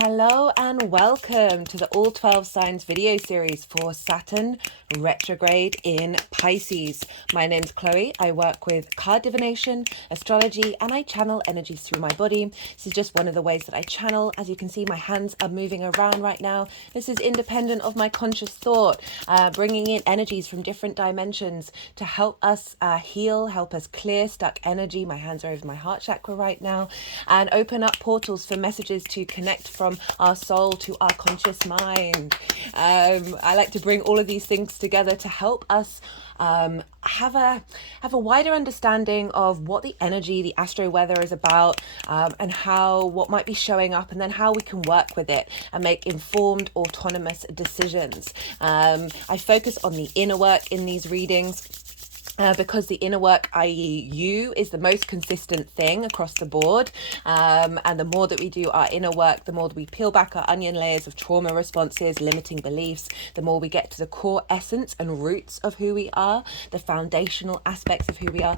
Hello and welcome to the All 12 Signs video series for Saturn Retrograde in Pisces. My name's Chloe. I work with card divination, astrology, and I channel energies through my body. This is just one of the ways that I channel. As you can see, my hands are moving around right now. This is independent of my conscious thought, bringing in energies from different dimensions to help us heal, help us clear stuck energy. My hands are over my heart chakra right now, and open up portals for messages to connect from our soul to our conscious mind. I like to bring all of these things together to help us have a wider understanding of what the energy, the astro weather is about, and what might be showing up, and then how we can work with it and make informed, autonomous decisions. I focus on the inner work in these readings. Because the inner work, i.e. you, is the most consistent thing across the board. And the more that we do our inner work, the more that we peel back our onion layers of trauma responses, limiting beliefs, the more we get to the core essence and roots of who we are, the foundational aspects of who we are,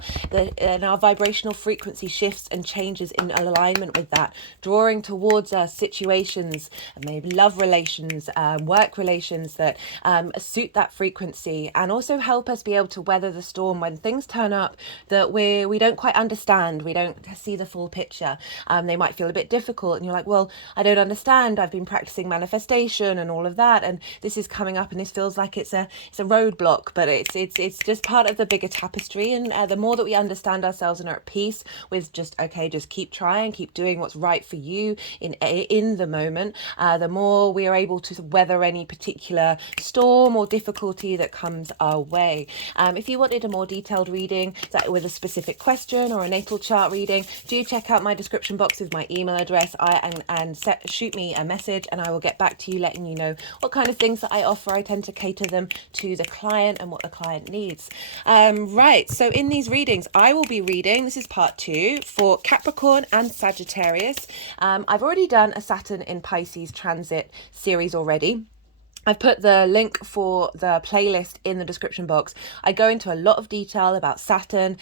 and our vibrational frequency shifts and changes in alignment with that, drawing towards us situations, maybe love relations, work relations that suit that frequency, and also help us be able to weather the storm when things turn up that we don't quite understand, we don't see the full picture. They might feel a bit difficult, and you're like, well, I don't understand. I've been practicing manifestation and all of that, and this is coming up, and this feels like it's a roadblock, but it's just part of the bigger tapestry. And the more that we understand ourselves and are at peace with just keep trying, keep doing what's right for you in the moment, the more we are able to weather any particular storm or difficulty that comes our way. If you wanted a more detailed reading with a specific question or a natal chart reading, do check out my description box with my email address shoot me a message, and I will get back to you letting you know what kind of things that I offer. I tend to cater them to the client and what the client needs. Right, so in these readings I will be reading, this is part 2, for Capricorn and Sagittarius. I've already done a Saturn in Pisces transit series already. I've put the link for the playlist in the description box. I go into a lot of detail about Saturn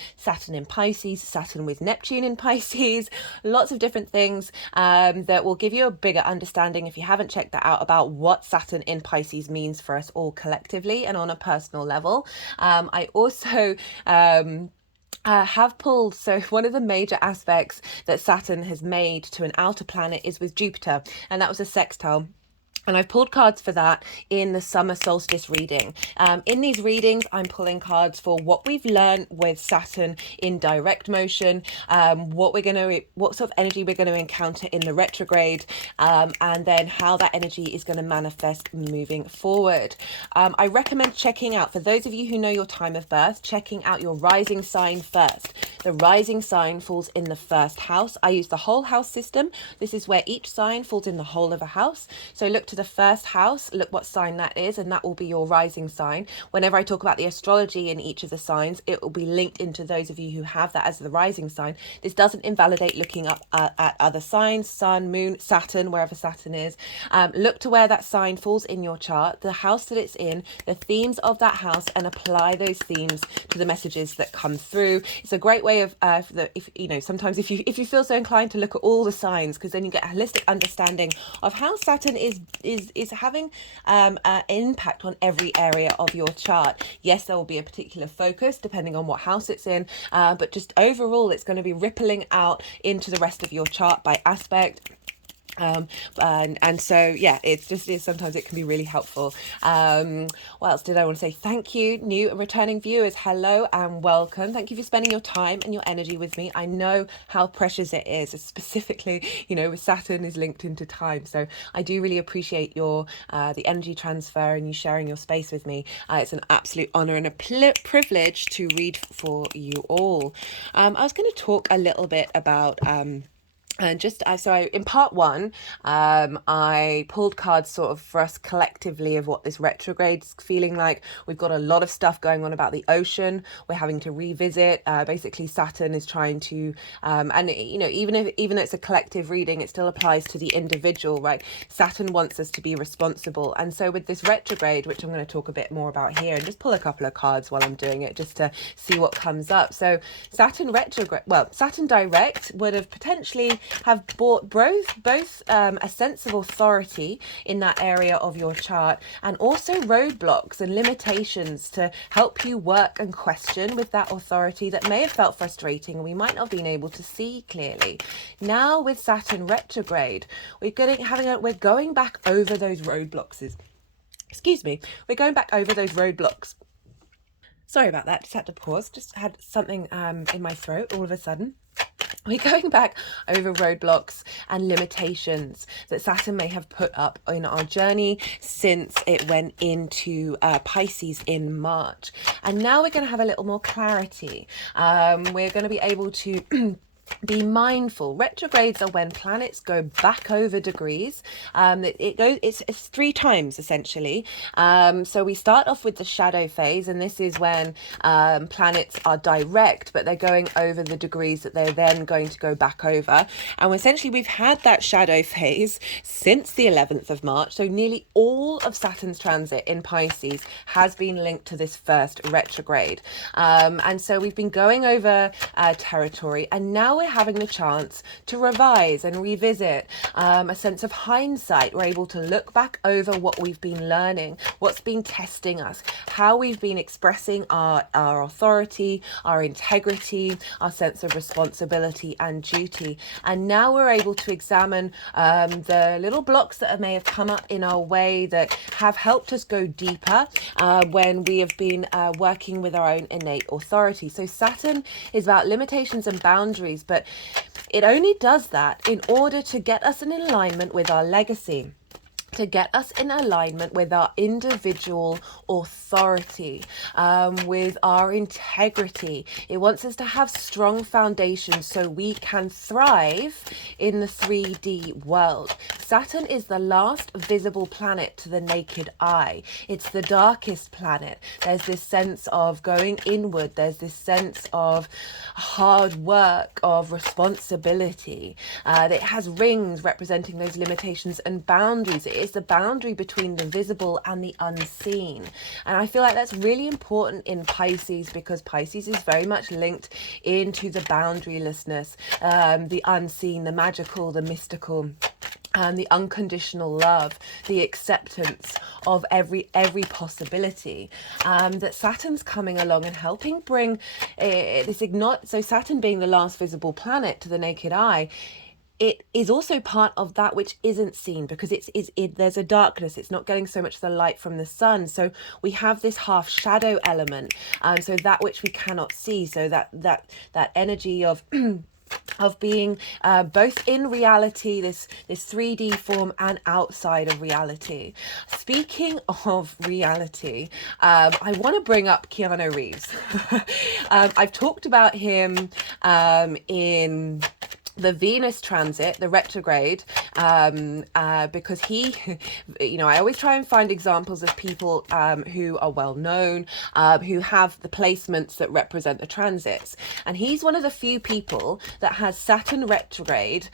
in Pisces, Saturn with Neptune in Pisces, lots of different things that will give you a bigger understanding, if you haven't checked that out, about what Saturn in Pisces means for us all collectively and on a personal level. I also have pulled, so one of the major aspects that Saturn has made to an outer planet is with Jupiter, and that was a sextile. And I've pulled cards for that in the summer solstice reading. In these readings, I'm pulling cards for what we've learned with Saturn in direct motion, what sort of energy we're going to encounter in the retrograde, and then how that energy is going to manifest moving forward. I recommend checking out, for those of you who know your time of birth, checking out your rising sign first. The rising sign falls in the first house. I use the whole house system. This is where each sign falls in the whole of a house. So look to the first house, look what sign that is, and that will be your rising sign. Whenever I talk about the astrology in each of the signs, it will be linked into those of you who have that as the rising sign. This doesn't invalidate looking up at other signs, sun, moon, Saturn, wherever Saturn is. Look to where that sign falls in your chart, the house that it's in, the themes of that house, and apply those themes to the messages that come through. It's a great way of sometimes if you feel so inclined to look at all the signs, because then you get a holistic understanding of how Saturn is having an impact on every area of your chart. Yes, there will be a particular focus depending on what house it's in, but just overall it's going to be rippling out into the rest of your chart by aspect. And so yeah, sometimes it can be really helpful. What else did I want to say? Thank you, new and returning viewers. Hello and welcome. Thank you for spending your time and your energy with me. I know how precious it is, specifically, with Saturn is linked into time. So I do really appreciate your the energy transfer and you sharing your space with me. It's an absolute honor and a privilege to read for you all. I was going to talk a little bit about and in part 1, I pulled cards sort of for us collectively of what this retrograde's feeling like. We've got a lot of stuff going on about the ocean. We're having to revisit. Basically, Saturn is trying to, even though it's a collective reading, it still applies to the individual, right? Saturn wants us to be responsible, and so with this retrograde, which I'm going to talk a bit more about here, and just pull a couple of cards while I'm doing it, just to see what comes up. So Saturn retrograde, Saturn direct would have potentially have brought both a sense of authority in that area of your chart, and also roadblocks and limitations to help you work and question with that authority that may have felt frustrating and we might not have been able to see clearly. Now with Saturn retrograde, we're going back over those roadblocks. Excuse me, we're going back over those roadblocks. Sorry about that, just had to pause, just had something in my throat all of a sudden. We're going back over roadblocks and limitations that Saturn may have put up in our journey since it went into Pisces in March. And now we're going to have a little more clarity. We're going to be able to be mindful. Retrogrades are when planets go back over degrees. It's 3 times essentially. So we start off with the shadow phase, and this is when planets are direct, but they're going over the degrees that they're then going to go back over. And essentially we've had that shadow phase since the 11th of March. So nearly all of Saturn's transit in Pisces has been linked to this first retrograde. And so we've been going over territory, and now we're having the chance to revise and revisit, a sense of hindsight. We're able to look back over what we've been learning, what's been testing us, how we've been expressing our authority, our integrity, our sense of responsibility and duty. And now we're able to examine the little blocks that may have come up in our way that have helped us go deeper when we have been working with our own innate authority. So Saturn is about limitations and boundaries, but it only does that in order to get us in alignment with our legacy, to get us in alignment with our individual authority, with our integrity. It wants us to have strong foundations so we can thrive in the 3D world. Saturn is the last visible planet to the naked eye. It's the darkest planet. There's this sense of going inward. There's this sense of hard work, of responsibility. It has rings representing those limitations and boundaries. It is the boundary between the visible and the unseen. And I feel like that's really important in Pisces, because Pisces is very much linked into the boundarylessness, the unseen, the magical, the mystical, and the unconditional love, the acceptance of every possibility. That Saturn's coming along and helping bring this ignite. So Saturn being the last visible planet to the naked eye, it is also part of that which isn't seen, because there's a darkness. It's not getting so much the light from the sun. So we have this half shadow element. So that which we cannot see. So that energy of of being both in reality, this 3D form, and outside of reality. Speaking of reality, I want to bring up Keanu Reeves. I've talked about him in the Venus transit, the retrograde, because he, I always try and find examples of people who are well known, who have the placements that represent the transits. And he's one of the few people that has Saturn retrograde,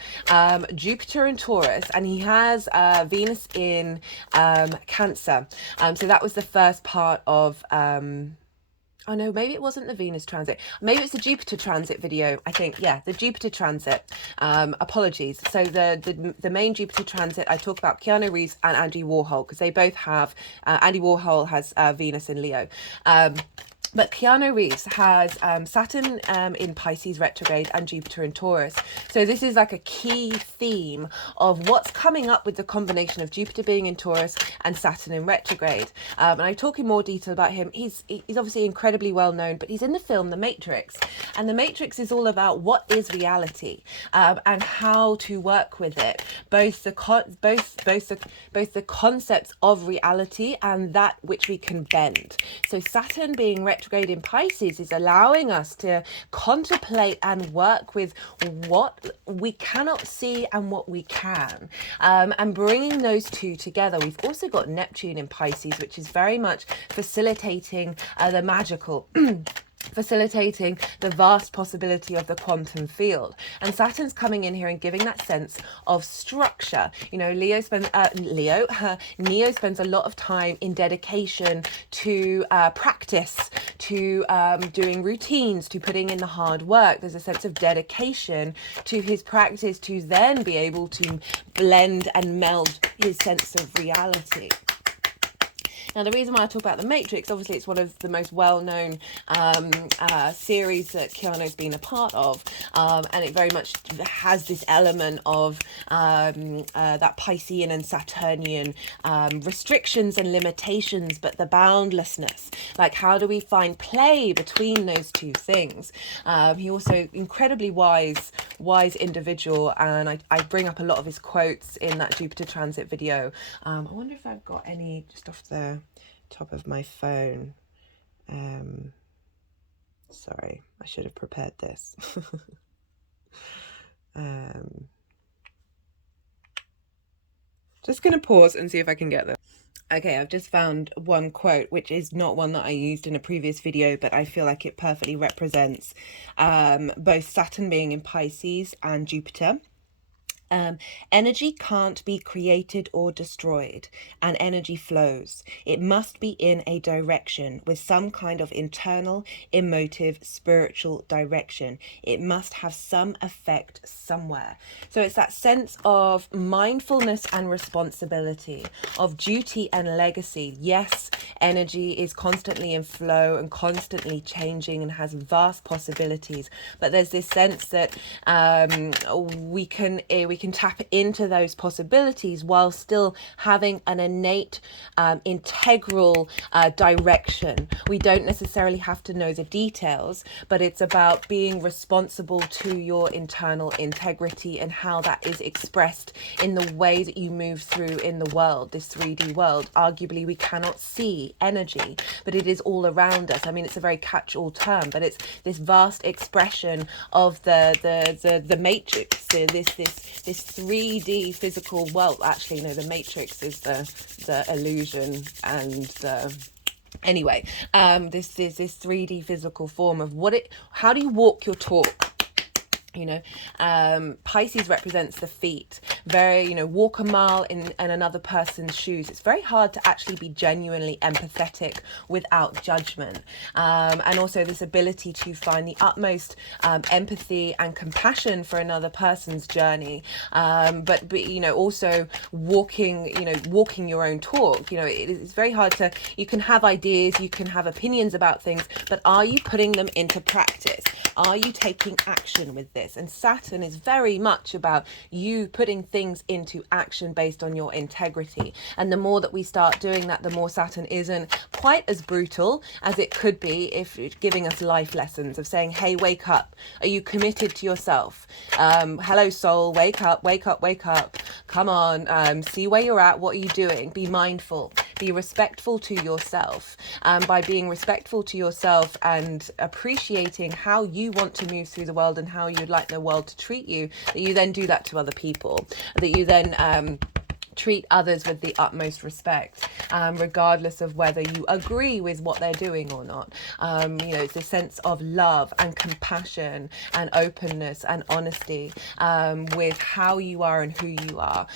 Jupiter in Taurus, and he has Venus in Cancer. So that was the first part of... Oh no, maybe it wasn't the Venus transit. Maybe it's the Jupiter transit video, I think. Yeah, the Jupiter transit. Apologies. So the main Jupiter transit, I talk about Keanu Reeves and Andy Warhol, because they both have, Andy Warhol has Venus in Leo. But Keanu Reeves has Saturn in Pisces retrograde and Jupiter in Taurus. So this is like a key theme of what's coming up with the combination of Jupiter being in Taurus and Saturn in retrograde. And I talk in more detail about him. He's obviously incredibly well known, but he's in the film The Matrix. And The Matrix is all about what is reality, and how to work with it. Both the concepts of reality and that which we can bend. So Saturn being retrograde in Pisces is allowing us to contemplate and work with what we cannot see and what we can, and bringing those two together. We've also got Neptune in Pisces, which is very much facilitating the magical. facilitating the vast possibility of the quantum field. And Saturn's coming in here and giving that sense of structure. You know, Neo spends a lot of time in dedication to practice, to doing routines, to putting in the hard work. There's a sense of dedication to his practice to then be able to blend and meld his sense of reality. Now, the reason why I talk about The Matrix, obviously it's one of the most well-known series that Keanu's been a part of, and it very much has this element of that Piscean and Saturnian restrictions and limitations, but the boundlessness. Like, how do we find play between those two things? He also incredibly wise individual, and I bring up a lot of his quotes in that Jupiter transit video. I wonder if I've got any just off the top of my phone. Sorry, I should have prepared this. Just gonna pause and see if I can get this. Okay, I've just found one quote, which is not one that I used in a previous video, but I feel like it perfectly represents both Saturn being in Pisces and Jupiter. Energy can't be created or destroyed, and energy flows. It must be in a direction with some kind of internal, emotive, spiritual direction. It must have some effect somewhere. So it's that sense of mindfulness and responsibility, of duty and legacy. Yes, energy is constantly in flow and constantly changing and has vast possibilities, but there's this sense that we can tap into those possibilities while still having an innate integral direction. We don't necessarily have to know the details, but it's about being responsible to your internal integrity and how that is expressed in the way that you move through in the world, this 3D world. Arguably we cannot see energy, but it is all around us. I mean, it's a very catch-all term, but it's this vast expression of the matrix, this 3D physical world. Actually, no, the matrix is the illusion, and anyway, this is this 3D physical form of how do you walk your talk? You know, Pisces represents the feet. Very, you know, walk a mile in another person's shoes. It's very hard to actually be genuinely empathetic without judgment. And also this ability to find the utmost empathy and compassion for another person's journey. But, you know, also walking your own talk. You know, it's very hard you can have ideas, you can have opinions about things, but are you putting them into practice? Are you taking action with this? And Saturn is very much about you putting things into action based on your integrity. And the more that we start doing that, the more Saturn isn't quite as brutal as it could be if it's giving us life lessons of saying, hey, wake up. Are you committed to yourself? Hello, soul, wake up, wake up, wake up. Come on, see where you're at. What are you doing? Be mindful. Be respectful to yourself. By being respectful to yourself and appreciating how you want to move through the world and how you'd like the world to treat you, that you then do that to other people, that you then treat others with the utmost respect, regardless of whether you agree with what they're doing or not. You know, it's a sense of love and compassion and openness and honesty with how you are and who you are.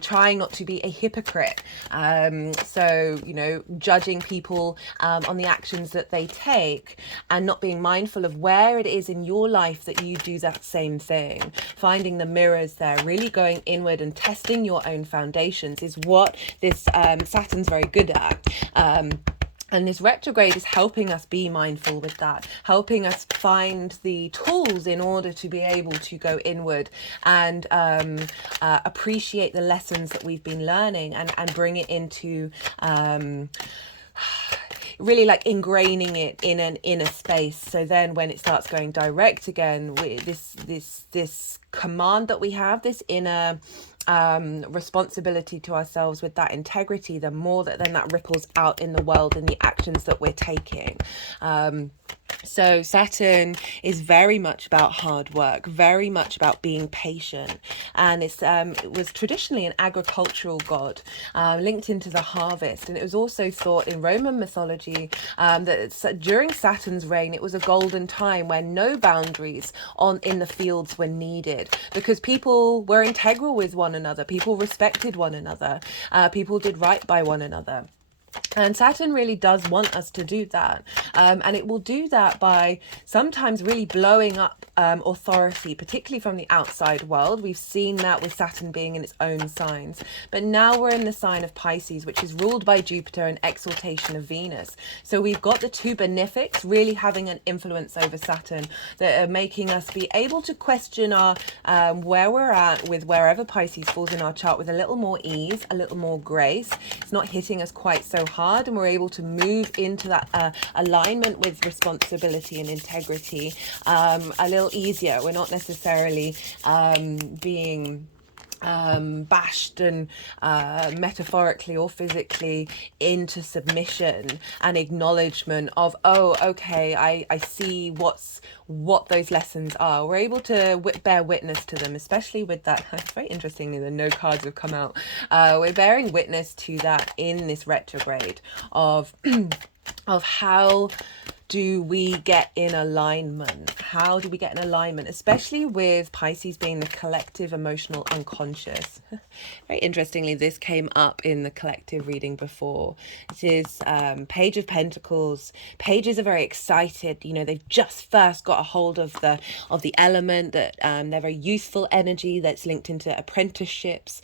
Trying not to be a hypocrite. So, you know, judging people on the actions that they take and not being mindful of where it is in your life that you do that same thing. Finding the mirrors there, really going inward and testing your own foundations is what this Saturn's very good at. And this retrograde is helping us be mindful with that, helping us find the tools in order to be able to go inward and appreciate the lessons that we've been learning and bring it into really like ingraining it in an inner space. So then when it starts going direct again, with this command that we have, this inner responsibility to ourselves with that integrity, the more that then that ripples out in the world in the actions that we're taking. So Saturn is very much about hard work, very much about being patient, and it was traditionally an agricultural god, linked into the harvest, and it was also thought in Roman mythology that during Saturn's reign it was a golden time where no boundaries in the fields were needed, because people were integral with one another, people respected one another, people did right by one another. And Saturn really does want us to do that. And it will do that by sometimes really blowing up authority, particularly from the outside world. We've seen that with Saturn being in its own signs. But now we're in the sign of Pisces, which is ruled by Jupiter and exaltation of Venus. So we've got the two benefics really having an influence over Saturn that are making us be able to question our where we're at with wherever Pisces falls in our chart with a little more ease, a little more grace. It's not hitting us quite so hard, and we're able to move into that alignment with responsibility and integrity a little easier. We're not necessarily being bashed and metaphorically or physically into submission and acknowledgement of, oh, okay, I see what those lessons are. We're able to bear witness to them, especially with that. It's very interestingly, the no cards have come out. We're bearing witness to that in this retrograde of of how do we get in alignment? How do we get in alignment, especially with Pisces being the collective emotional unconscious? Very interestingly, this came up in the collective reading before. It is Page of Pentacles. Pages are very excited. You know, they've just first got a hold of the element, that they're very youthful energy that's linked into apprenticeships.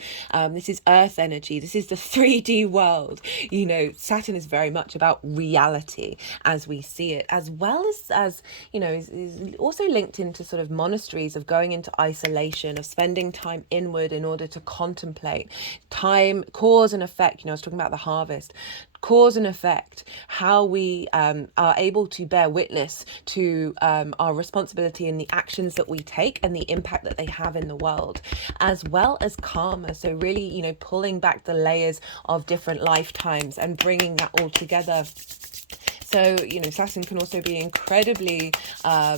This is earth energy. This is the 3D world. You know, Saturn is very much about reality as we see it, as well as you know, is also linked into sort of monasteries, of going into isolation, of spending time inward in order to contemplate time, cause and effect. You know, I was talking about the harvest, cause and effect, how we are able to bear witness to our responsibility in the actions that we take and the impact that they have in the world, as well as karma. So really, you know, pulling back the layers of different lifetimes and bringing that all together. So, you know, Saturn can also be incredibly, I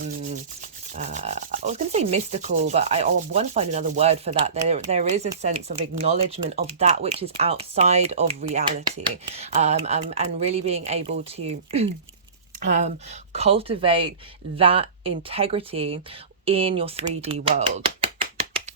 was going to say mystical, but I want to find another word for that. There is a sense of acknowledgement of that which is outside of reality, and really being able to cultivate that integrity in your 3D world.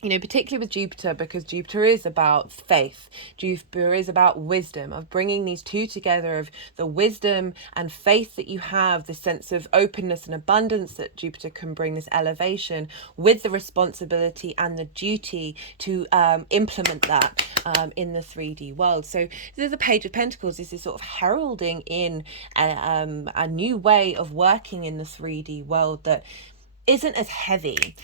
You know, particularly with Jupiter, because Jupiter is about faith. Jupiter is about wisdom, of bringing these two together, of the wisdom and faith that you have, the sense of openness and abundance that Jupiter can bring, this elevation, with the responsibility and the duty to implement that in the 3D world. So the Page of Pentacles is this sort of heralding in a new way of working in the 3D world that isn't as heavy.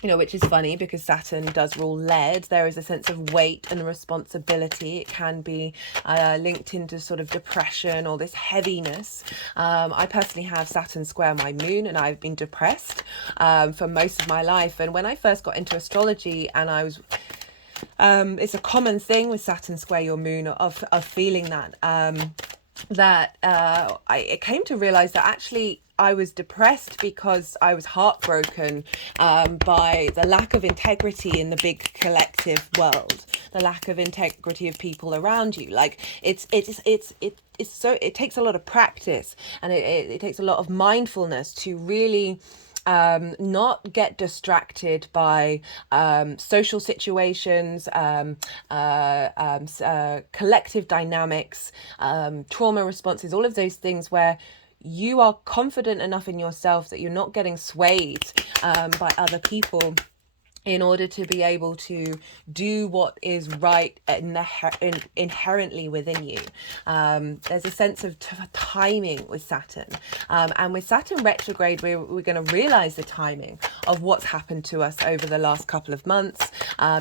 You know, which is funny because Saturn does rule lead. There is a sense of weight and responsibility. It can be linked into sort of depression or this heaviness. I personally have Saturn square my moon, and I've been depressed for most of my life. And when I first got into astrology, and I was it's a common thing with Saturn square your moon of feeling that I came to realize that actually I was depressed because I was heartbroken by the lack of integrity in the big collective world, the lack of integrity of people around you. Like it's so, it takes a lot of practice, and it takes a lot of mindfulness to really not get distracted by social situations, collective dynamics, trauma responses, all of those things where you are confident enough in yourself that you're not getting swayed by other people, in order to be able to do what is right inherently within you. There's a sense of timing with Saturn. And with Saturn retrograde, we're going to realize the timing of what's happened to us over the last couple of months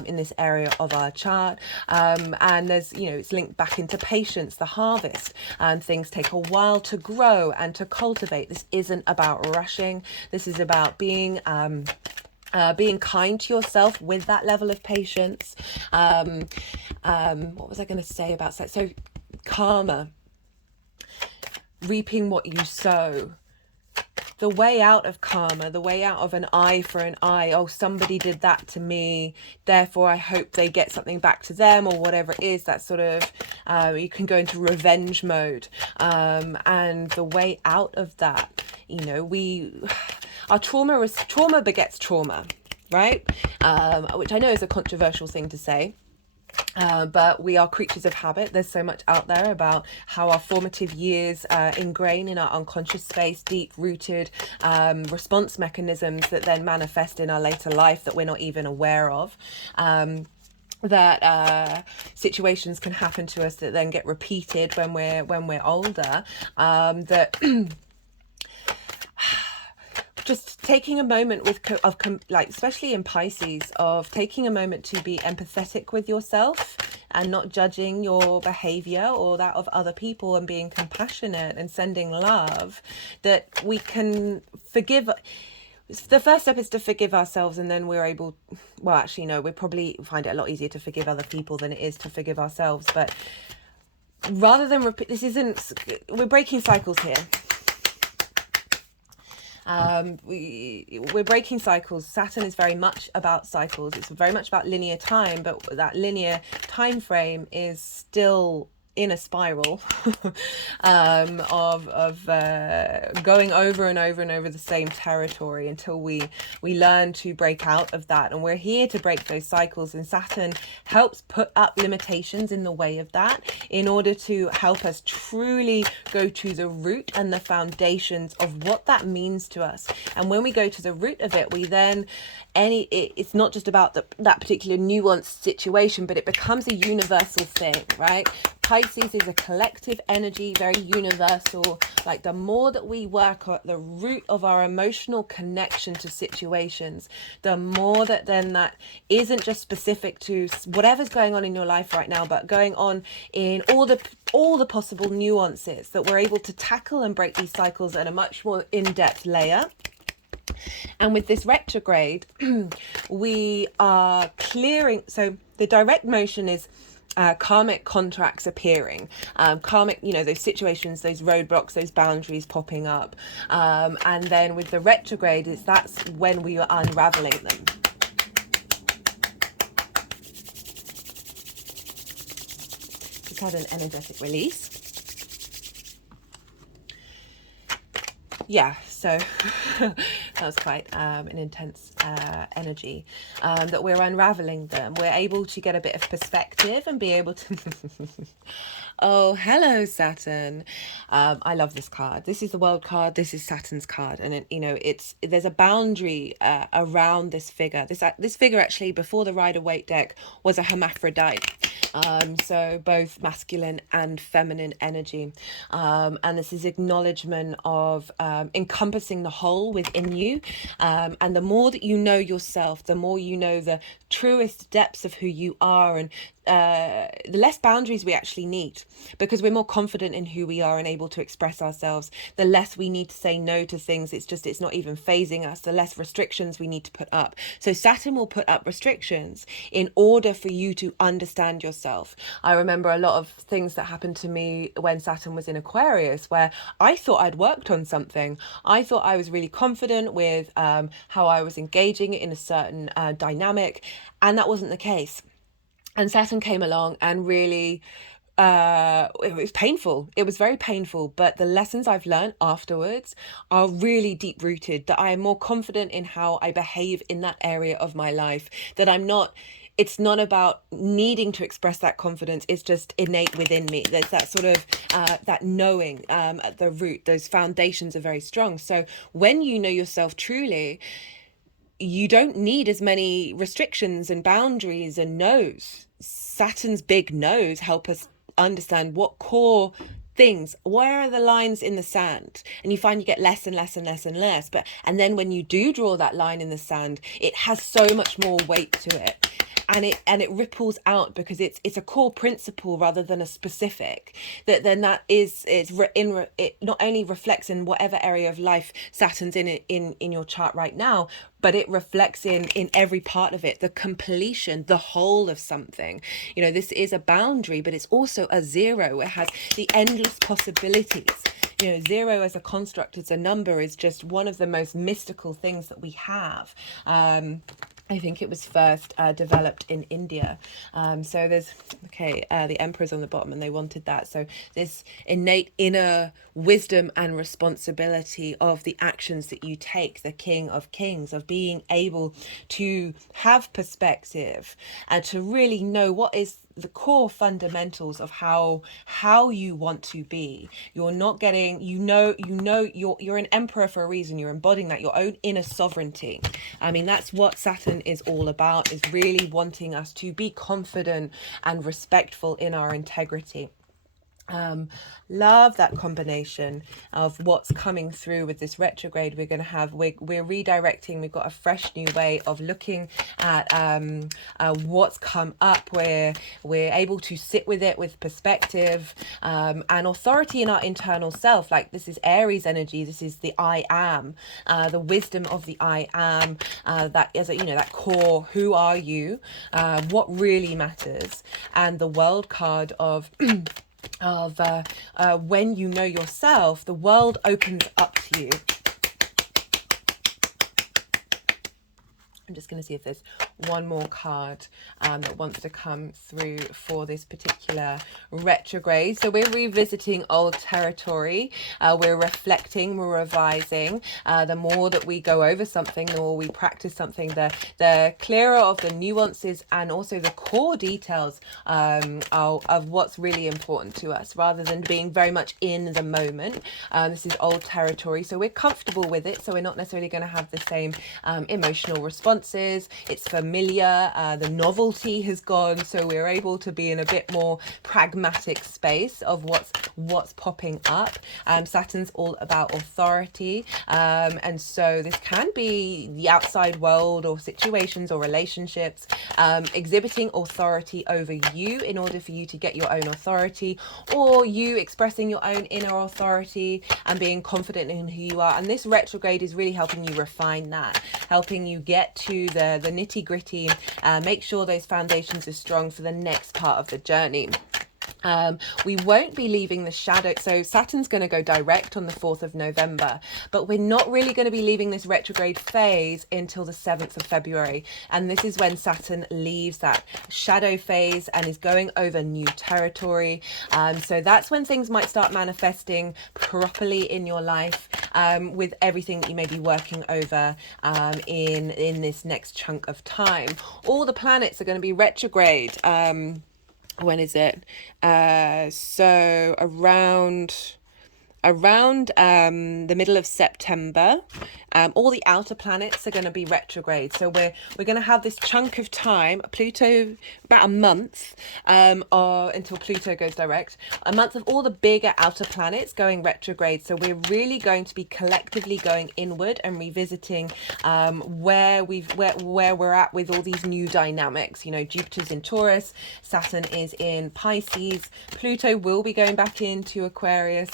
in this area of our chart. And there's, you know, it's linked back into patience, the harvest. Things take a while to grow and to cultivate. This isn't about rushing. This is about being kind to yourself with that level of patience. What was I going to say about that? So karma, reaping what you sow. the way out of karma, the way out of an eye for an eye. Oh, somebody did that to me, therefore I hope they get something back to them, or whatever it is. That sort of you can go into revenge mode, and the way out of that, you know, our trauma begets trauma, right? Which I know is a controversial thing to say. But we are creatures of habit. There's so much out there about how our formative years ingrain in our unconscious space, deep-rooted response mechanisms that then manifest in our later life that we're not even aware of. That situations can happen to us that then get repeated when we're older. That just taking a moment like especially in Pisces, of taking a moment to be empathetic with yourself and not judging your behavior or that of other people, and being compassionate and sending love, that we can forgive. The first step is to forgive ourselves, and then we're able, well, actually no, we probably find it a lot easier to forgive other people than it is to forgive ourselves. But rather than we're breaking cycles here. We're breaking cycles. Saturn is very much about cycles. It's very much about linear time, but that linear time frame is still in a spiral of going over and over and over the same territory until we learn to break out of that. And we're here to break those cycles, and Saturn helps put up limitations in the way of that, in order to help us truly go to the root and the foundations of what that means to us. And when we go to the root of it, we then it's not just about that particular nuanced situation, but it becomes a universal thing, right? Pisces is a collective energy, very universal. Like, the more that we work at the root of our emotional connection to situations, the more that then that isn't just specific to whatever's going on in your life right now, but going on in all the possible nuances, that we're able to tackle and break these cycles at a much more in-depth layer. And with this retrograde, we are clearing. So the direct motion is karmic contracts appearing, karmic, you know, those situations, those roadblocks, those boundaries popping up. And then with the retrograde, that's when we are unraveling them. Just had an energetic release. Yeah, so that was quite an intense energy, that we're unraveling them. We're able to get a bit of perspective and be able to oh, hello Saturn. I love this card. This is the World card. This is Saturn's card, and it, you know, there's a boundary around this figure. This figure actually, before the Rider-Waite deck, was a hermaphrodite. So both masculine and feminine energy, and this is acknowledgement of encompassing the whole within you, and the more that you know yourself, the more you know the truest depths of who you are, and the less boundaries we actually need, because we're more confident in who we are and able to express ourselves. The less we need to say no to things, it's not even phasing us. The less restrictions we need to put up. So Saturn will put up restrictions in order for you to understand yourself. I remember a lot of things that happened to me when Saturn was in Aquarius, where I thought I'd worked on something. I thought I was really confident with how I was engaging in a certain dynamic, and that wasn't the case. And Saturn came along and really, it was painful. It was very painful. But the lessons I've learned afterwards are really deep rooted, that I am more confident in how I behave in that area of my life, that it's not about needing to express that confidence. It's just innate within me. There's that sort of, that knowing at the root. Those foundations are very strong. So when you know yourself truly, you don't need as many restrictions and boundaries and no's. Saturn's big no's help us understand what core things, where are the lines in the sand, and you find you get less and less and less and less. And then when you do draw that line in the sand, it has so much more weight to it. and it ripples out because it's a core principle rather than a specific. That is it not only reflects in whatever area of life Saturn's in your chart right now, but it reflects in every part of it, the completion, the whole of something. You know, this is a boundary, but it's also a zero. It has the endless possibilities. You know, zero as a construct, as a number, is just one of the most mystical things that we have. I think it was first developed in India. So there's, the emperor's on the bottom and they wanted that. So this innate inner wisdom and responsibility of the actions that you take, the King of Kings, of being able to have perspective and to really know what is the core fundamentals of how you want to be. You're not getting, you're an emperor for a reason. You're embodying that, your own inner sovereignty. I mean, that's what Saturn is all about, is really wanting us to be confident and respectful in our integrity. Love that combination of what's coming through with this retrograde. We're going to have, we're redirecting. We've got a fresh new way of looking at what's come up, where we're able to sit with it with perspective and authority in our internal self. Like, this is Aries energy. This is the I am, the wisdom of the I am, that is, that core, who are you, what really matters, and the world card of when you know yourself, the world opens up to you. I'm just going to see if there's one more card that wants to come through for this particular retrograde. So we're revisiting old territory. We're reflecting, we're revising. The more that we go over something, the more we practice something, the clearer of the nuances and also the core details of what's really important to us, rather than being very much in the moment. This is old territory, so we're comfortable with it. So we're not necessarily going to have the same emotional response. It's familiar, the novelty has gone, so we're able to be in a bit more pragmatic space of what's popping up. Saturn's all about authority, and so this can be the outside world or situations or relationships exhibiting authority over you in order for you to get your own authority, or you expressing your own inner authority and being confident in who you are. And this retrograde is really helping you refine that, helping you get to the nitty gritty, make sure those foundations are strong for the next part of the journey. We won't be leaving the shadow. So Saturn's going to go direct on the 4th of November, but we're not really going to be leaving this retrograde phase until the 7th of February. And this is when Saturn leaves that shadow phase and is going over new territory. So that's when things might start manifesting properly in your life, with everything that you may be working over in this next chunk of time. All the planets are going to be retrograde. When is it? So around the middle of September. All the outer planets are going to be retrograde, so we're going to have this chunk of time, Pluto, about a month until Pluto goes direct, a month of all the bigger outer planets going retrograde. So we're really going to be collectively going inward and revisiting where we're at with all these new dynamics. You know, Jupiter's in Taurus, Saturn is in Pisces, Pluto will be going back into Aquarius.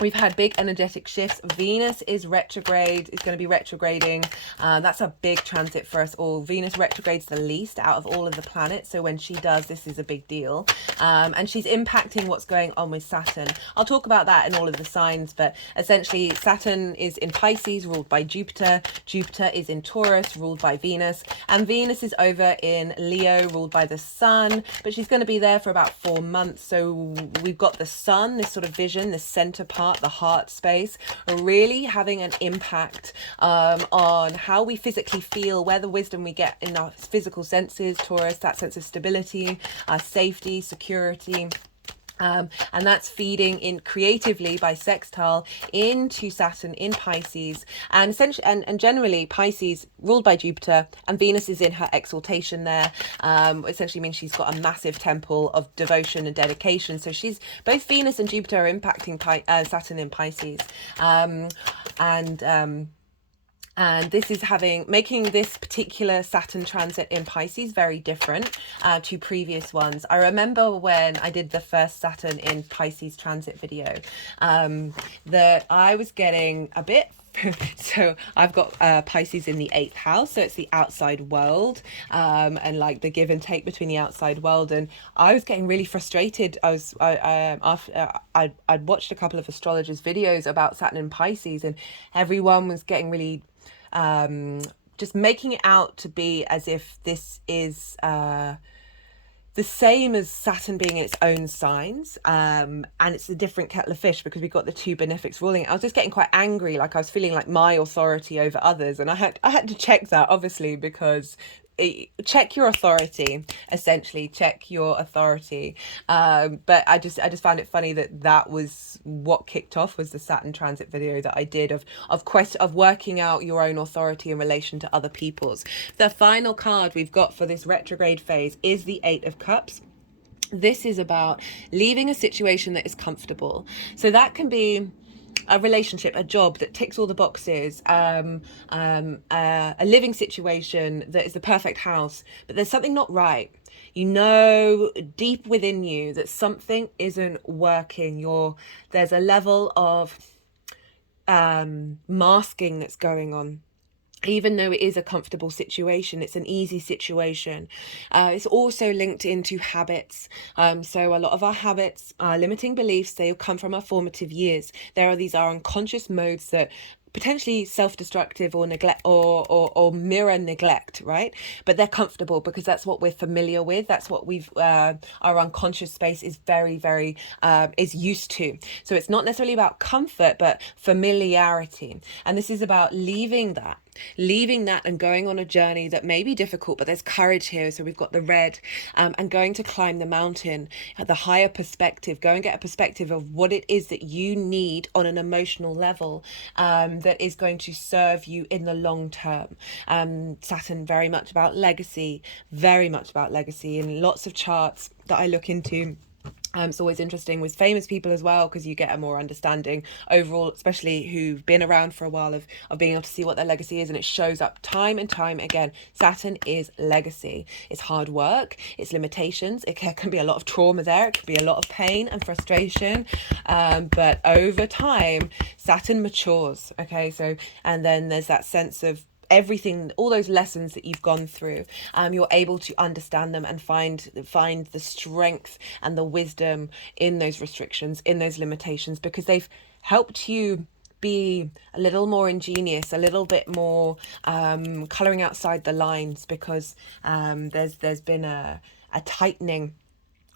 We've had big energetic shifts. Venus is retrograde. It's going to be retrograding. That's a big transit for us all. Venus retrogrades the least out of all of the planets. So when she does, this is a big deal. And she's impacting what's going on with Saturn. I'll talk about that in all of the signs. But essentially, Saturn is in Pisces, ruled by Jupiter. Jupiter is in Taurus, ruled by Venus. And Venus is over in Leo, ruled by the Sun. But she's going to be there for about 4 months. So we've got the Sun, this sort of vision, this center part, the heart space, really having an impact on how we physically feel, where the wisdom we get in our physical senses, Taurus, that sense of stability, safety, security. And that's feeding in creatively by sextile into Saturn in Pisces, and essentially and generally Pisces ruled by Jupiter, and Venus is in her exaltation there. Essentially means she's got a massive temple of devotion and dedication. So she's, both Venus and Jupiter are impacting Saturn in Pisces, And this is making this particular Saturn transit in Pisces very different to previous ones. I remember when I did the first Saturn in Pisces transit video, that I was getting a bit so I've got Pisces in the 8th house, so it's the outside world, and like the give and take between the outside world. And I was getting really frustrated. I'd watched a couple of astrologers' videos about Saturn in Pisces, and everyone was getting really just making it out to be as if this is the same as Saturn being in its own signs, and it's a different kettle of fish because we've got the two benefics ruling. I was just getting quite angry, like I was feeling like my authority over others, and I had to check that, obviously, because check your authority, essentially check your authority. But I just found it funny that was what kicked off, was the Saturn transit video that I did of working out your own authority in relation to other people's. The final card we've got for this retrograde phase is the 8 of Cups. This is about leaving a situation that is comfortable. So that can be a relationship, a job that ticks all the boxes, a living situation that is the perfect house, but there's something not right. You know deep within you that something isn't working. There's a level of masking that's going on. Even though it is a comfortable situation, it's an easy situation. It's also linked into habits. So a lot of our habits, our limiting beliefs, they come from our formative years. These are unconscious modes that potentially self-destructive or neglect or mirror neglect, right? But they're comfortable because that's what we're familiar with. That's what our unconscious space is very is used to. So it's not necessarily about comfort, but familiarity. And this is about leaving that and going on a journey that may be difficult, but there's courage here. So we've got the red, and going to climb the mountain at the higher perspective. Go and get a perspective of what it is that you need on an emotional level, that is going to serve you in the long term. Saturn, very much about legacy, in lots of charts that I look into. It's always interesting with famous people as well, because you get a more understanding overall, especially who've been around for a while, of being able to see what their legacy is, and it shows up time and time again. Saturn is legacy. It's hard work, it's limitations, it can be a lot of trauma there, it can be a lot of pain and frustration, but over time Saturn matures. Okay, so and then there's that sense of everything, all those lessons that you've gone through, you're able to understand them and find the strength and the wisdom in those restrictions, in those limitations, because they've helped you be a little more ingenious, a little bit more colouring outside the lines, because there's been a tightening,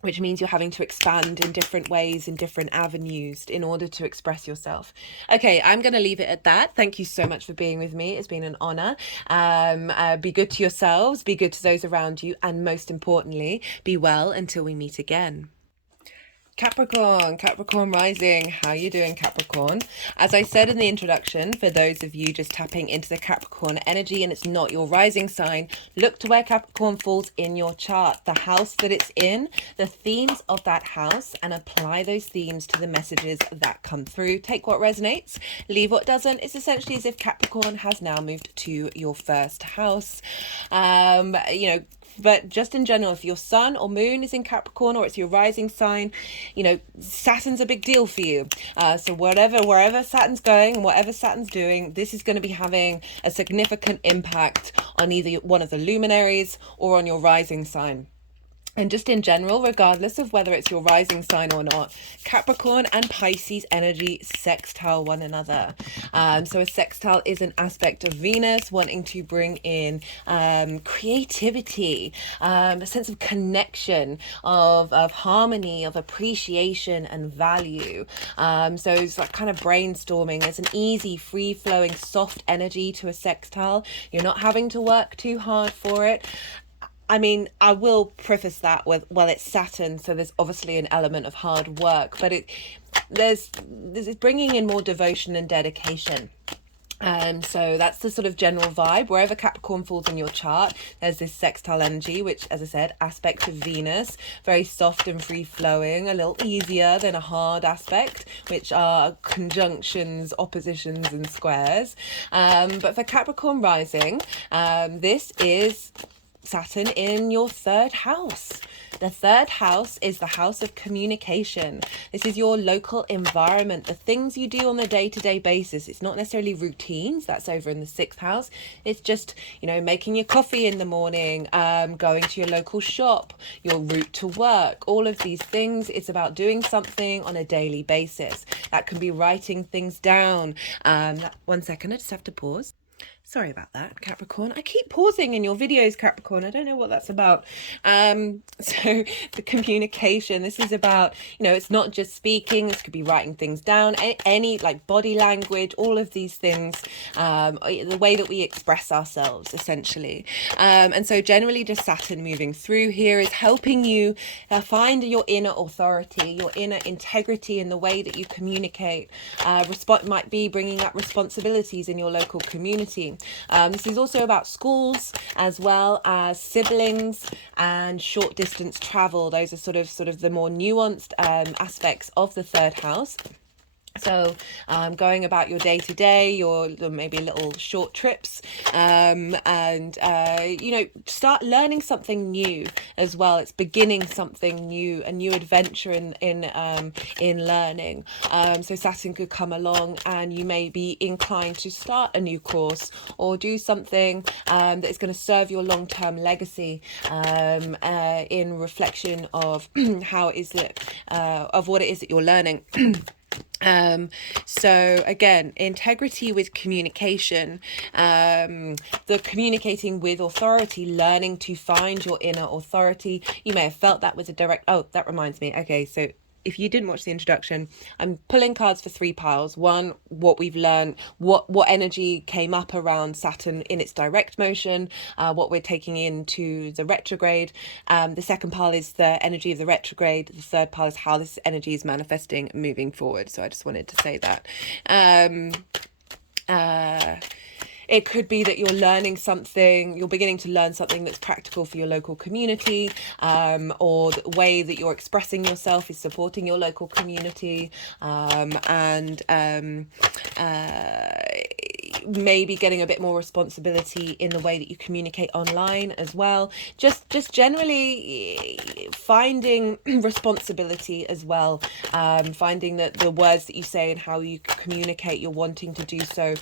which means you're having to expand in different ways, in different avenues, in order to express yourself. Okay, I'm going to leave it at that. Thank you so much for being with me. It's been an honour. Be good to yourselves, be good to those around you, and most importantly, be well until we meet again. Capricorn rising. How you doing, Capricorn? As I said in the introduction, for those of you just tapping into the Capricorn energy and it's not your rising sign, look to where Capricorn falls in your chart, the house that it's in, the themes of that house, and apply those themes to the messages that come through. Take what resonates, leave what doesn't. It's essentially as if Capricorn has now moved to your first house. But just in general, if your sun or moon is in Capricorn, or it's your rising sign, Saturn's a big deal for you. So wherever Saturn's going and whatever Saturn's doing, this is going to be having a significant impact on either one of the luminaries or on your rising sign. And just in general, regardless of whether it's your rising sign or not, Capricorn and Pisces energy sextile one another. So a sextile is an aspect of Venus wanting to bring in creativity, a sense of connection, of harmony, of appreciation and value. So it's like kind of brainstorming. There's an easy, free-flowing, soft energy to a sextile. You're not having to work too hard for it. I mean, I will preface that with, well, it's Saturn, so there's obviously an element of hard work, but there's bringing in more devotion and dedication. So that's the sort of general vibe. Wherever Capricorn falls in your chart, there's this sextile energy, which, as I said, aspect of Venus, very soft and free flowing, a little easier than a hard aspect, which are conjunctions, oppositions, and squares. But for Capricorn rising, this is Saturn in your third house. The third house is the house of communication. This is your local environment, the things you do on a day-to-day basis. It's not necessarily routines, that's over in the sixth house. It's just, making your coffee in the morning, going to your local shop, your route to work, all of these things. It's about doing something on a daily basis. That can be writing things down. 1 second, I just have to pause. Sorry about that, Capricorn. I keep pausing in your videos, Capricorn. I don't know what that's about. So the communication, this is about, it's not just speaking. This could be writing things down, any like body language, all of these things, the way that we express ourselves, essentially. And so generally just Saturn moving through here is helping you find your inner authority, your inner integrity in the way that you communicate. Might be bringing up responsibilities in your local community. This is also about schools as well as siblings and short distance travel. Those are sort of the more nuanced aspects of the third house. So going about your day to day, your maybe little short trips, and start learning something new as well. It's beginning something new, a new adventure in learning. So Saturn could come along, and you may be inclined to start a new course or do something that is going to serve your long term legacy in reflection of how is it of what it is that you're learning. So again, integrity with communication, the communicating with authority, learning to find your inner authority. You may have felt that was a direct, that reminds me. Okay, so if you didn't watch the introduction, I'm pulling cards for 3 piles. One, what we've learned, what energy came up around Saturn in its direct motion, what we're taking into the retrograde. The second pile is the energy of the retrograde. The third pile is how this energy is manifesting moving forward. So I just wanted to say that. It could be that you're learning something, you're beginning to learn something that's practical for your local community, or the way that you're expressing yourself is supporting your local community, and maybe getting a bit more responsibility in the way that you communicate online as well. Just generally finding responsibility as well, finding that the words that you say and how you communicate, you're wanting to do so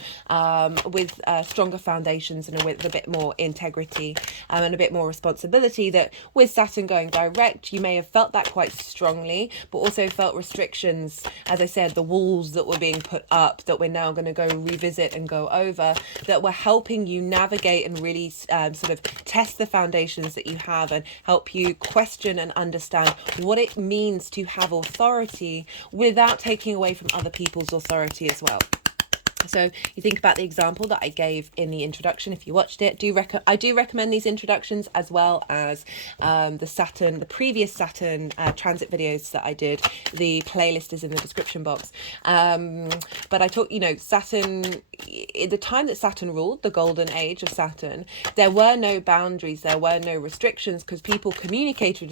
with stronger foundations and with a bit more integrity and a bit more responsibility. That with Saturn going direct, you may have felt that quite strongly, but also felt restrictions, as I said, the walls that were being put up that we're now going to go revisit and go over, that were helping you navigate and really sort of test the foundations that you have and help you question and understand what it means to have authority without taking away from other people's authority as well. So you think about the example that I gave in the introduction. If you watched it, I do recommend these introductions as well as the previous Saturn transit videos that I did. The playlist is in the description box. But I talk, Saturn, at the time that Saturn ruled, the golden age of Saturn, there were no boundaries, there were no restrictions, because people communicated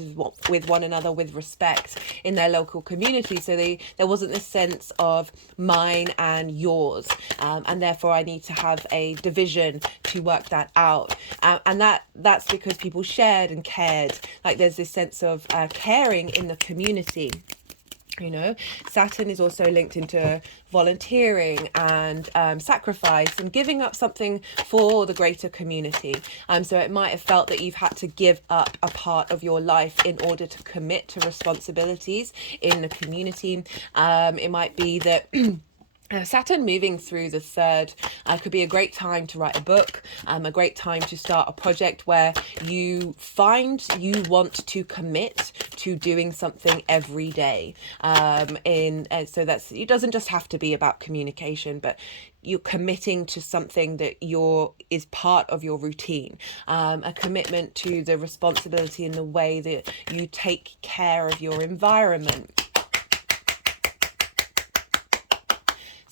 with one another with respect in their local community. So there wasn't this sense of mine and yours. And therefore I need to have a division to work that out, and that's because people shared and cared. Like there's this sense of caring in the community. Saturn is also linked into volunteering and sacrifice and giving up something for the greater community. So it might have felt that you've had to give up a part of your life in order to commit to responsibilities in the community. It might be that Saturn moving through the third could be a great time to write a book, a great time to start a project where you find you want to commit to doing something every day. So it doesn't just have to be about communication, but you're committing to something that is part of your routine, a commitment to the responsibility in the way that you take care of your environment.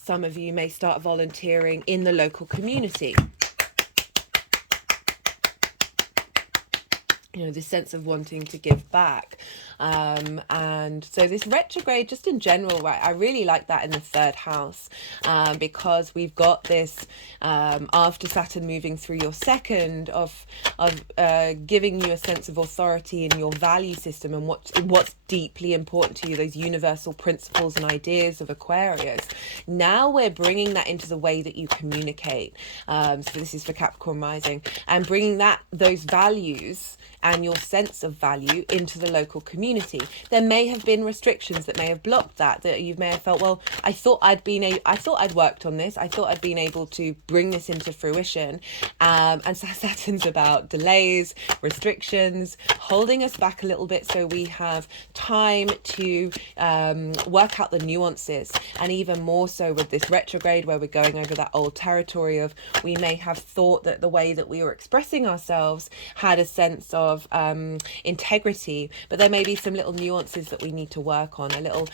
Some of you may start volunteering in the local community. You know, this sense of wanting to give back. And so this retrograde, just in general, right, I really like that in the third house, because we've got this, after Saturn moving through your second, of giving you a sense of authority in your value system and what's deeply important to you, those universal principles and ideas of Aquarius. Now we're bringing that into the way that you communicate. So this is for Capricorn rising, and bringing those values and your sense of value into the local community. There may have been restrictions that may have blocked that you may have felt, well, I thought I'd worked on this, I thought I'd been able to bring this into fruition. And so Saturn's about delays, restrictions, holding us back a little bit so we have time to work out the nuances. And even more so with this retrograde, where we're going over that old territory of, we may have thought that the way that we were expressing ourselves had a sense of integrity, but there may be some little nuances that we need to work on, a little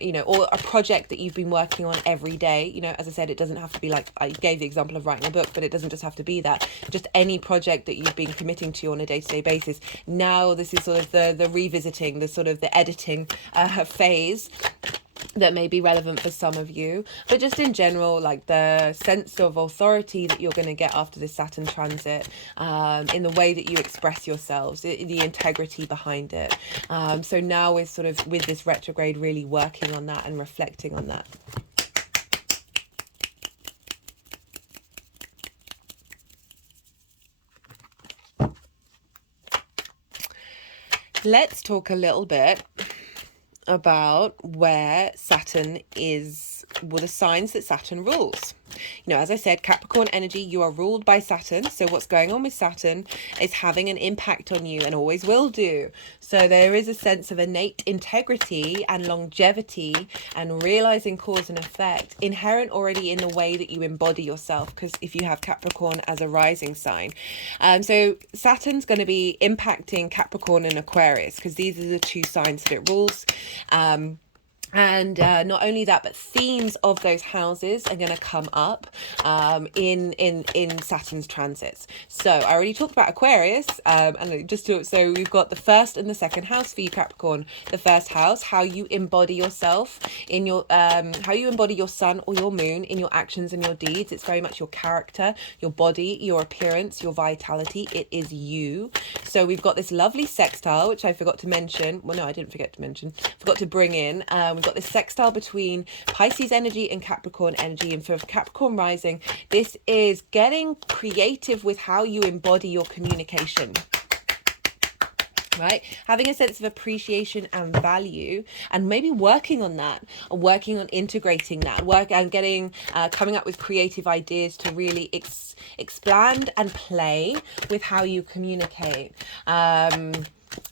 you know, or a project that you've been working on every day. You know, as I said, it doesn't have to be like, I gave the example of writing a book, but it doesn't just have to be that. Just any project that you've been committing to on a day-to-day basis. Now this is sort of the revisiting, the sort of the editing phase that may be relevant for some of you. But just in general, like the sense of authority that you're going to get after this Saturn transit, in the way that you express yourselves, the integrity behind it. So now we're sort of, with this retrograde, really working on that and reflecting on that. Let's talk a little bit about where Saturn is, well, the signs that Saturn rules. You know, as I said, Capricorn energy, you are ruled by Saturn. So what's going on with Saturn is having an impact on you, and always will do. So there is a sense of innate integrity and longevity and realizing cause and effect inherent already in the way that you embody yourself, because if you have Capricorn as a rising sign. So Saturn's going to be impacting Capricorn and Aquarius, because these are the two signs that it rules. And not only that, but themes of those houses are going to come up in Saturn's transits. So I already talked about Aquarius, and so we've got the first and the second house for you, Capricorn. The first house, how you embody yourself in your how you embody your sun or your moon in your actions and your deeds. It's very much your character, your body, your appearance, your vitality. It is you. So we've got this lovely sextile, which I forgot to mention. Well, no, I didn't forget to mention. Forgot to bring in. We've got this sextile between Pisces energy and Capricorn energy. And for Capricorn rising, this is getting creative with how you embody your communication. Right, having a sense of appreciation and value, and maybe working on that, or working on integrating that work, and getting coming up with creative ideas to really expand and play with how you communicate.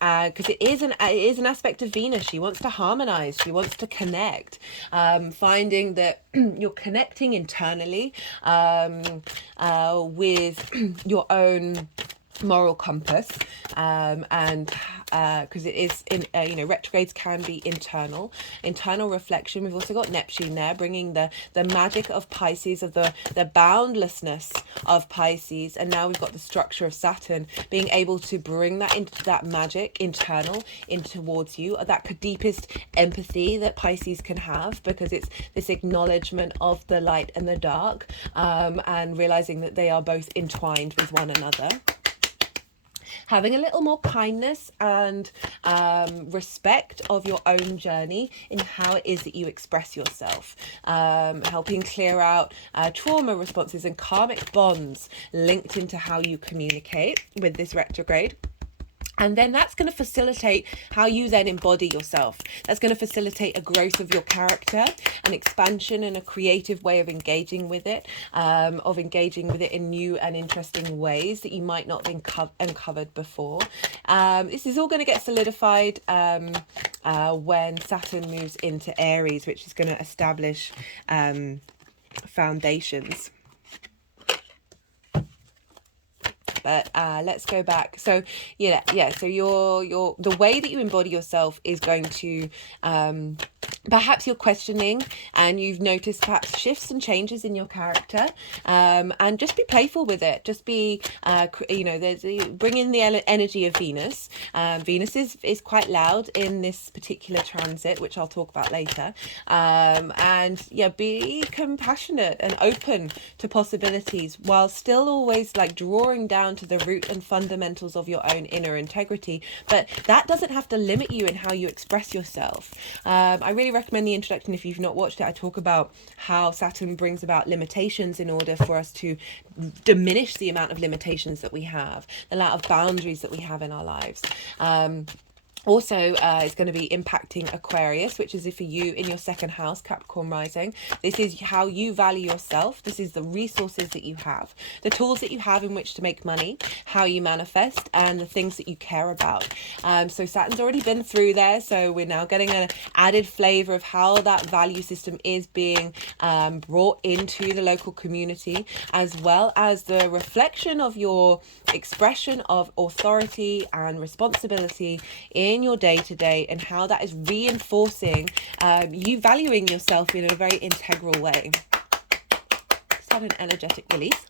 Because it is an aspect of Venus. She wants to harmonize, she wants to connect, finding that you're connecting internally with your own moral compass, and because it is in you know, retrogrades can be internal reflection. We've also got Neptune there, bringing the magic of Pisces, of the boundlessness of Pisces, and now we've got the structure of Saturn being able to bring that into that magic internal in towards you, that deepest empathy that Pisces can have, because it's this acknowledgement of the light and the dark, and realizing that they are both entwined with one another. Having a little more kindness and respect of your own journey in how it is that you express yourself, helping clear out trauma responses and karmic bonds linked into how you communicate with this retrograde. And then that's going to facilitate how you then embody yourself. That's going to facilitate a growth of your character, an expansion and a creative way of engaging with it, in new and interesting ways that you might not have uncovered before. This is all going to get solidified when Saturn moves into Aries, which is going to establish foundations. But let's go back. So so your the way that you embody yourself is going to perhaps you're questioning and you've noticed perhaps shifts and changes in your character, and just be playful with it. Just be bring in the energy of Venus. Venus is quite loud in this particular transit, which I'll talk about later, and yeah, be compassionate and open to possibilities while still always like drawing down to the root and fundamentals of your own inner integrity. But that doesn't have to limit you in how you express yourself. I really recommend the introduction. If you've not watched it, I talk about how Saturn brings about limitations in order for us to diminish the amount of limitations that we have, the amount of boundaries that we have in our lives. Also, it's going to be impacting Aquarius, which is for you in your second house, Capricorn rising. This is how you value yourself. This is the resources that you have, the tools that you have in which to make money, how you manifest, and the things that you care about. So Saturn's already been through there. So we're now getting an added flavor of how that value system is being brought into the local community, as well as the reflection of your expression of authority and responsibility in your day-to-day, and how that is reinforcing you valuing yourself in a very integral way. Just had an energetic release.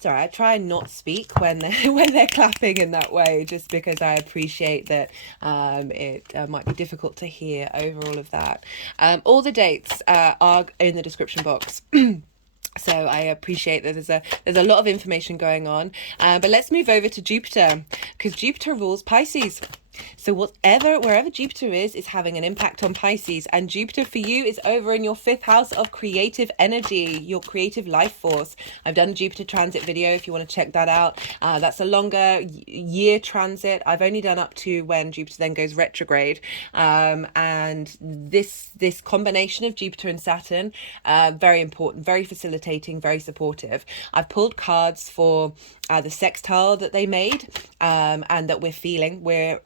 Sorry, I try and not speak when they're clapping in that way, just because I appreciate that it might be difficult to hear over all of that. All the dates are in the description box. So I appreciate that there's a lot of information going on. But let's move over to Jupiter, because Jupiter rules Pisces. So wherever Jupiter is having an impact on Pisces, and Jupiter for you is over in your fifth house of creative energy, your creative life force. I've done a Jupiter transit video if you want to check that out. That's a longer year transit. I've only done up to when Jupiter then goes retrograde. And this combination of Jupiter and Saturn, very important, very facilitating, very supportive. I've pulled cards for the sextile that they made, and that we're feeling, we're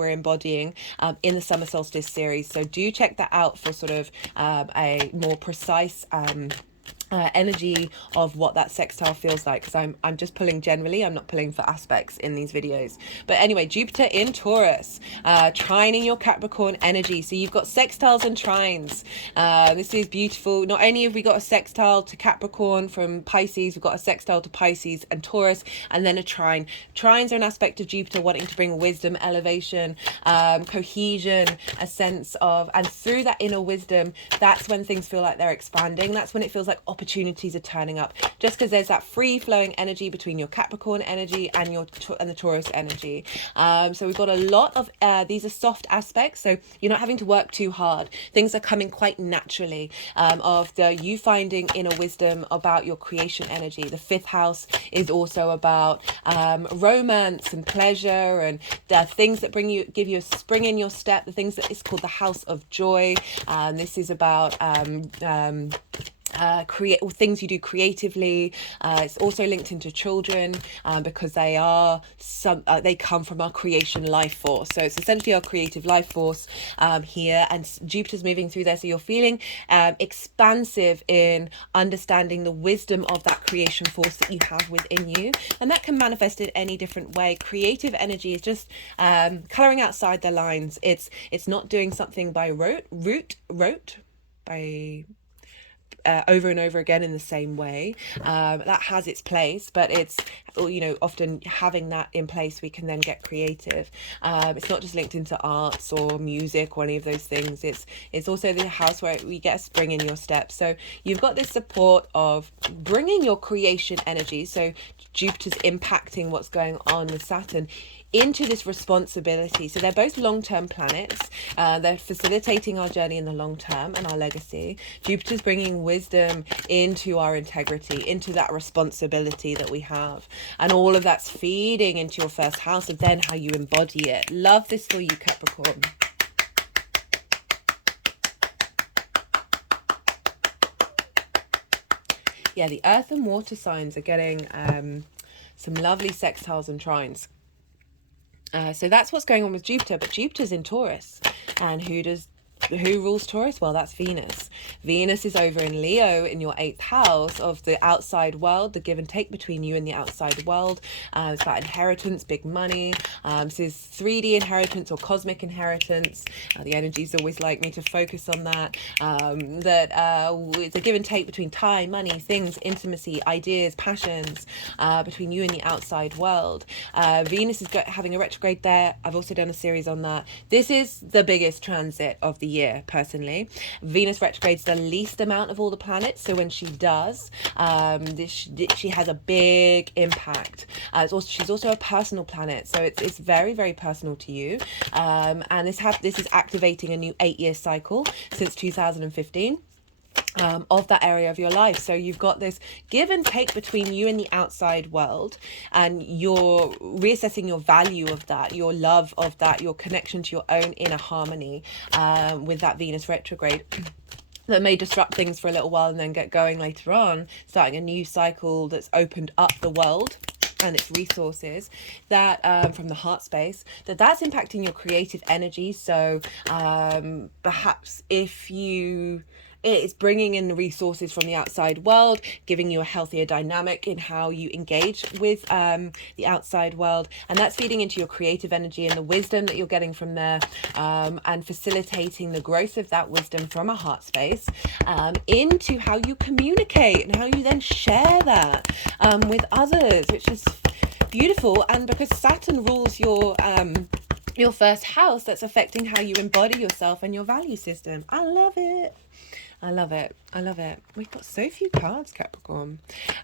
embodying in the summer solstice series. So do check that out for sort of a more precise energy of what that sextile feels like, because I'm just pulling generally. I'm not pulling for aspects in these videos. But anyway, Jupiter in Taurus, trining your Capricorn energy. So you've got sextiles and trines. This is beautiful. Not only have we got a sextile to Capricorn from Pisces, we've got a sextile to Pisces and Taurus, and then a trine. Trines are an aspect of Jupiter wanting to bring wisdom, elevation, cohesion, a sense of, and through that inner wisdom, that's when things feel like they're expanding. That's when it feels like opportunities are turning up, just because there's that free flowing energy between your Capricorn energy and the Taurus energy. So we've got a lot of these are soft aspects, so you're not having to work too hard. Things are coming quite naturally, of you finding inner wisdom about your creation energy. The fifth house is also about romance and pleasure, and things that give you a spring in your step, the things that is called the house of joy. This is about things you do creatively. It's also linked into children, because they come from our creation life force. So it's essentially our creative life force here, and Jupiter's moving through there. So you're feeling expansive in understanding the wisdom of that creation force that you have within you, and that can manifest in any different way. Creative energy is just coloring outside the lines. It's not doing something by rote by over and over again in the same way. That has its place, but it's, often having that in place, we can then get creative. It's not just linked into arts or music or any of those things. It's also the house where we get a spring in your step. So you've got this support of bringing your creation energy. So Jupiter's impacting what's going on with Saturn into this responsibility. So they're both long-term planets. They're facilitating our journey in the long term and our legacy. Jupiter's bringing wisdom into our integrity, into that responsibility that we have. And all of that's feeding into your first house of then how you embody it. Love this for you, Capricorn. Yeah, the earth and water signs are getting some lovely sextiles and trines. So that's what's going on with Jupiter, but Jupiter's in Taurus. And who rules Taurus? Well, that's Venus. Venus is over in Leo in your 8th house of the outside world, the give and take between you and the outside world. It's about inheritance, big money. This is 3D inheritance or cosmic inheritance. The energies always like me to focus on that. It's a give and take between time, money, things, intimacy, ideas, passions, between you and the outside world. Venus is having a retrograde there. I've also done a series on that. This is the biggest transit of the year, personally. Venus retrogrades the least amount of all the planets, so when she does, she has a big impact. She's also a personal planet, so it's very, very personal to you. And this is activating a new 8-year cycle since 2015. Of that area of your life. So you've got this give and take between you and the outside world, and you're reassessing your value of that, your love of that, your connection to your own inner harmony with that Venus retrograde. That may disrupt things for a little while and then get going later on, starting a new cycle that's opened up the world and its resources, that from the heart space, that's impacting your creative energy. So perhaps if it's bringing in the resources from the outside world, giving you a healthier dynamic in how you engage with the outside world. And that's feeding into your creative energy and the wisdom that you're getting from there, and facilitating the growth of that wisdom from a heart space into how you communicate and how you then share that with others, which is beautiful. And because Saturn rules your 1st house, that's affecting how you embody yourself and your value system. I love it. I love it. I love it. We've got so few cards, Capricorn.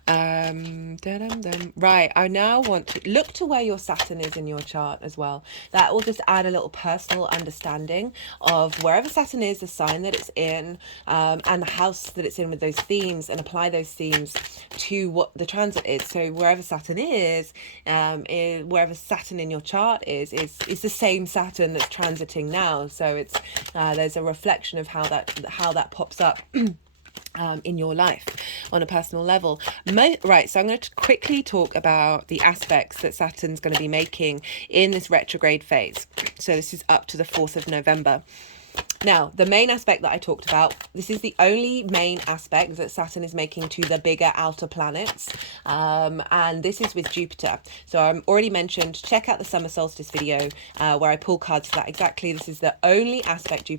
Right, I now want to look to where your Saturn is in your chart as well. That will just add a little personal understanding of wherever Saturn is, the sign that it's in, and the house that it's in with those themes, and apply those themes to what the transit is. So wherever Saturn is wherever Saturn in your chart is the same Saturn that's transiting now. So it's there's a reflection of how that pops up in your life on a personal level. Right, so I'm going to quickly talk about the aspects that Saturn's going to be making in this retrograde phase. So this is up to the 4th of November. Now, the main aspect that I talked about, this is the only main aspect that Saturn is making to the bigger outer planets. And this is with Jupiter. So I already mentioned, check out the summer solstice video where I pull cards for that. Exactly, this is the only aspect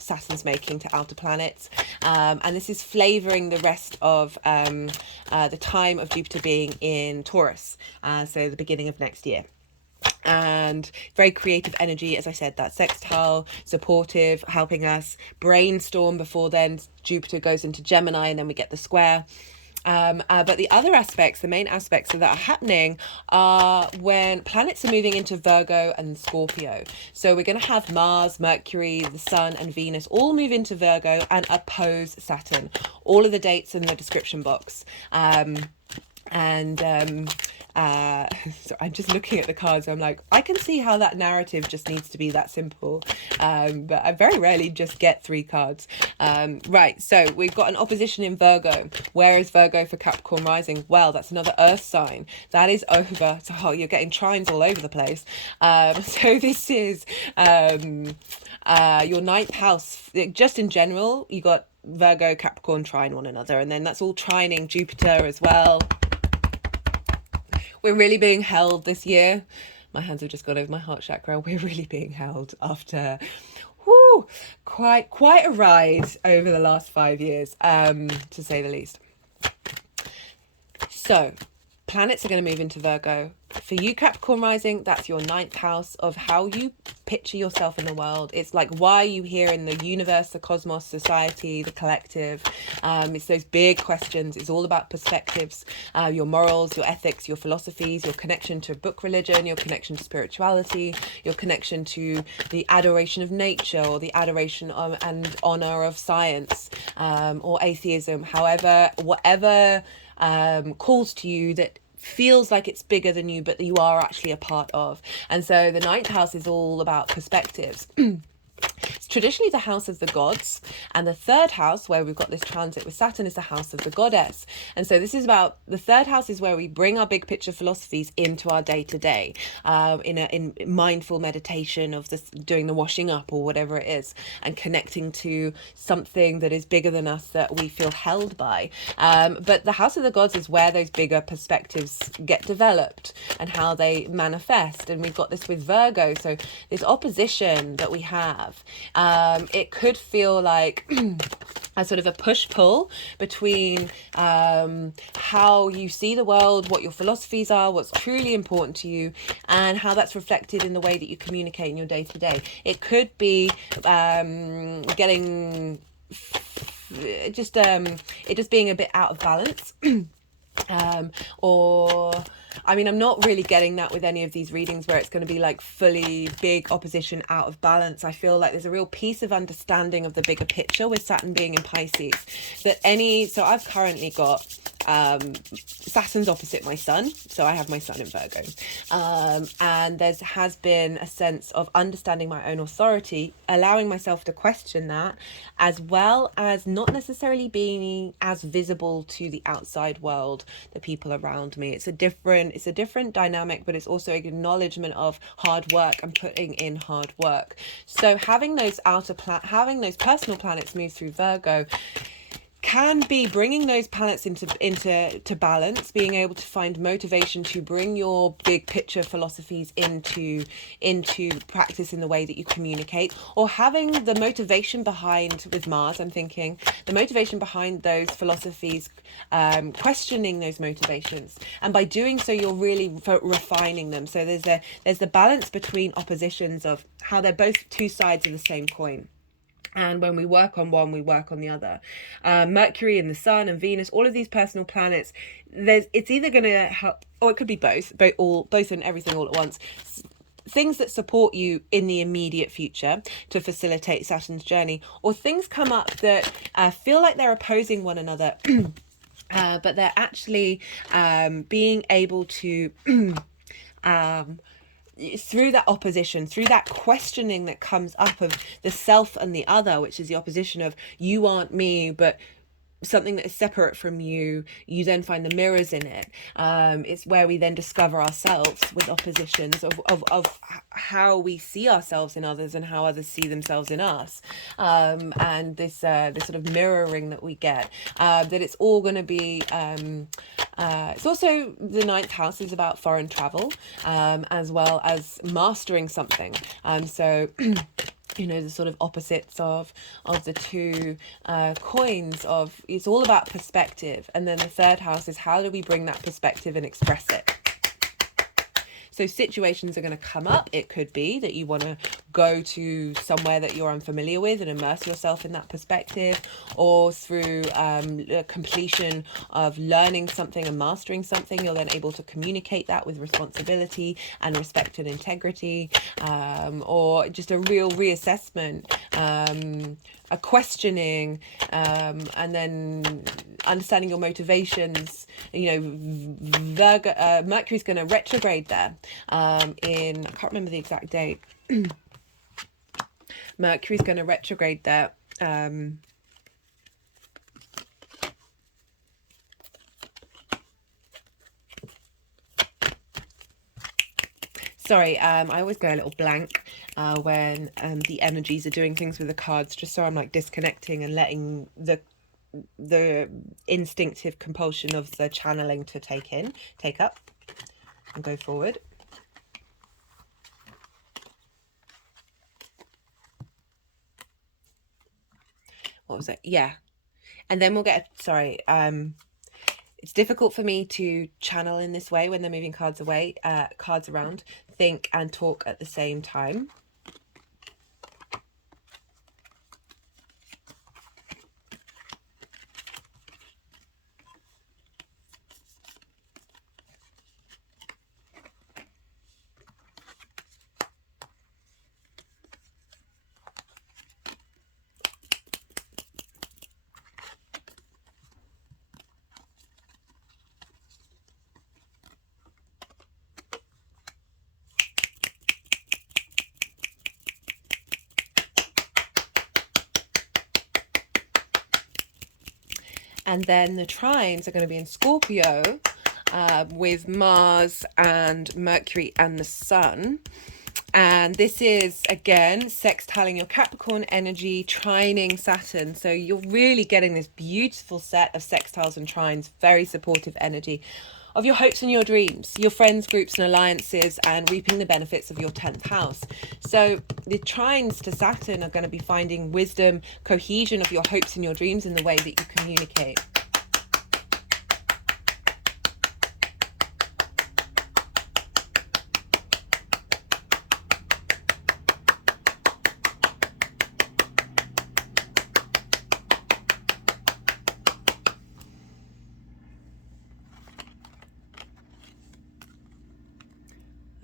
Saturn's making to outer planets. And this is flavouring the rest of the time of Jupiter being in Taurus. So the beginning of next year. And very creative energy, as I said, that sextile, supportive, helping us brainstorm before then Jupiter goes into Gemini and then we get the square. But the other aspects, the main aspects that are happening are when planets are moving into Virgo and Scorpio. So we're going to have Mars, Mercury, the Sun and Venus all move into Virgo and oppose Saturn. All of the dates in the description box. So I'm just looking at the cards. I'm like, I can see how that narrative just needs to be that simple. But I very rarely just get 3 cards. Right, so we've got an opposition in Virgo. Where is Virgo for Capricorn rising? Well, that's another earth sign. That is over. So you're getting trines all over the place. So this is your 9th house. Just in general, you got Virgo, Capricorn trine one another. And then that's all trining Jupiter as well. We're really being held this year. My hands have just gone over my heart chakra. We're really being held after quite a ride over the last 5 years, to say the least. So planets are going to move into Virgo. For you, Capricorn rising, that's your 9th house of how you picture yourself in the world. It's like, why are you here in the universe, the cosmos, society, the collective? It's those big questions. It's all about perspectives, your morals, your ethics, your philosophies, your connection to book religion, your connection to spirituality, your connection to the adoration of nature or the adoration of and honor of science, or atheism. However, whatever calls to you that feels like it's bigger than you, but you are actually a part of. And so the 9th house is all about perspectives. It's traditionally the house of the gods, and the third house, where we've got this transit with Saturn, is the house of the goddess. And so this is about, the third house is where we bring our big picture philosophies into our day-to-day, in mindful meditation of this, doing the washing up or whatever it is, and connecting to something that is bigger than us that we feel held by. But the house of the gods is where those bigger perspectives get developed and how they manifest. And we've got this with Virgo, so this opposition that we have, it could feel like a sort of a push-pull between how you see the world, what your philosophies are, what's truly important to you, and how that's reflected in the way that you communicate in your day-to-day. It could be getting it just being a bit out of balance. Or I mean, I'm not really getting that with any of these readings where it's going to be like fully big opposition, out of balance. I feel like there's a real piece of understanding of the bigger picture with Saturn being in Pisces. So I've currently got Saturn's opposite my sun, so I have my sun in Virgo, and there has been a sense of understanding my own authority, allowing myself to question that, as well as not necessarily being as visible to the outside world, the people around me. It's a different dynamic, but it's also an acknowledgement of hard work and putting in hard work. So having those having those personal planets move through Virgo can be bringing those planets into balance, being able to find motivation to bring your big picture philosophies into practice in the way that you communicate, or having the motivation behind, with Mars, I'm thinking, the motivation behind those philosophies, questioning those motivations, and by doing so you're really refining them. So there's the balance between oppositions of how they're both two sides of the same coin. And when we work on one, we work on the other. Mercury and the Sun and Venus, all of these personal planets, it's either going to help, or it could be both and everything all at once. Things that support you in the immediate future to facilitate Saturn's journey, or things come up that feel like they're opposing one another, but they're actually being able to through that opposition, through that questioning that comes up of the self and the other, which is the opposition of you aren't me, but something that is separate from you, you then find the mirrors in it. It's where we then discover ourselves with oppositions of how we see ourselves in others and how others see themselves in us. And this sort of mirroring that we get, that it's all going to be, it's also, the ninth house is about foreign travel, as well as mastering something. So you know, the sort of opposites of the two coins of, it's all about perspective. And then the third house is how do we bring that perspective and express it? So situations are going to come up. It could be that you want to go to somewhere that you're unfamiliar with and immerse yourself in that perspective, or through completion of learning something and mastering something, you're then able to communicate that with responsibility and respect and integrity, or just a real reassessment, a questioning, and then understanding your motivations. You know, Virgo, Mercury's going to retrograde there in, I can't remember the exact date. Mercury's going to retrograde there sorry, I always go a little blank when the energies are doing things with the cards, just so I'm like disconnecting and letting the instinctive compulsion of the channeling to take up and go forward. What was it? Yeah. And then we'll get, sorry, it's difficult for me to channel in this way when they're moving cards around, think and talk at the same time. And then the trines are going to be in Scorpio with Mars and Mercury and the Sun. And this is, again, sextiling your Capricorn energy, trining Saturn. So you're really getting this beautiful set of sextiles and trines, very supportive energy of your hopes and your dreams, your friends, groups and alliances, and reaping the benefits of your 10th house. So the trines to Saturn are going to be finding wisdom, cohesion of your hopes and your dreams in the way that you communicate.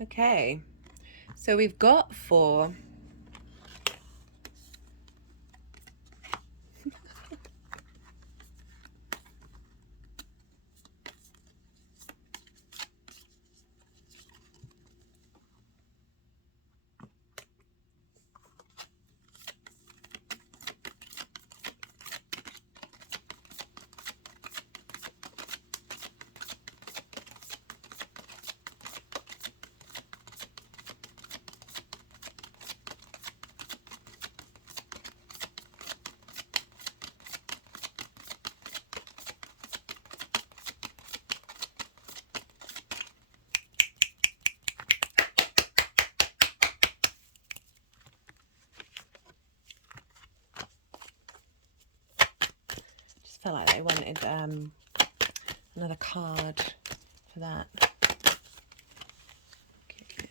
Okay, so we've got 4. Felt like I wanted another card for that. Okay.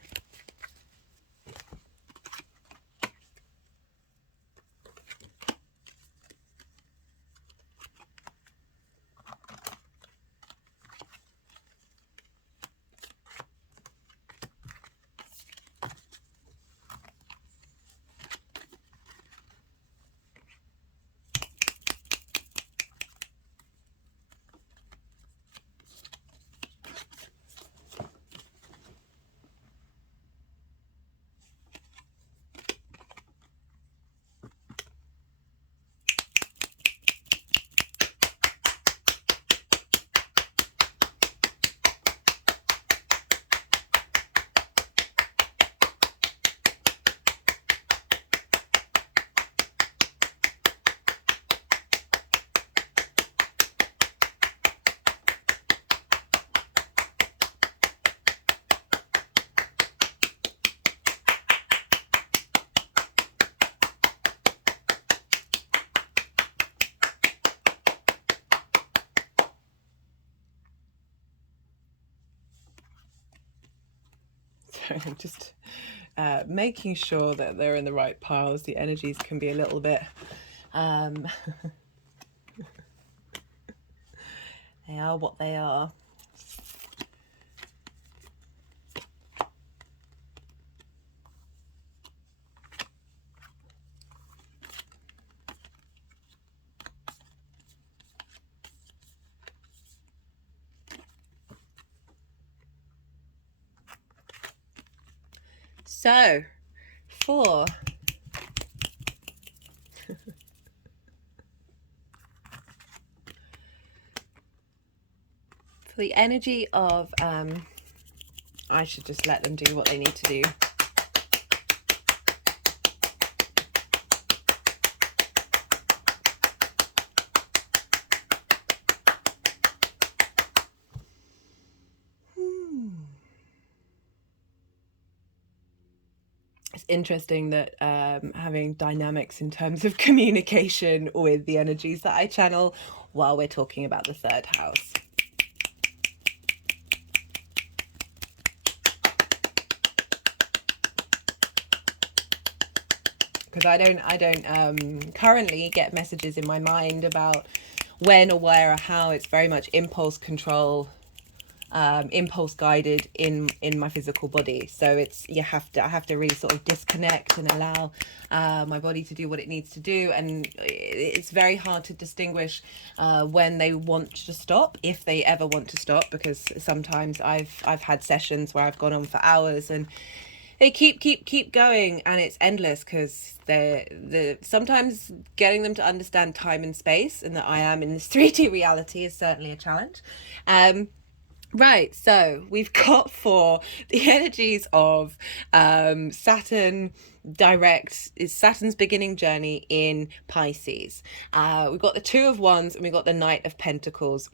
So I'm just making sure that they're in the right piles. The energies can be a little bit they are what they are. So, 4. For the energy of, I should just let them do what they need to do. It's interesting that having dynamics in terms of communication with the energies that I channel while we're talking about the 3rd house. Because I don't currently get messages in my mind about when or where or how. It's very much impulse control, impulse guided in my physical body. So it's I have to really sort of disconnect and allow my body to do what it needs to do, and it's very hard to distinguish when they want to stop, if they ever want to stop, because sometimes I've had sessions where I've gone on for hours and they keep going, and it's endless because the sometimes getting them to understand time and space and that I am in this 3D reality is certainly a challenge. Right, so we've got for the energies of Saturn direct is Saturn's beginning journey in Pisces. We've got the Two of Wands and we've got the Knight of Pentacles.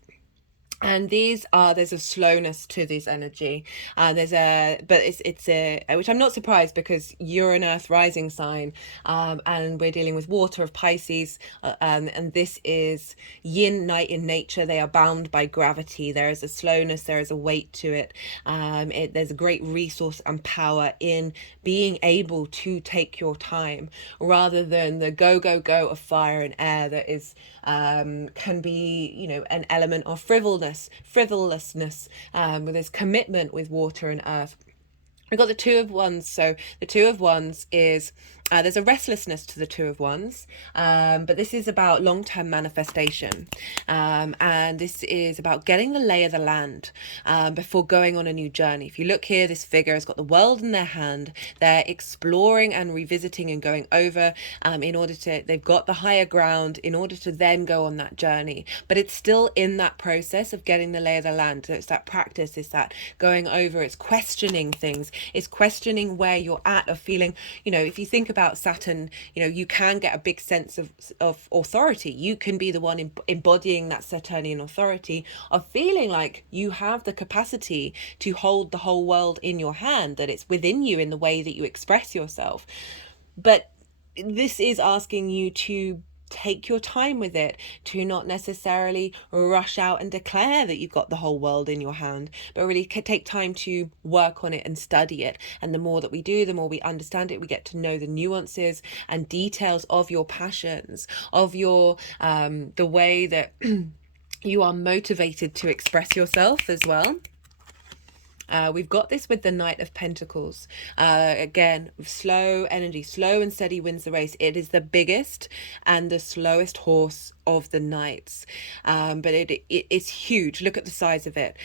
And there's a slowness to this energy. It's a, which I'm not surprised because you're an earth rising sign, and we're dealing with water of Pisces, and this is yin, night in nature. They are bound by gravity. There is a slowness, there is a weight to it. There's a great resource and power in being able to take your time rather than the go of fire and air that is can be, you know, an element of frivolousness, with this commitment with water and earth. We've got the Two of Wands. So the Two of Wands is there's a restlessness to the Two of Wands, but this is about long-term manifestation, and this is about getting the lay of the land before going on a new journey. If you look here, this figure has got the world in their hand. They're exploring and revisiting and going over in order to, they've got the higher ground in order to then go on that journey. But it's still in that process of getting the lay of the land. So it's that practice, it's that going over, it's questioning things, it's questioning where you're at, of feeling, you know, if you think about Saturn, you know, you can get a big sense of authority. You can be the one embodying that Saturnian authority of feeling like you have the capacity to hold the whole world in your hand, that it's within you in the way that you express yourself. But this is asking you to take your time with it, to not necessarily rush out and declare that you've got the whole world in your hand, but really take time to work on it and study it. And the more that we do, the more we understand it, we get to know the nuances and details of your passions, of your the way that you are motivated to express yourself as well. We've got this with the Knight of Pentacles. Again, slow energy, slow and steady wins the race. It is the biggest and the slowest horse of the Knights, but it's huge. Look at the size of it.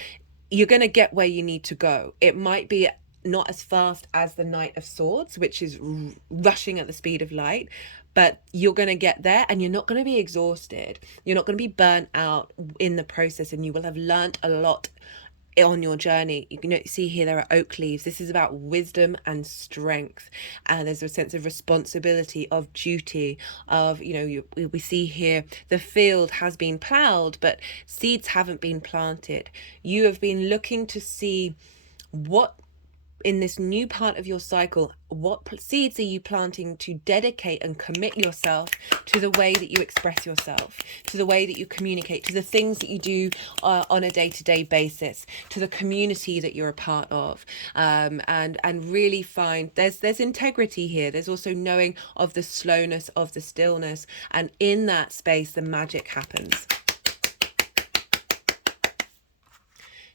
You're going to get where you need to go. It might be not as fast as the Knight of Swords, which is rushing at the speed of light, but you're going to get there, and you're not going to be exhausted. You're not going to be burnt out in the process, and you will have learnt a lot on your journey. You can see here there are oak leaves. This is about wisdom and strength, and there's a sense of responsibility, of duty, of, you know, we see here the field has been ploughed but seeds haven't been planted. You have been looking to see what in this new part of your cycle, what seeds are you planting to dedicate and commit yourself to the way that you express yourself, to the way that you communicate, to the things that you do on a day-to-day basis, to the community that you're a part of, and really find there's integrity here. There's also knowing of the slowness, of the stillness, and in that space the magic happens.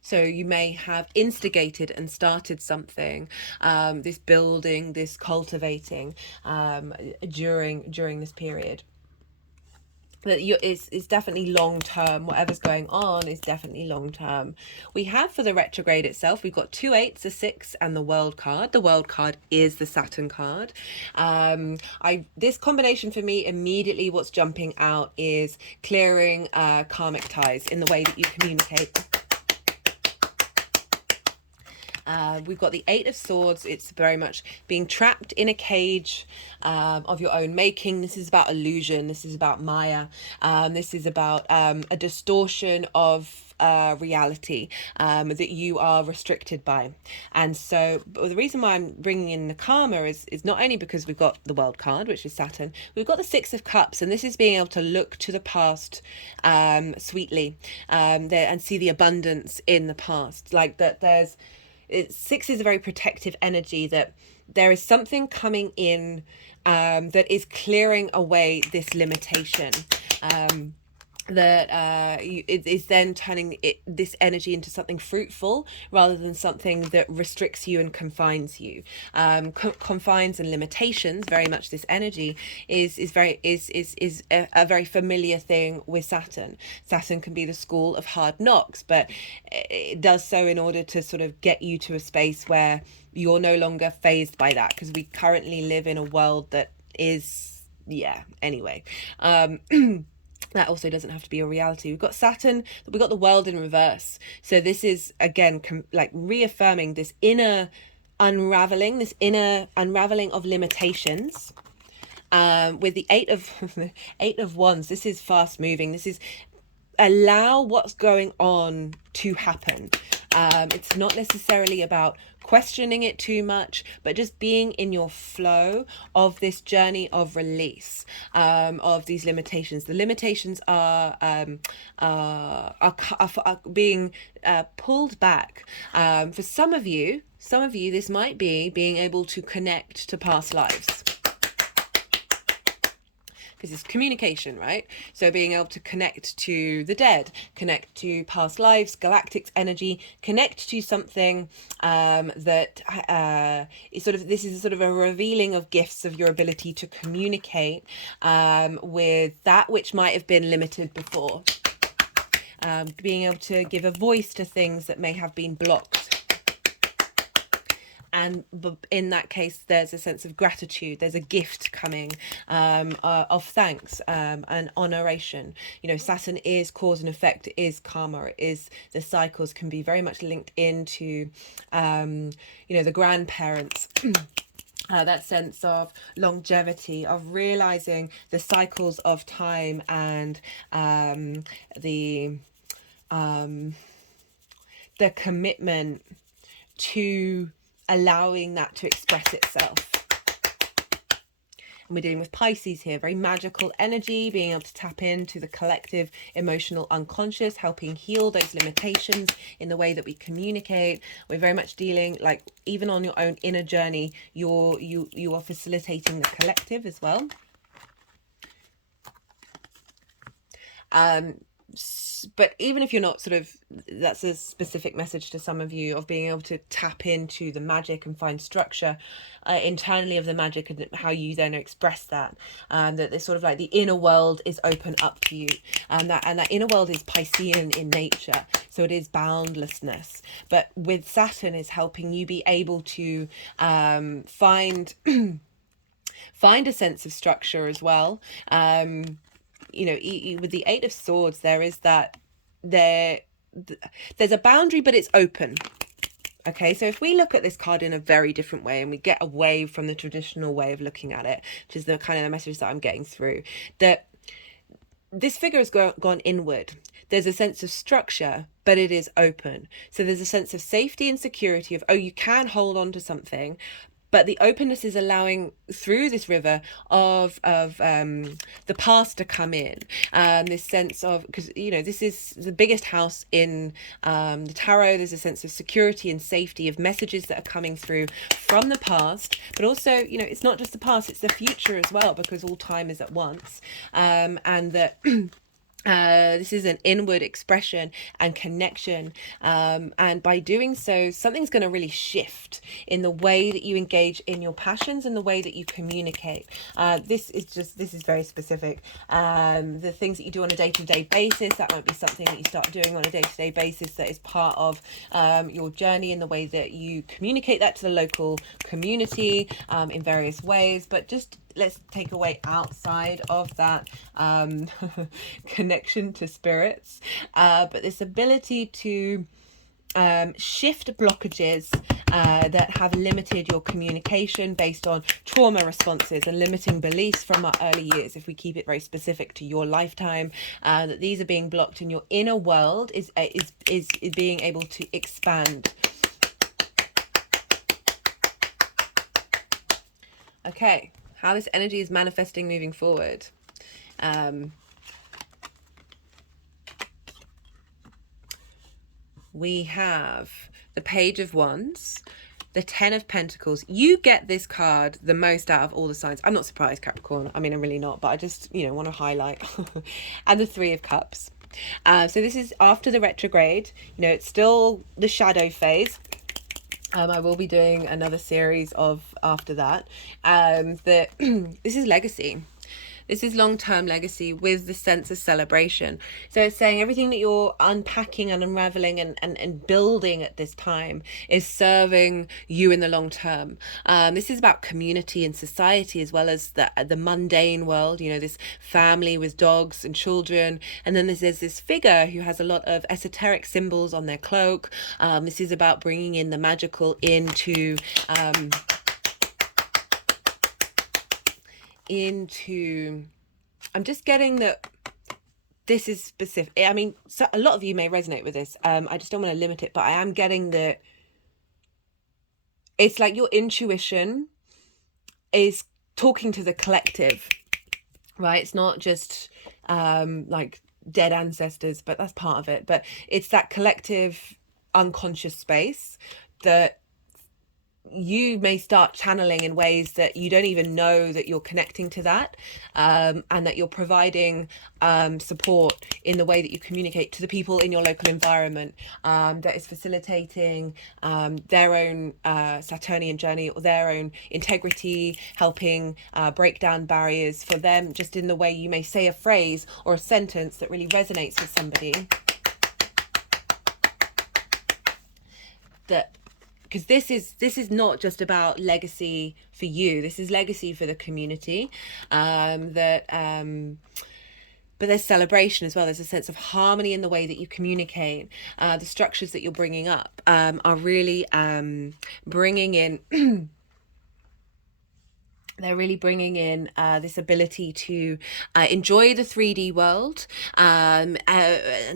So you may have instigated and started something, this building, this cultivating, during this period. That it's definitely long term. Whatever's going on is definitely long term. We have, for the retrograde itself, we've got 2 8s, a 6, and the World card. The World card is the Saturn card. This combination for me, immediately what's jumping out is clearing karmic ties in the way that you communicate. We've got the 8 of Swords. It's very much being trapped in a cage of your own making. This is about illusion. This is about Maya. This is about a distortion of reality that you are restricted by. And so the reason why I'm bringing in the karma is not only because we've got the World card, which is Saturn, we've got the 6 of Cups, and this is being able to look to the past sweetly, and see the abundance in the past. Like that there's 6 is a very protective energy, that there is something coming in that is clearing away this limitation. that it is then turning this energy into something fruitful rather than something that restricts you and confines you. Confines and limitations, very much this energy is a very familiar thing with Saturn. Saturn can be the school of hard knocks, but it does so in order to sort of get you to a space where you're no longer fazed by that, because we currently live in a world that is, yeah, anyway. That also doesn't have to be a reality. We've got Saturn, we've got the world in reverse. So this is, again, like reaffirming this inner unraveling of limitations. With the eight of wands, this is fast moving. This is allow what's going on to happen. It's not necessarily about questioning it too much, but just being in your flow of this journey of release, of these limitations. The limitations are being pulled back. For some of you, this might be being able to connect to past lives, because it's communication, right? So being able to connect to the dead, connect to past lives, galactic energy, connect to something that is sort of, this is sort of a revealing of gifts of your ability to communicate with that which might have been limited before. Being able to give a voice to things that may have been blocked. And in that case, there's a sense of gratitude. There's a gift coming of thanks and honoration. You know, Saturn is cause and effect. It is karma. It is, the cycles can be very much linked into, you know, the grandparents. That sense of longevity, of realizing the cycles of time, and the commitment to allowing that to express itself. And we're dealing with Pisces here, very magical energy, being able to tap into the collective emotional unconscious, helping heal those limitations in the way that we communicate. We're very much dealing, like, even on your own inner journey, you are facilitating the collective as well. But even if you're not sort of, that's a specific message to some of you, of being able to tap into the magic and find structure internally of the magic, and how you then express that. That this sort of like the inner world is open up to you, and that inner world is Piscean in nature, so it is boundlessness. But with Saturn, is helping you be able to find a sense of structure as well. You know, with the Eight of Swords, there is that there's a boundary, but it's open. Okay, so if we look at this card in a very different way, and we get away from the traditional way of looking at it, which is the kind of the message that I'm getting through, that this figure has gone inward. There's a sense of structure, but it is open. So there's a sense of safety and security of, oh, you can hold on to something, but the openness is allowing through this river of the past to come in. This sense of, because, you know, this is the biggest house in the tarot. There's a sense of security and safety, of messages that are coming through from the past, but also, you know, it's not just the past, it's the future as well, because all time is at once. And that this is an inward expression and connection, and by doing so, something's going to really shift in the way that you engage in your passions and the way that you communicate. This is very specific. The things that you do on a day-to-day basis, that might be something that you start doing on a day-to-day basis that is part of your journey, in the way that you communicate that to the local community in various ways. But just let's take away outside of that connection to spirits, but this ability to shift blockages that have limited your communication based on trauma responses and limiting beliefs from our early years. If we keep it very specific to your lifetime, that these are being blocked, and your inner world is being able to expand. Okay, how this energy is manifesting moving forward. We have the Page of Wands. the 10 of Pentacles. You get this card the most out of all the signs. I'm not surprised, Capricorn. I mean, I'm really not, but I just, you know, want to highlight. And the 3 of Cups. So this is after the retrograde. You know, it's still the shadow phase. I will be doing another series of after that. This is legacy. This is long-term legacy with the sense of celebration. So it's saying everything that you're unpacking and unraveling and building at this time is serving you in the long term. This is about community and society, as well as the mundane world, you know, this family with dogs and children. And then there's this figure who has a lot of esoteric symbols on their cloak. This is about bringing in the magical into I'm just getting that this is specific. I mean, so a lot of you may resonate with this. I just don't want to limit it, but I am getting that it's like your intuition is talking to the collective, right? It's not just like dead ancestors, but that's part of it. But it's that collective unconscious space that you may start channeling in ways that you don't even know that you're connecting to that, and that you're providing support in the way that you communicate to the people in your local environment, that is facilitating their own Saturnian journey or their own integrity, helping break down barriers for them, just in the way you may say a phrase or a sentence that really resonates with somebody. That because this is not just about legacy for you. This is legacy for the community. But there's celebration as well. There's a sense of harmony in the way that you communicate. The structures that you're bringing up are really bringing in they're really bringing in this ability to enjoy the 3D world, and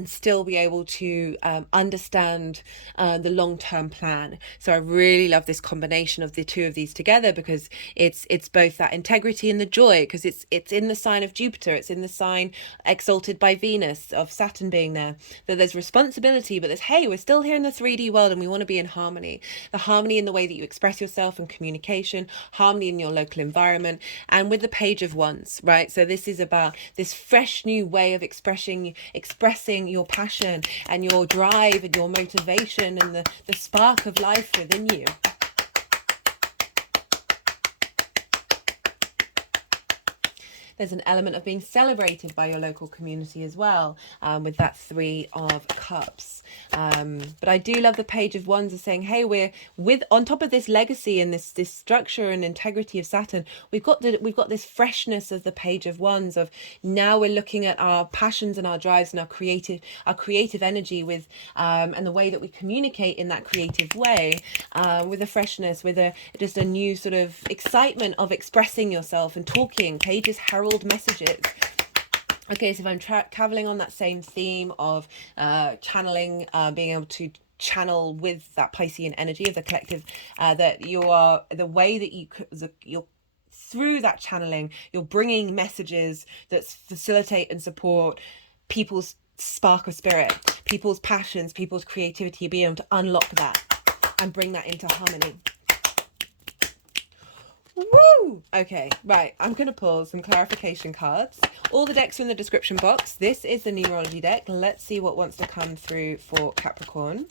still be able to understand the long-term plan. So I really love this combination of the two of these together, because it's both that integrity and the joy, because it's in the sign of Jupiter, it's in the sign exalted by Venus, of Saturn being there, that there's responsibility, but there's, hey, we're still here in the 3D world and we want to be in harmony. The harmony in the way that you express yourself and communication, harmony in your local environment, and with the Page of Wands, right? So this is about this fresh new way of expressing your passion and your drive and your motivation and the spark of life within you. There's an element of being celebrated by your local community as well, with that 3 of Cups. But I do love the Page of Wands as saying, hey, we're on top of this legacy and this structure and integrity of Saturn. We've got this freshness of the Page of Wands, of now we're looking at our passions and our drives and our creative energy with and the way that we communicate in that creative way, with a freshness, with just a new sort of excitement of expressing yourself and talking. Pages herald messages. Okay, so if I'm traveling on that same theme of channeling, being able to channel with that Piscean energy of the collective, that you are, the way that you're through that channeling, you're bringing messages that facilitate and support people's spark of spirit, people's passions, people's creativity, being able to unlock that and bring that into harmony. Woo! Okay, right, I'm going to pull some clarification cards. All the decks are in the description box. This is the numerology deck. Let's see what wants to come through for Capricorn.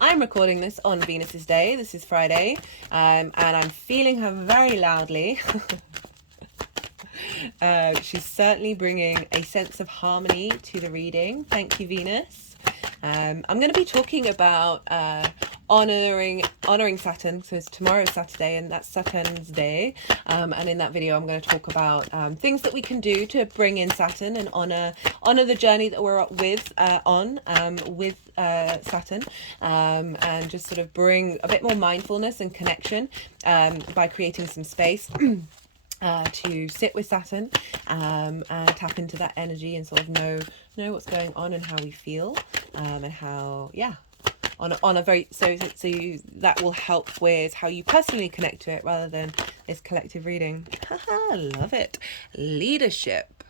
I'm recording this on Venus's day. This is Friday, and I'm feeling her very loudly. She's certainly bringing a sense of harmony to the reading. Thank you, Venus. I'm going to be talking about honoring Saturn. So it's tomorrow, Saturday, and that's Saturn's day. And in that video, I'm going to talk about things that we can do to bring in Saturn and honor the journey that we're with Saturn, and just sort of bring a bit more mindfulness and connection by creating some space. To sit with Saturn, and tap into that energy and sort of know what's going on and how we feel, and how, yeah, on a very, so that will help with how you personally connect to it rather than this collective reading. Haha, love it. Leadership.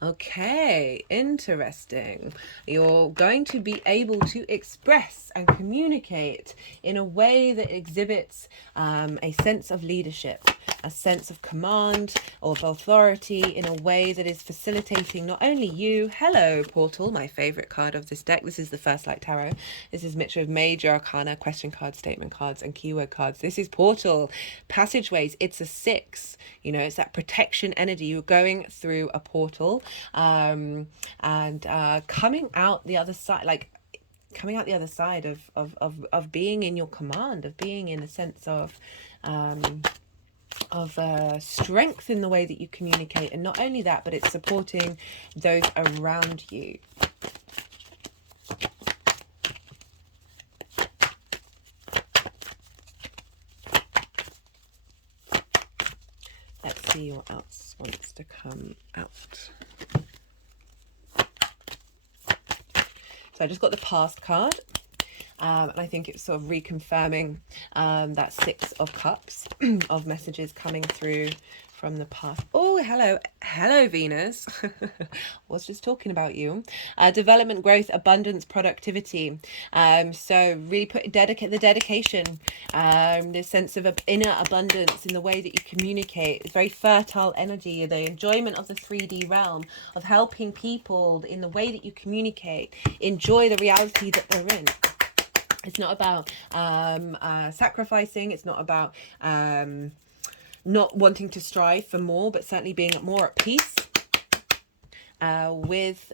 Okay, interesting. You're going to be able to express and communicate in a way that exhibits a sense of leadership, a sense of command or of authority, in a way that is facilitating not only you. Hello, Portal, my favorite card of this deck. This is the First Light Tarot. This is mixture of major arcana, question cards, statement cards, and keyword cards. This is Portal, passageways. It's a 6. You know, it's that protection energy. You're going through a portal, and coming out the other side, like coming out the other side of being in your command, of being in a sense of strength in the way that you communicate. And not only that, but it's supporting those around you. Let's see what else wants to come out. So I just got the past card, and I think it's sort of reconfirming that 6 of Cups of messages coming through from the past. Oh, hello Venus. Was just talking about you. Development, growth, abundance, productivity. So really dedicate the dedication, this sense of inner abundance in the way that you communicate. It's very fertile energy, the enjoyment of the 3D realm, of helping people in the way that you communicate enjoy the reality that they're in. It's not about sacrificing. It's not about not wanting to strive for more, but certainly being more at peace with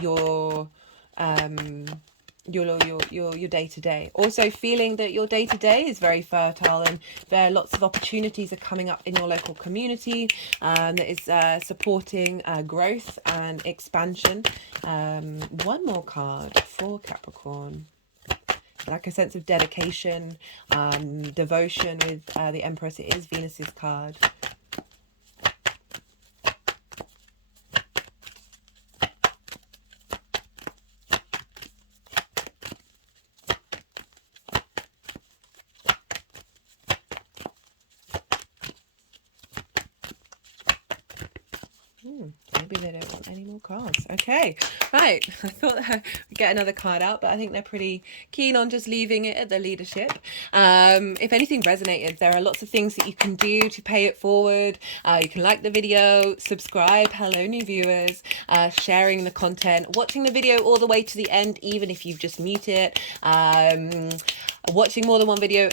your day to day. Also feeling that your day to day is very fertile, and there are lots of opportunities are coming up in your local community that is supporting growth and expansion. One more card for Capricorn. Like a sense of dedication, devotion with the Empress. It is Venus's card. Maybe they don't want any more cards. Okay, right. I thought I'd get another card out, but I think they're pretty keen on just leaving it at the leadership. If anything resonated, there are lots of things that you can do to pay it forward. You can like the video, subscribe, hello new viewers, sharing the content, watching the video all the way to the end, even if you've just muted it. Watching more than one video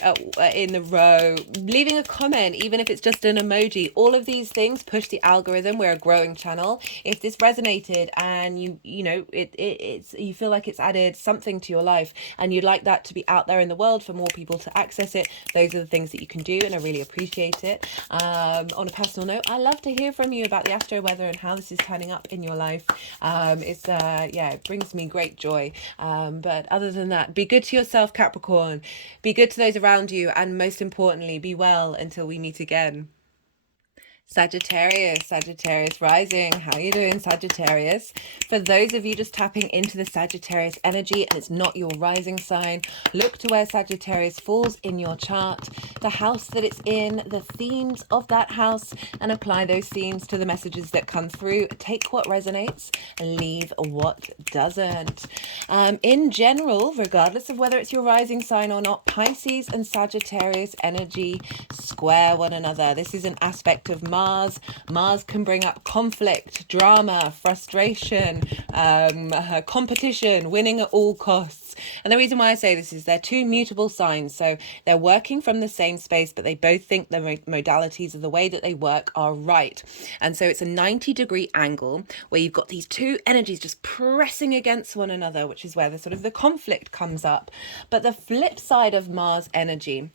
in the row, leaving a comment, even if it's just an emoji. All of these things push the algorithm. We're a growing channel. If this resonated and you know it's you feel like it's added something to your life and you'd like that to be out there in the world for more people to access it, those are the things that you can do, and I really appreciate it. On a personal note, I love to hear from you about the astro weather and how this is turning up in your life. It brings me great joy. But other than that, be good to yourself, Capricorn. Be good to those around you, and most importantly, be well until we meet again. Sagittarius rising. How are you doing, Sagittarius? For those of you just tapping into the Sagittarius energy and it's not your rising sign, look to where Sagittarius falls in your chart, the house that it's in, the themes of that house, and apply those themes to the messages that come through. Take what resonates and leave what doesn't. In general, regardless of whether it's your rising sign or not, Pisces and Sagittarius energy square one another. This is an aspect of Mars. Mars can bring up conflict, drama, frustration, competition, winning at all costs. And the reason why I say this is they're two mutable signs. So they're working from the same space, but they both think the modalities of the way that they work are right. And so it's a 90-degree angle where you've got these two energies just pressing against one another, which is where the sort of the conflict comes up. But the flip side of Mars energy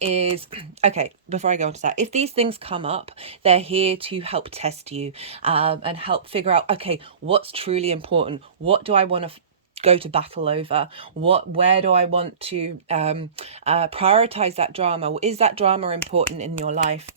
is, okay, before I go on to that, if these things come up, they're here to help test you and help figure out, okay, what's truly important? What do I want to go to battle over? Where do I want to prioritize that drama? Is that drama important in your life?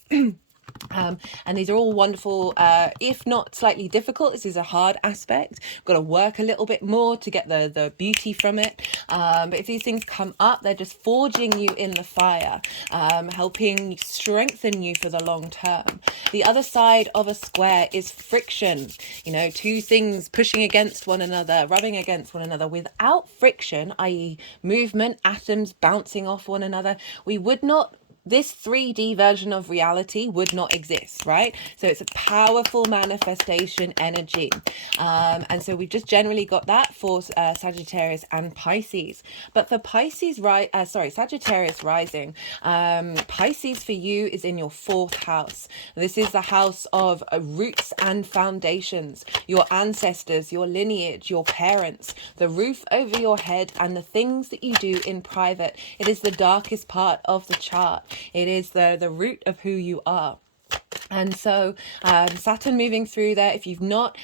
And these are all wonderful, if not slightly difficult. This is a hard aspect. Got to work a little bit more to get the beauty from it. But if these things come up, they're just forging you in the fire, helping strengthen you for the long term. The other side of a square is friction. You know, two things pushing against one another, rubbing against one another. Without friction, i.e. movement, atoms bouncing off one another, we would not, this 3D version of reality would not exist, right? So it's a powerful manifestation energy. And so we've just generally got that for Sagittarius and Pisces. But for Pisces, Sagittarius rising, Pisces for you is in your 4th house. This is the house of roots and foundations, your ancestors, your lineage, your parents, the roof over your head, and the things that you do in private. It is the darkest part of the chart. It is the root of who you are. And so Saturn moving through there. If you've not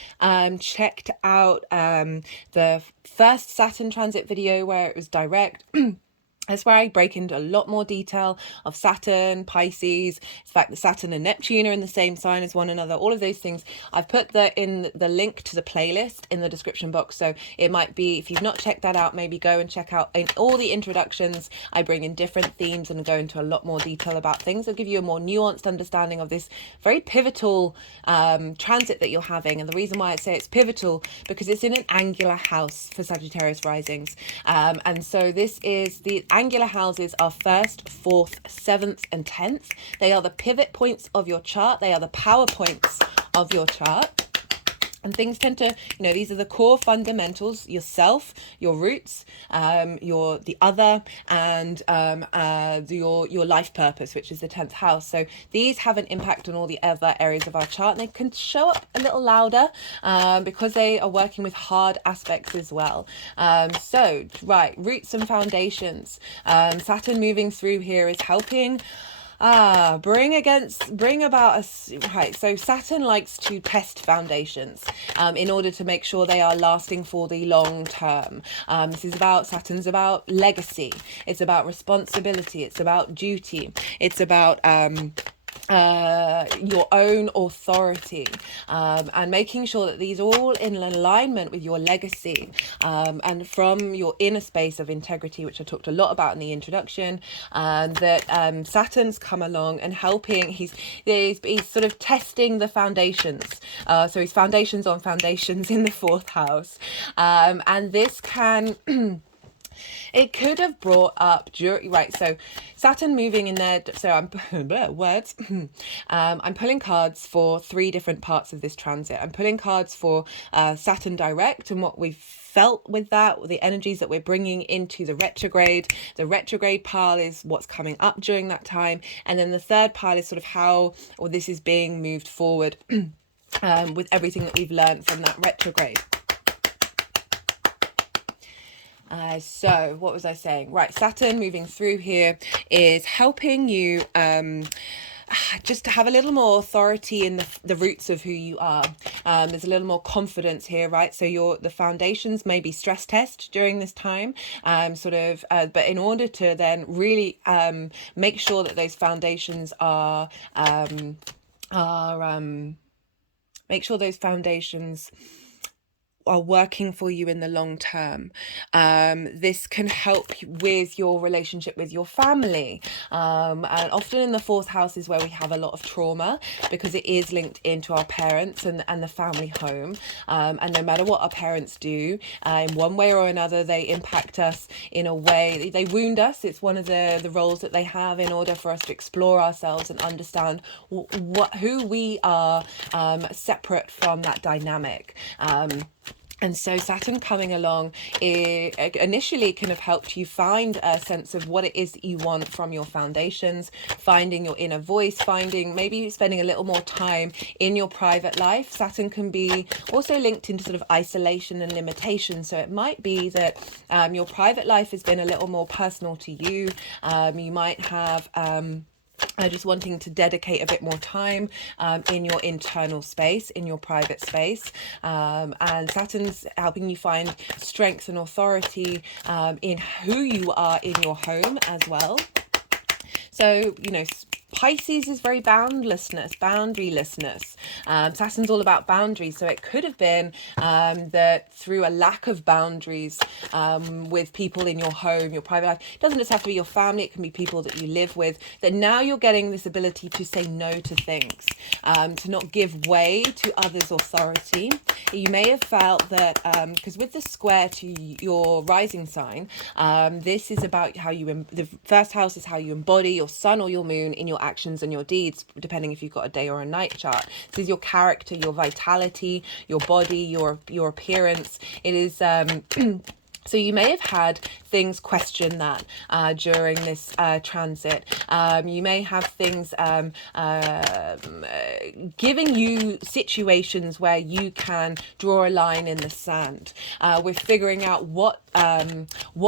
checked out the first Saturn transit video where it was direct, that's where I break into a lot more detail of Saturn, Pisces, the fact that Saturn and Neptune are in the same sign as one another, all of those things. I've put in the link to the playlist in the description box. So it might be, if you've not checked that out, maybe go and check out in all the introductions. I bring in different themes and go into a lot more detail about things. I'll give you a more nuanced understanding of this very pivotal transit that you're having. And the reason why I say it's pivotal, because it's in an angular house for Sagittarius risings. And so this is the angular houses are 1st, 4th, 7th, and 10th. They are the pivot points of your chart. They are the power points of your chart. And things tend to, these are the core fundamentals: yourself, your roots, the other, and your life purpose, which is the 10th house. So these have an impact on all the other areas of our chart, and they can show up a little louder because they are working with hard aspects as well. Roots and foundations. Saturn moving through here is helping bring about right. So Saturn likes to test foundations in order to make sure they are lasting for the long term. Saturn's about legacy. It's about responsibility. It's about duty. It's about your own authority, and making sure that these are all in alignment with your legacy, and from your inner space of integrity, which I talked a lot about in the introduction. That Saturn's come along and helping. He's sort of testing the foundations. So he's foundations on foundations in the 4th house, and this can. It could have brought up so Saturn moving in there. So I'm words. I'm pulling cards for 3 different parts of this transit. I'm pulling cards for Saturn direct and what we've felt with that, the energies that we're bringing into the retrograde. The retrograde pile is what's coming up during that time, and then the 3rd pile is sort of how this is being moved forward with everything that we've learned from that retrograde. So what was I saying? Right, Saturn moving through here is helping you just to have a little more authority in the roots of who you are. There's a little more confidence here, right? So the foundations may be stress test during this time, but in order to then really make sure that those foundations are working for you in the long term. This can help with your relationship with your family. And often in the 4th house is where we have a lot of trauma, because it is linked into our parents and the family home. And no matter what our parents do, in one way or another, they impact us in a way. They wound us. It's one of the roles that they have in order for us to explore ourselves and understand who we are, separate from that dynamic. And so Saturn coming along initially can have helped you find a sense of what it is that you want from your foundations, finding your inner voice, maybe spending a little more time in your private life. Saturn can be also linked into sort of isolation and limitation. So it might be that your private life has been a little more personal to you. You might have just wanting to dedicate a bit more time in your internal space, in your private space. And Saturn's helping you find strength and authority in who you are in your home as well. So, Pisces is very boundarylessness. Saturn's all about boundaries, so it could have been that through a lack of boundaries with people in your home, your private life, it doesn't just have to be your family, it can be people that you live with, that now you're getting this ability to say no to things, to not give way to others' authority. You may have felt that, because with the square to your rising sign, this is about how you, the first house is how you embody your sun or your moon in your actions and your deeds, depending if you've got a day or a night chart. This is your character, your vitality, your body, your appearance. It is so you may have had things question that during this transit. You may have things giving you situations where you can draw a line in the sand. We're figuring out what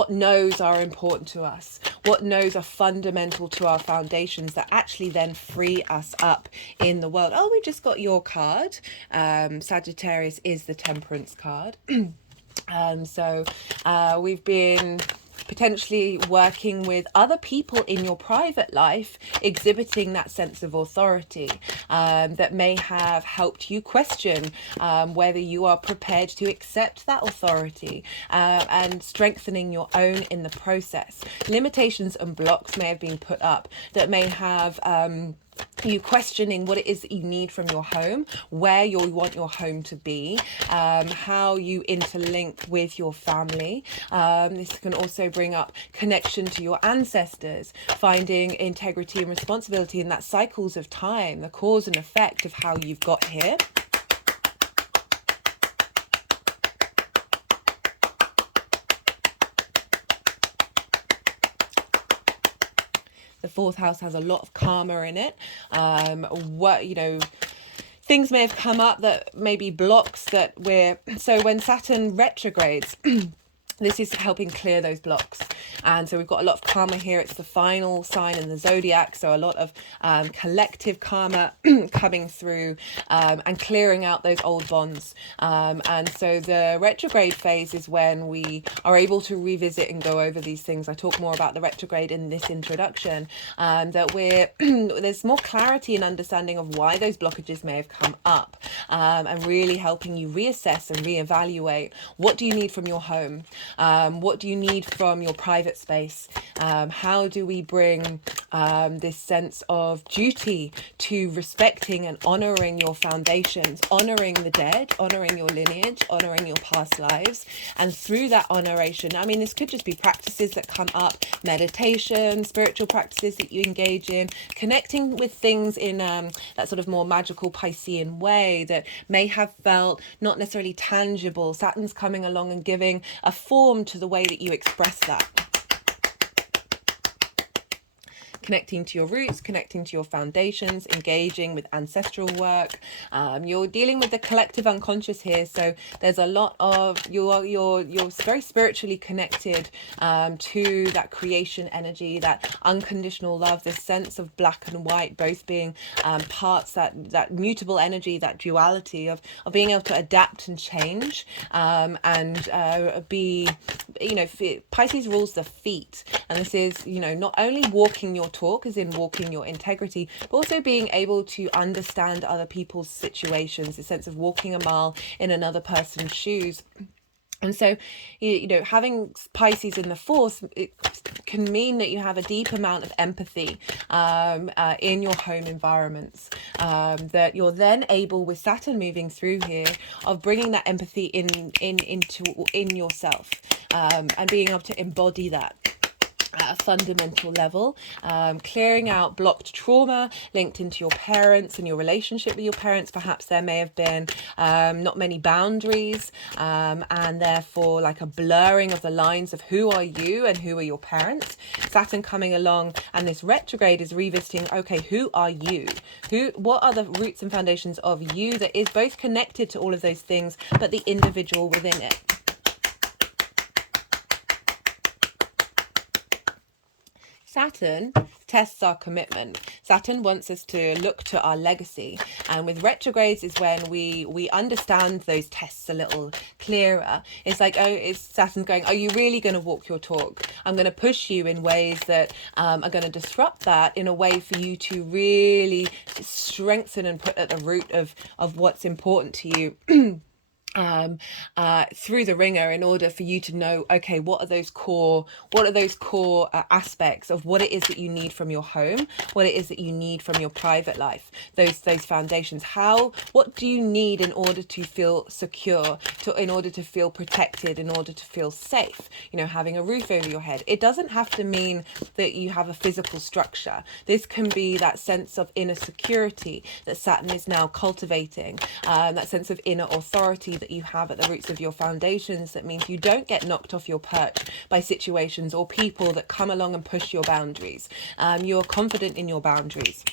no's are important to us, what no's are fundamental to our foundations that actually then free us up in the world. Oh, we just got your card. Sagittarius is the Temperance card. So we've been potentially working with other people in your private life exhibiting that sense of authority that may have helped you question whether you are prepared to accept that authority and strengthening your own in the process. Limitations and blocks may have been put up that may have you questioning what it is that you need from your home, where you want your home to be, how you interlink with your family. This can also bring up connection to your ancestors, finding integrity and responsibility in that cycles of time, the cause and effect of how you've got here. The fourth house has a lot of karma in it. Things may have come up that may be blocks that so when Saturn retrogrades, this is helping clear those blocks. And so we've got a lot of karma here. It's the final sign in the zodiac. So a lot of collective karma coming through and clearing out those old bonds. And so the retrograde phase is when we are able to revisit and go over these things. I talk more about the retrograde in this introduction, that there's more clarity and understanding of why those blockages may have come up, and really helping you reassess and reevaluate what do you need from your home. What do you need from your private space? How do we bring this sense of duty to respecting and honoring your foundations, honoring the dead, honoring your lineage, honoring your past lives? And through that honoration, I mean, this could just be practices that come up, meditation, spiritual practices that you engage in, connecting with things in that sort of more magical Piscean way that may have felt not necessarily tangible. Saturn's coming along and giving a form to the way that you express that. Connecting to your roots, connecting to your foundations, engaging with ancestral work. You're dealing with the collective unconscious here, so there's a lot of you're very spiritually connected to that creation energy, that unconditional love, this sense of black and white both being parts, that mutable energy, that duality of being able to adapt and change, and be, Pisces rules the feet, and this is, not only walking your talk, as in walking your integrity, but also being able to understand other people's situations, the sense of walking a mile in another person's shoes. And so, having Pisces in the fourth, it can mean that you have a deep amount of empathy in your home environments, that you're then able, with Saturn moving through here, of bringing that empathy in yourself, and being able to embody that at a fundamental level, clearing out blocked trauma linked into your parents and your relationship with your parents. Perhaps there may have been not many boundaries, and therefore like a blurring of the lines of who are you and who are your parents. Saturn coming along, and this retrograde is revisiting, okay, who are you? What are the roots and foundations of you that is both connected to all of those things, but the individual within it? Saturn tests our commitment. Saturn wants us to look to our legacy, and with retrogrades is when we understand those tests a little clearer. It's like, oh, it's Saturn going, are you really going to walk your talk? I'm going to push you in ways that are going to disrupt that, in a way for you to really strengthen and put at the root of what's important to you through the ringer, in order for you to know, okay, what are those core aspects of what it is that you need from your home, what it is that you need from your private life, those foundations. What do you need in order to feel secure, in order to feel protected, in order to feel safe? You know, having a roof over your head. It doesn't have to mean that you have a physical structure. This can be that sense of inner security that Saturn is now cultivating, that sense of inner authority that you have at the roots of your foundations. That means you don't get knocked off your perch by situations or people that come along and push your boundaries. You're confident in your boundaries.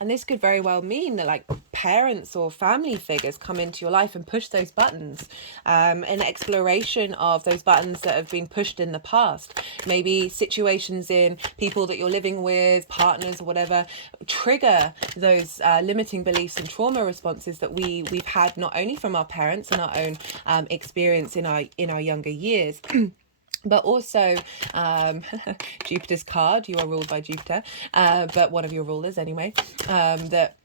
And this could very well mean that, like, parents or family figures come into your life and push those buttons. An exploration of those buttons that have been pushed in the past. Maybe situations in people that you're living with, partners or whatever, trigger those limiting beliefs and trauma responses that we've had, not only from our parents and our own experience in our younger years. But also, Jupiter's card, you are ruled by Jupiter, but one of your rulers anyway, that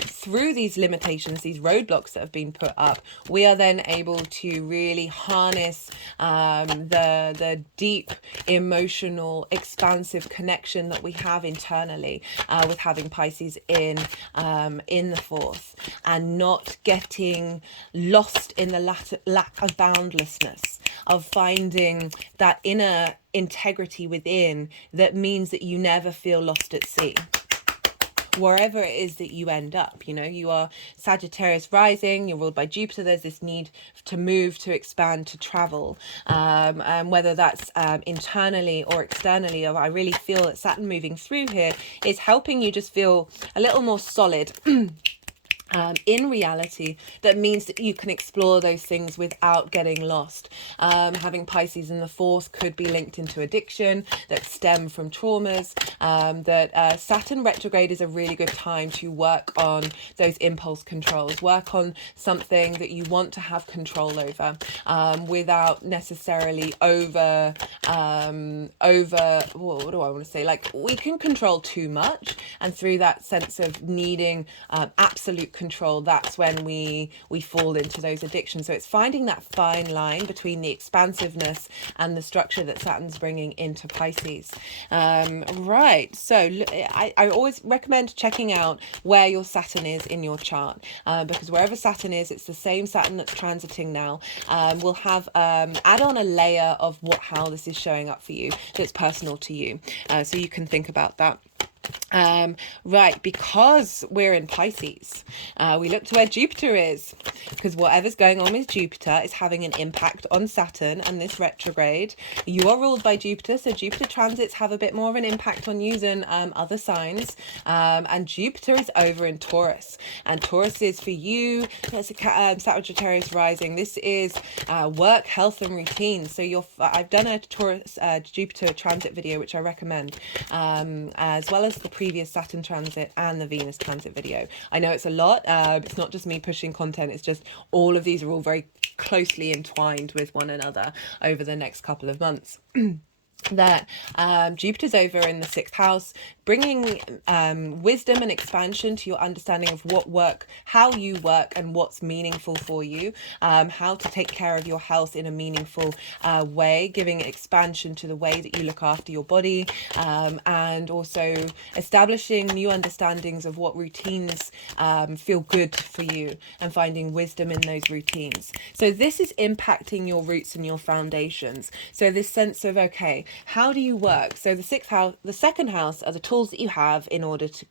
through these limitations, these roadblocks that have been put up, we are then able to really harness the deep emotional expansive connection that we have internally with having Pisces in the fourth, and not getting lost in the lack of boundlessness, of finding that inner integrity within, that means that you never feel lost at sea wherever it is that you end up. You know, you are Sagittarius rising, you're ruled by Jupiter. There's this need to move, to expand, to travel, and whether that's internally or externally. I really feel that Saturn moving through here is helping you just feel a little more solid in reality. That means that you can explore those things without getting lost. Having Pisces in the fourth could be linked into addiction that stem from traumas. That Saturn retrograde is a really good time to work on those impulse controls, work on something that you want to have control over, without necessarily over what do I want to say, like, we can control too much, and through that sense of needing absolute control, that's when we fall into those addictions. So it's finding that fine line between the expansiveness and the structure that Saturn's bringing into Pisces. Right, so I always recommend checking out where your Saturn is in your chart, because wherever Saturn is, it's the same Saturn that's transiting now. We'll have add on a layer of how this is showing up for you that's personal to you, so you can think about that. Right, because we're in Pisces, we look to where Jupiter is, because whatever's going on with Jupiter is having an impact on Saturn and this retrograde. You are ruled by Jupiter, so Jupiter transits have a bit more of an impact on you than other signs, and Jupiter is over in Taurus, and Taurus is for you, that's a Sagittarius rising. This is work, health and routine. So I've done a Taurus Jupiter transit video, which I recommend, as well as the previous Saturn transit and the Venus transit video. I know it's a lot. It's not just me pushing content. It's just all of these are all very closely entwined with one another over the next couple of months. That Jupiter's over in the sixth house, bringing wisdom and expansion to your understanding of how you work and what's meaningful for you, how to take care of your health in a meaningful way, giving expansion to the way that you look after your body, and also establishing new understandings of what routines feel good for you, and finding wisdom in those routines. So this is impacting your roots and your foundations. So this sense of, okay, how do you work? So the second house are the tools that you have in order to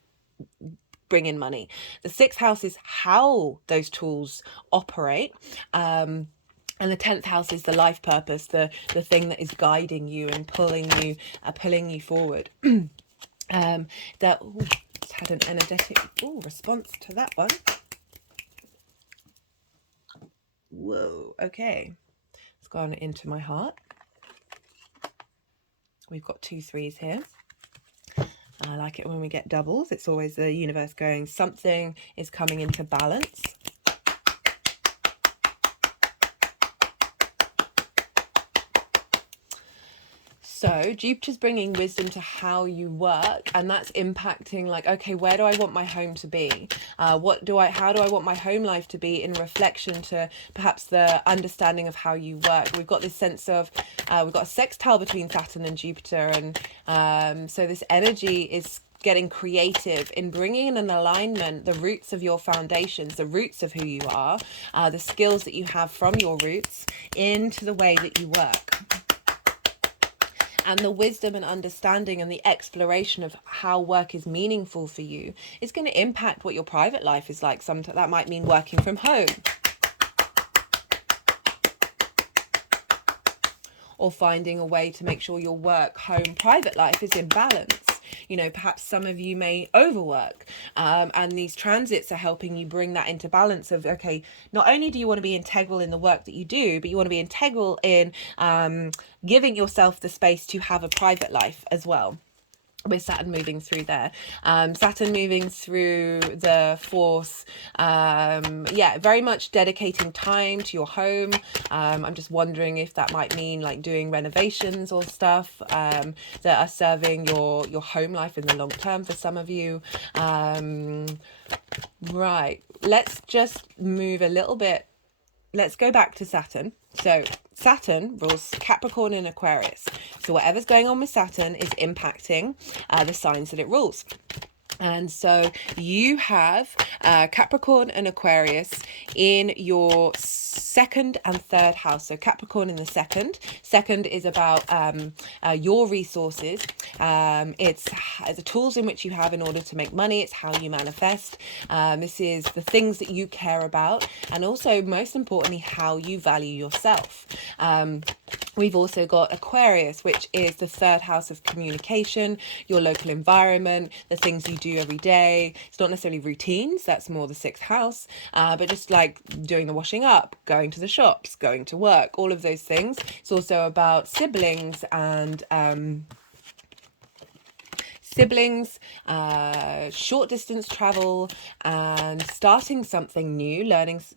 bring in money. The sixth house is how those tools operate. And the 10th house is the life purpose, the thing that is guiding you and pulling you forward. That had an energetic response to that one. Whoa, okay. It's gone into my heart. We've got 2 3s here. I like it when we get doubles. It's always the universe going, something is coming into balance. So Jupiter's bringing wisdom to how you work, and that's impacting, like, okay, where do I want my home to be? How do I want my home life to be in reflection to perhaps the understanding of how you work? We've got this sense of, we've got a sextile between Saturn and Jupiter, and so this energy is getting creative in bringing in an alignment, the roots of your foundations, the roots of who you are, the skills that you have from your roots into the way that you work. And the wisdom and understanding and the exploration of how work is meaningful for you is going to impact what your private life is like. Sometimes that might mean working from home, or finding a way to make sure your work, home, private life is in balance. You know, perhaps some of you may overwork, and these transits are helping you bring that into balance of, okay, not only do you want to be integral in the work that you do, but you want to be integral in giving yourself the space to have a private life as well. With Saturn moving through there, Saturn moving through the 4th, yeah, very much dedicating time to your home. I'm just wondering if that might mean like doing renovations or stuff that are serving your home life in the long term for some of you. Right, let's just move a little bit. Let's go back to Saturn. So Saturn rules Capricorn and Aquarius. So whatever's going on with Saturn is impacting the signs that it rules. And so you have Capricorn and Aquarius in your 2nd and 3rd house. So Capricorn in the 2nd. 2nd is about your resources. It's the tools in which you have in order to make money. It's how you manifest. This is the things that you care about. And also, most importantly, how you value yourself. We've also got Aquarius, which is the 3rd house of communication, your local environment, the things you do every day. It's not necessarily routines, that's more the 6th house, but just like doing the washing up, going to the shops, going to work, all of those things. It's also about siblings and short distance travel, and starting something new,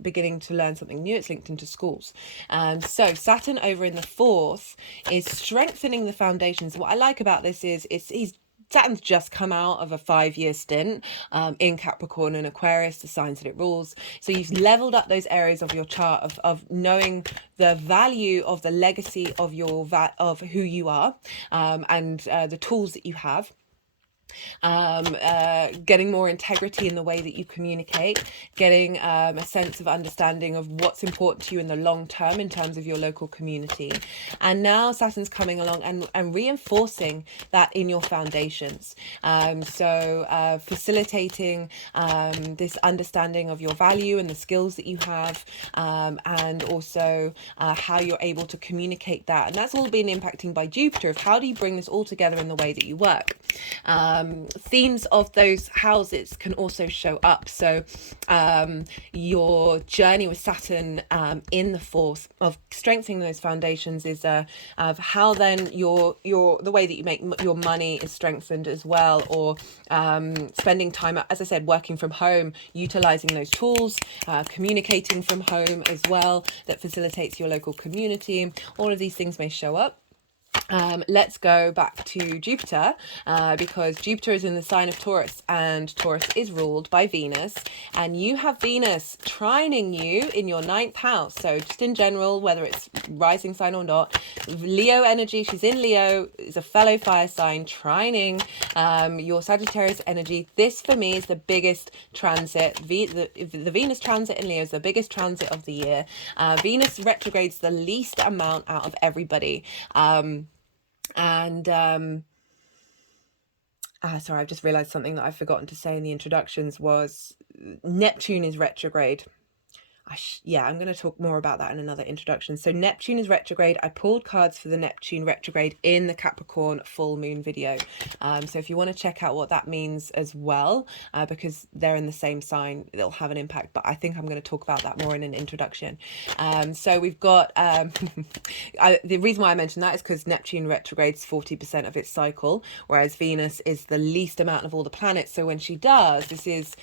beginning to learn something new. It's linked into schools. So Saturn over in the 4th is strengthening the foundations. What I like about this is Saturn's just come out of a 5-year stint in Capricorn and Aquarius, the signs that it rules. So you've leveled up those areas of your chart of knowing the value of the legacy of of who you are, and the tools that you have. Getting more integrity in the way that you communicate, getting a sense of understanding of what's important to you in the long term in terms of your local community. And now Saturn's coming along and reinforcing that in your foundations. So facilitating this understanding of your value and the skills that you have, and also how you're able to communicate that. And that's all been impacting by Jupiter, of how do you bring this all together in the way that you work. Themes of those houses can also show up. So your journey with Saturn in the 4th of strengthening those foundations is of how then the way that you make your money is strengthened as well, or spending time, as I said, working from home, utilizing those tools, communicating from home as well, that facilitates your local community. All of these things may show up. Let's go back to Jupiter, because Jupiter is in the sign of Taurus, and Taurus is ruled by Venus, and you have Venus trining you in your 9th house. So just in general, whether it's rising sign or not, Leo energy, she's in Leo, is a fellow fire sign, trining your Sagittarius energy. This for me is the biggest transit. The Venus transit in Leo is the biggest transit of the year. Venus retrogrades the least amount out of everybody. Sorry, I've just realized something that I've forgotten to say in the introductions was Neptune is retrograde. I'm going to talk more about that in another introduction. So Neptune is retrograde. I pulled cards for the Neptune retrograde in the Capricorn full moon video. So if you want to check out what that means as well, because they're in the same sign, it'll have an impact. But I think I'm going to talk about that more in an introduction. So we've got, the reason why I mentioned that is because Neptune retrogrades 40% of its cycle, whereas Venus is the least amount of all the planets. So when she does, this is...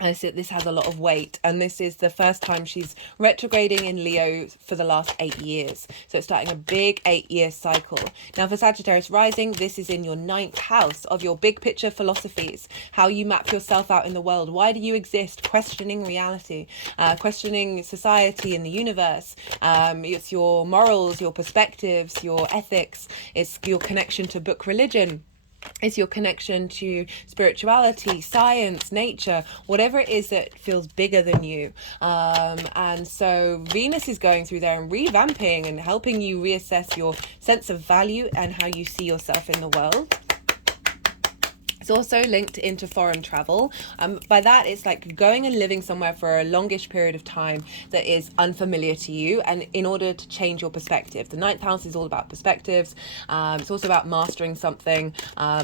this has a lot of weight, and this is the first time she's retrograding in Leo for the last 8 years. So it's starting a big 8-year cycle. Now for Sagittarius rising, this is in your 9th house of your big picture philosophies, how you map yourself out in the world. Why do you exist? Questioning reality, questioning society and the universe. It's your morals, your perspectives, your ethics. It's your connection to book religion. It's your connection to spirituality, science, nature, whatever it is that feels bigger than you. And so Venus is going through there and revamping and helping you reassess your sense of value and how you see yourself in the world. It's also linked into foreign travel. By that, it's like going and living somewhere for a longish period of time that is unfamiliar to you, and in order to change your perspective. The 9th house is all about perspectives. It's also about mastering something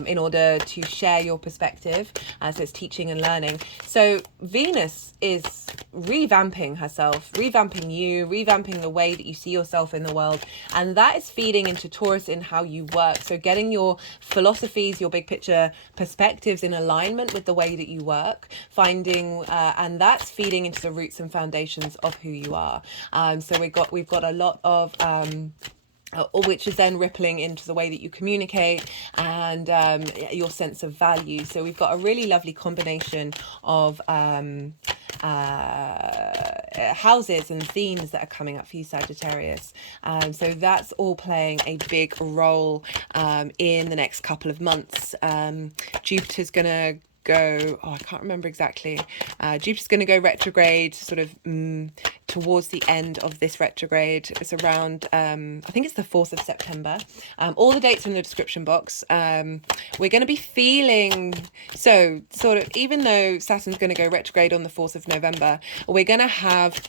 in order to share your perspective. So it's teaching and learning. So Venus is revamping herself, revamping you, revamping the way that you see yourself in the world. And that is feeding into Taurus in how you work. So getting your philosophies, your big picture perspectives in alignment with the way that you work, finding and that's feeding into the roots and foundations of who you are. So we've got a lot of which is then rippling into the way that you communicate and your sense of value. So we've got a really lovely combination of houses and themes that are coming up for you, Sagittarius. So that's all playing a big role in the next couple of months. Jupiter's going to go, I can't remember exactly. Jupiter's going to go retrograde sort of towards the end of this retrograde. It's around, I think it's the 4th of September. All the dates are in the description box. We're going to be feeling, so sort of, even though Saturn's going to go retrograde on the 4th of November, we're going to have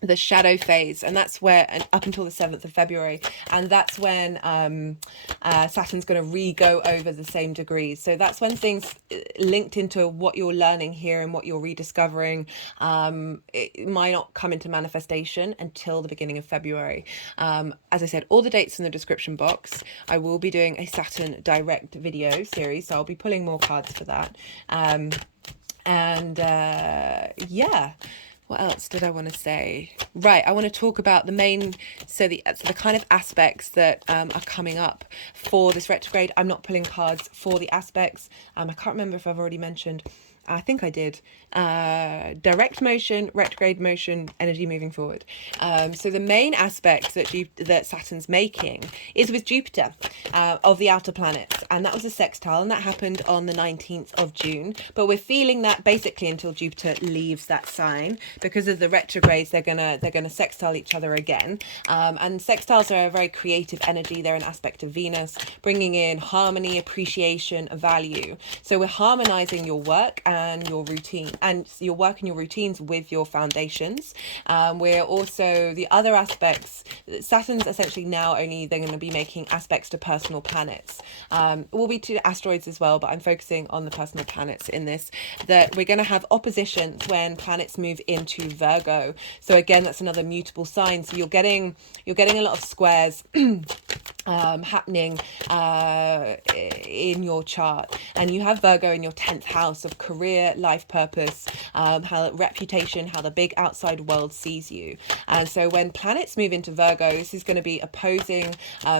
the shadow phase, and that's where, and up until the 7th of February, and that's when Saturn's going to re-go over the same degrees. So that's when things linked into what you're learning here and what you're rediscovering, it might not come into manifestation until the beginning of February. As I said, all the dates in the description box. I will be doing a Saturn direct video series, so I'll be pulling more cards for that. Yeah. What else did I want to say? Right, I want to talk about the main, so the kind of aspects that are coming up for this retrograde. I'm not pulling cards for the aspects. I can't remember if I've already mentioned. I think I did. Direct motion, retrograde motion, energy moving forward. So the main aspect that Saturn's making is with Jupiter of the outer planets, and that was a sextile, and that happened on the 19th of June. But we're feeling that basically until Jupiter leaves that sign, because of the retrogrades, they're gonna sextile each other again. And sextiles are a very creative energy. They're an aspect of Venus, bringing in harmony, appreciation, value. So we're harmonizing your work and your routine, and your work and your routines with your foundations. We're also, the other aspects, Saturn's essentially now only, they're going to be making aspects to personal planets. Will be to asteroids as well, but I'm focusing on the personal planets in this, that we're going to have oppositions when planets move into Virgo. So again, that's another mutable sign. So you're getting a lot of squares happening in your chart, and you have Virgo in your 10th house of career, life purpose, how reputation, how the big outside world sees you. And so when planets move into Virgo, this is going to be opposing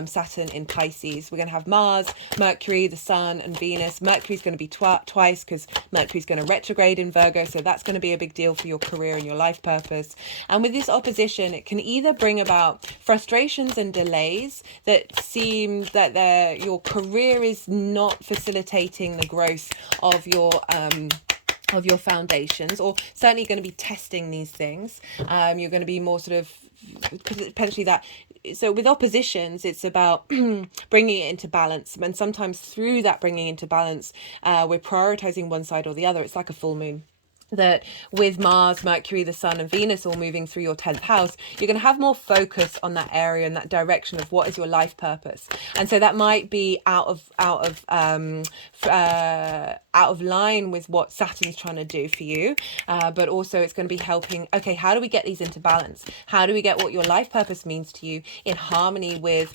Saturn in Pisces. We're going to have Mars, Mercury, the Sun, and Venus. Mercury's going to be twice, because Mercury's going to retrograde in Virgo, so that's going to be a big deal for your career and your life purpose. And with this opposition, it can either bring about frustrations and delays that seem that your career is not facilitating the growth of your foundations, or certainly going to be testing these things. You're going to be more sort of, potentially that. So with oppositions, it's about bringing it into balance, and sometimes through that bringing into balance, we're prioritizing one side or the other. It's like a full moon. that with Mars, Mercury, the Sun, and Venus all moving through your 10th house, you're going to have more focus on that area and that direction of what is your life purpose. And so that might be out of line with what Saturn's trying to do for you, but also it's going to be helping. Okay, how do we get these into balance? How do we get what your life purpose means to you in harmony with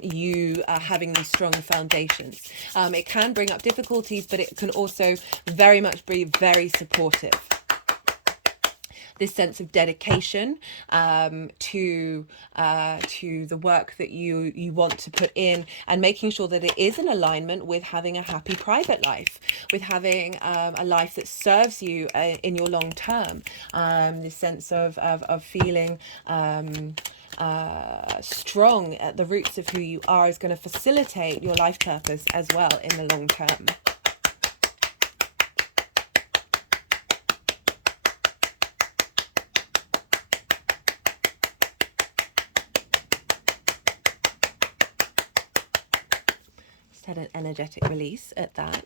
you having these strong foundations? It can bring up difficulties, but it can also very much be very supportive. This sense of dedication to the work that you want to put in, and making sure that it is in alignment with having a happy private life, with having a life that serves you in your long term. This sense of feeling strong at the roots of who you are is going to facilitate your life purpose as well in the long term. Had an energetic release at that.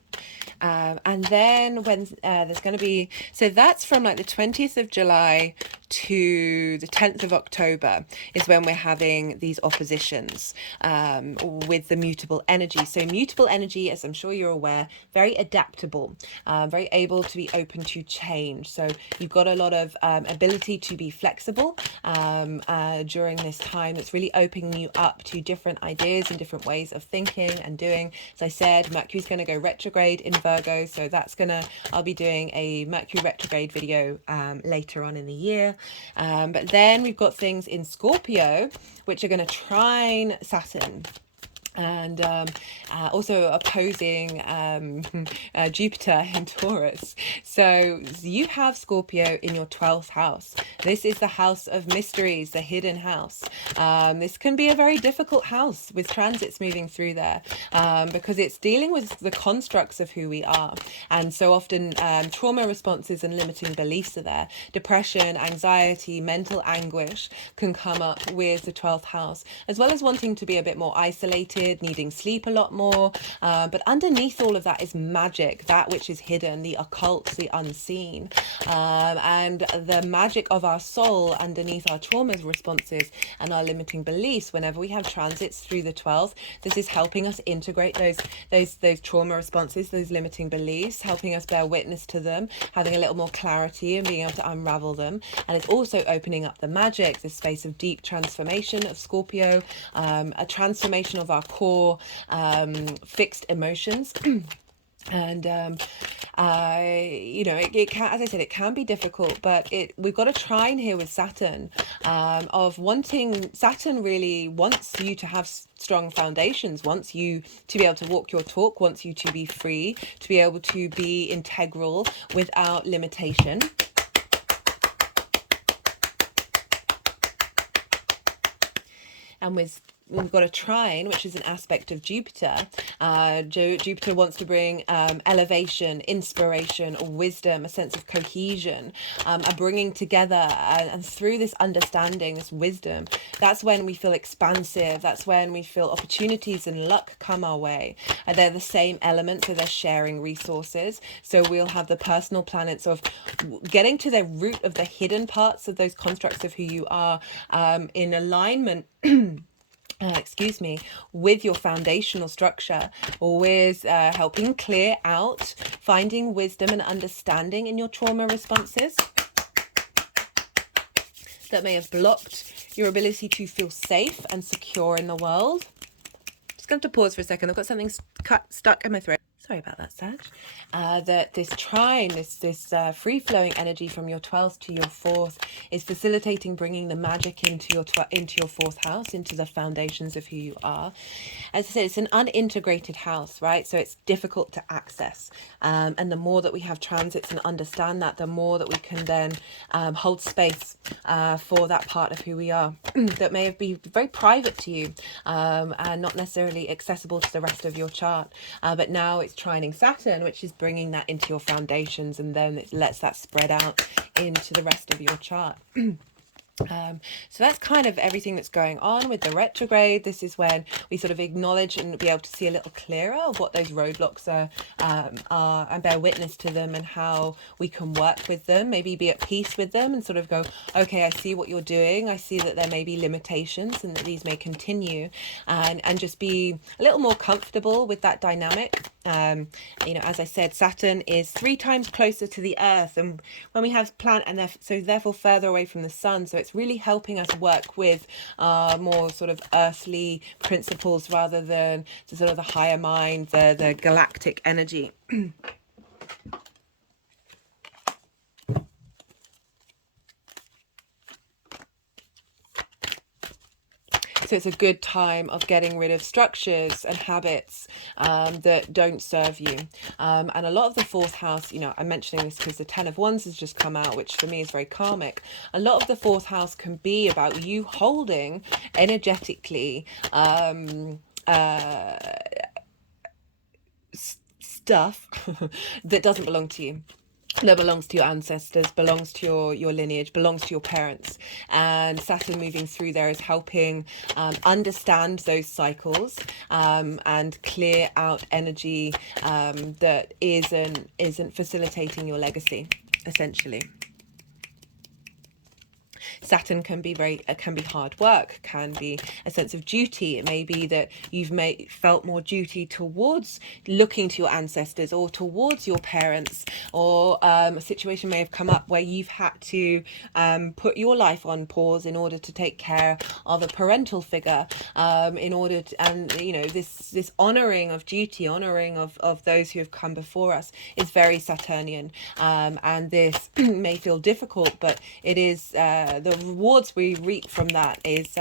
And then when there's going to be, so that's from like the 20th of July to the 10th of October is when we're having these oppositions with the mutable energy. So mutable energy, as I'm sure you're aware, very adaptable, very able to be open to change. So you've got a lot of ability to be flexible during this time. That's really opening you up to different ideas and different ways of thinking and doing. As I said, Mercury's going to go retrograde in Virgo, so I'll be doing a Mercury retrograde video later on in the year. But then we've got things in Scorpio which are going to trine Saturn, and also opposing Jupiter in Taurus. So you have Scorpio in your 12th house. This is the house of mysteries, the hidden house. This can be a very difficult house with transits moving through there, because it's dealing with the constructs of who we are. And so often trauma responses and limiting beliefs are there. Depression, anxiety, mental anguish can come up with the 12th house, as well as wanting to be a bit more isolated, needing sleep a lot more, but underneath all of that is magic, that which is hidden, the occult, the unseen, and the magic of our soul underneath our trauma responses and our limiting beliefs. Whenever we have transits through the 12th, this is helping us integrate those trauma responses, those limiting beliefs, helping us bear witness to them, having a little more clarity and being able to unravel them. And it's also opening up the magic, this space of deep transformation of Scorpio, a transformation of our core fixed emotions. And it can, as I said, it can be difficult, but we've got a trine here with Saturn, of wanting. Saturn really wants you to have strong foundations, wants you to be able to walk your talk, wants you to be free, to be able to be integral without limitation. And we've got a trine, which is an aspect of Jupiter. Jupiter wants to bring elevation, inspiration, wisdom, a sense of cohesion, a bringing together. And through this understanding, this wisdom, that's when we feel expansive. That's when we feel opportunities and luck come our way. They're the same element, so they're sharing resources. So we'll have the personal planets of getting to the root of the hidden parts of those constructs of who you are, in alignment with your foundational structure, always helping clear out, finding wisdom and understanding in your trauma responses that may have blocked your ability to feel safe and secure in the world. Just going to pause for a second. I've got something stuck in my throat. Sorry about that, Sag. That this trine, this free-flowing energy from your 12th to your 4th is facilitating bringing the magic into your 4th house, into the foundations of who you are. As I said, it's an unintegrated house, right? So it's difficult to access. And the more that we have transits and understand that, the more that we can then hold space for that part of who we are that may have been very private to you, and not necessarily accessible to the rest of your chart. But now it's trining Saturn, which is bringing that into your foundations, and then it lets that spread out into the rest of your chart. So that's kind of everything that's going on with the retrograde. This is when we sort of acknowledge and be able to see a little clearer of what those roadblocks are and bear witness to them, and how we can work with them, maybe be at peace with them and sort of go, okay, I see what you're doing. I see that there may be limitations and that these may continue, and just be a little more comfortable with that dynamic. As I said, Saturn is 3 times closer to the Earth, and when we have planet, and therefore further away from the Sun. So it's really helping us work with more sort of earthly principles rather than the sort of the higher mind, the galactic energy. So it's a good time of getting rid of structures and habits that don't serve you. And a lot of the 4th house, I'm mentioning this because the 10 of Wands has just come out, which for me is very karmic. A lot of the 4th house can be about you holding energetically stuff that doesn't belong to you, that belongs to your ancestors, belongs to your lineage, belongs to your parents. And Saturn moving through there is helping understand those cycles and clear out energy that isn't facilitating your legacy, essentially. Saturn can be hard work, can be a sense of duty. It may be that you've felt more duty towards looking to your ancestors or towards your parents, or a situation may have come up where you've had to put your life on pause in order to take care of a parental figure, in order to, and this honoring of duty, honoring of those who have come before us is very Saturnian, and this may feel difficult, but it is the rewards we reap from that is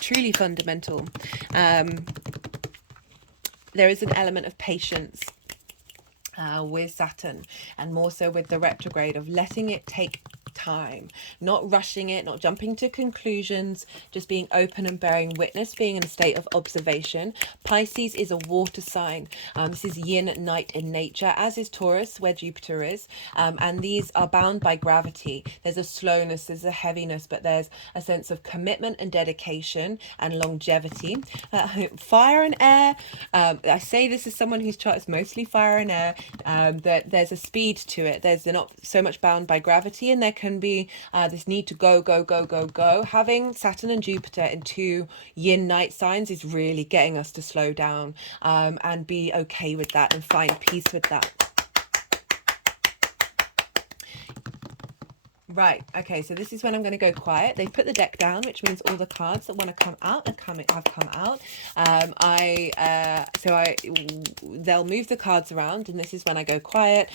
truly fundamental. There is an element of patience with Saturn, and more so with the retrograde, of letting it take time, not rushing it, not jumping to conclusions, just being open and bearing witness, being in a state of observation. Pisces is a water sign. This is yin, night in nature, as is Taurus, where Jupiter is, and these are bound by gravity. There's a slowness, there's a heaviness, but there's a sense of commitment and dedication and longevity. Fire and air, I say this as someone whose chart is mostly fire and air, that there's a speed to it. They're not so much bound by gravity, and there can be this need to go. Having Saturn and Jupiter in 2 yin night signs is really getting us to slow down and be okay with that and find peace with that. Right, okay, so this is when I'm going to go quiet. They've put the deck down, which means all the cards that want to come out have come out. They'll move the cards around, and this is when I go quiet,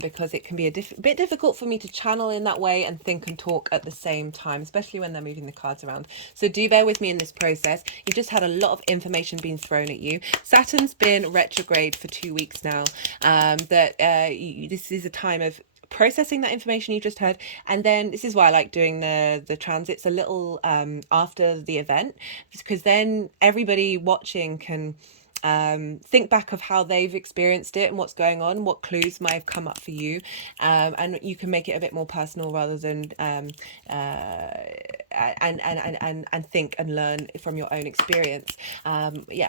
because it can be a bit difficult for me to channel in that way and think and talk at the same time, especially when they're moving the cards around. So do bear with me in this process. You've just had a lot of information being thrown at you. Saturn's been retrograde for 2 weeks now. This is a time of processing that information you just heard, and then this is why I like doing the transits a little after the event, because then everybody watching can think back of how they've experienced it and what's going on, what clues might have come up for you, and you can make it a bit more personal rather than and think and learn from your own experience.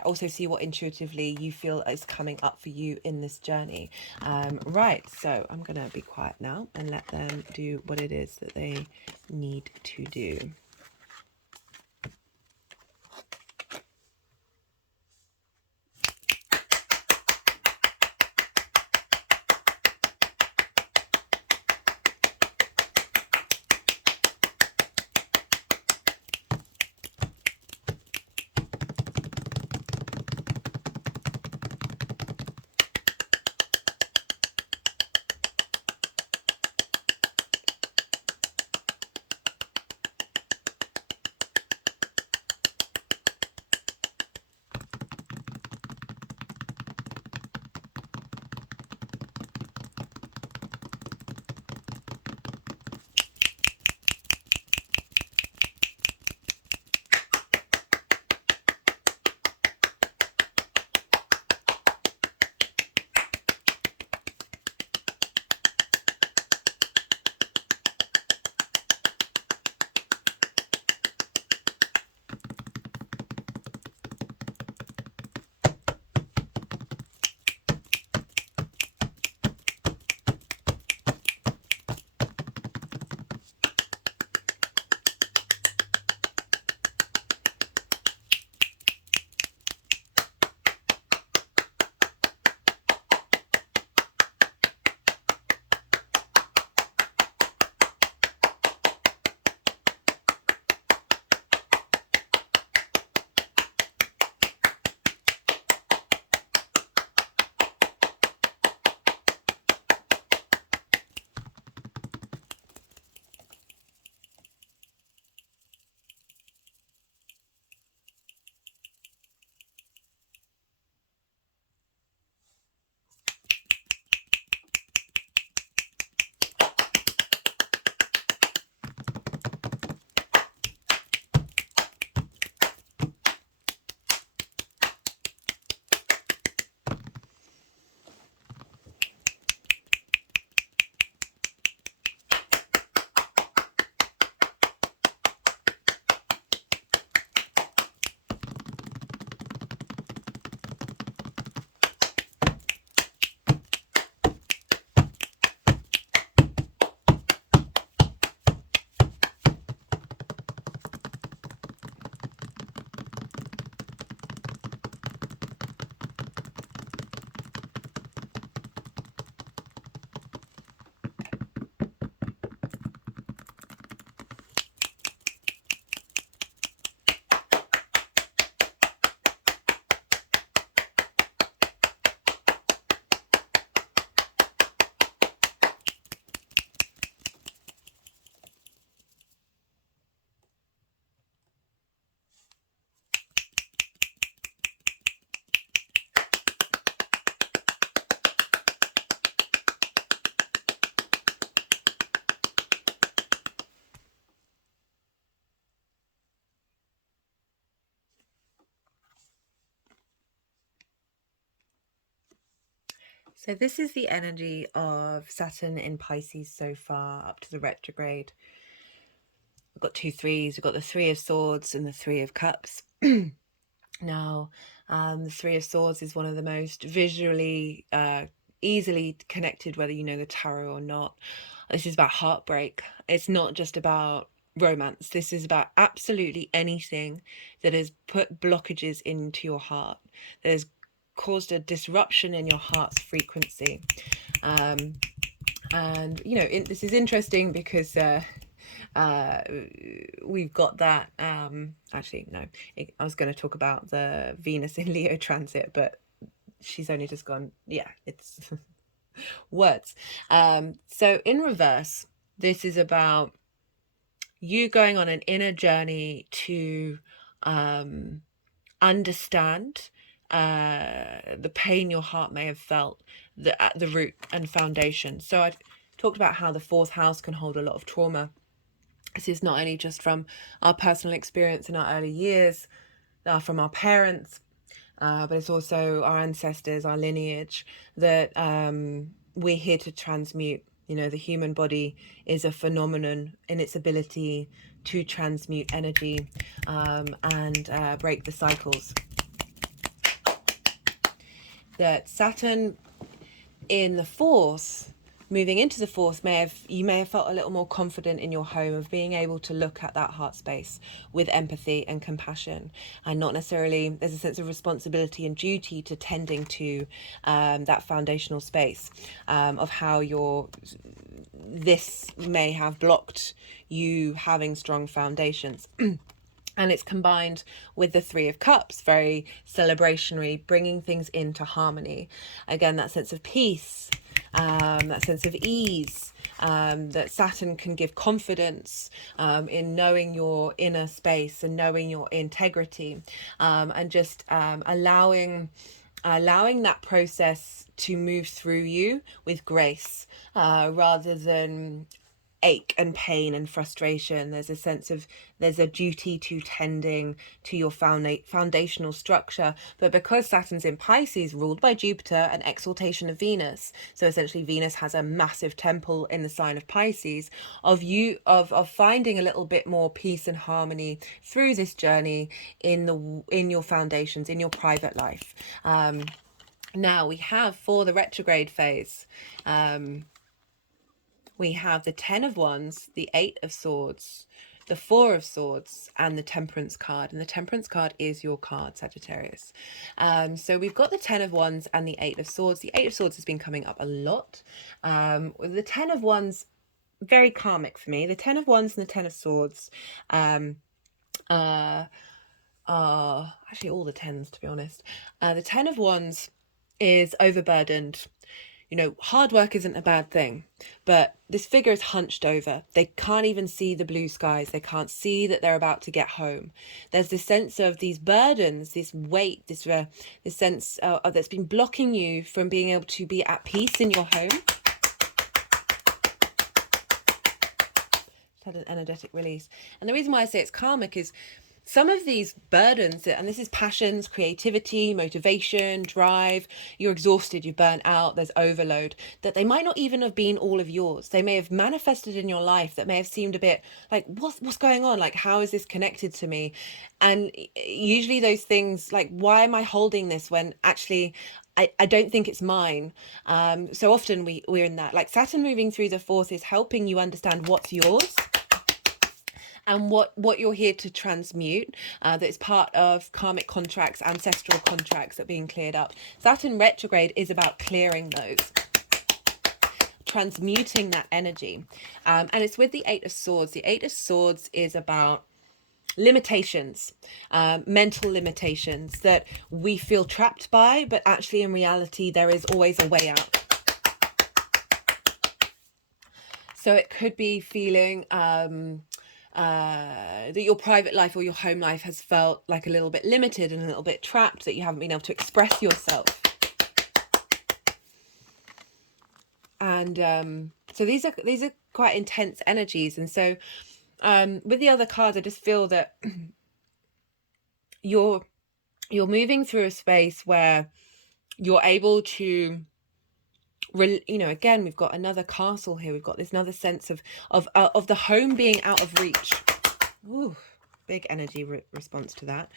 Also see what intuitively you feel is coming up for you in this journey. Right, so I'm gonna be quiet now and let them do what it is that they need to do. So this is the energy of Saturn in Pisces so far up to the retrograde. We've got 2 3s. We've got the Three of Swords and the Three of Cups. Now, the Three of Swords is one of the most visually easily connected, whether you know the tarot or not. This is about heartbreak. It's not just about romance. This is about absolutely anything that has put blockages into your heart, that has caused a disruption in your heart's frequency. And you know, this is interesting because we've got that actually no, I was going to talk about the Venus in Leo transit, but she's only just gone. Yeah, it's words. So in reverse, this is about you going on an inner journey to understand the pain your heart may have felt at the root and foundation. So I talked about how the fourth house can hold a lot of trauma. This is not only just from our personal experience in our early years, from our parents, but it's also our ancestors, our lineage, that we're here to transmute. You know, the human body is a phenomenon in its ability to transmute energy and break the cycles. That Saturn in the fourth, moving into the fourth, you may have felt a little more confident in your home of being able to look at that heart space with empathy and compassion, and not necessarily there's a sense of responsibility and duty to tending to that foundational space of how this may have blocked you having strong foundations. And it's combined with the Three of Cups, very celebrationary, bringing things into harmony. Again, that sense of peace, that sense of ease, that Saturn can give confidence in knowing your inner space and knowing your integrity, and just allowing that process to move through you with grace, rather than ache and pain and frustration. There's a duty to tending to your foundational structure. But because Saturn's in Pisces, ruled by Jupiter, an exaltation of Venus, so essentially Venus has a massive temple in the sign of Pisces, of finding a little bit more peace and harmony through this journey in your foundations, in your private life. Now we have, for the retrograde phase, we have the Ten of Wands, the Eight of Swords, the Four of Swords, and the Temperance card. And the Temperance card is your card, Sagittarius. So we've got the Ten of Wands and the Eight of Swords. The Eight of Swords has been coming up a lot. The Ten of Wands, very karmic for me. The Ten of Wands and the Ten of Swords are actually all the tens, to be honest. The Ten of Wands is overburdened. You know, hard work isn't a bad thing, but this figure is hunched over. They can't even see the blue skies. They can't see that they're about to get home. There's this sense of these burdens, this weight, this sense that's been blocking you from being able to be at peace in your home. Just had an energetic release. And the reason why I say it's karmic is some of these burdens, and this is passions, creativity, motivation, drive, you're exhausted, you're burnt out, there's overload, that they might not even have been all of yours. They may have manifested in your life that may have seemed a bit like, what's going on? Like, how is this connected to me? And usually those things, like, why am I holding this when actually I don't think it's mine? So often we're in that. Like, Saturn moving through the fourth is helping you understand what's yours and what you're here to transmute, that is part of karmic contracts, ancestral contracts that are being cleared up. Saturn retrograde is about clearing those, transmuting that energy. And it's with the Eight of Swords. The Eight of Swords is about limitations, mental limitations that we feel trapped by, but actually in reality there is always a way out. So it could be feeling that your private life or your home life has felt like a little bit limited and a little bit trapped, that you haven't been able to express yourself. And so these are quite intense energies. And so with the other cards, I just feel that you're moving through a space where you're able to you know, again, we've got another castle here. We've got this another sense of the home being out of reach. Ooh, big energy response to that.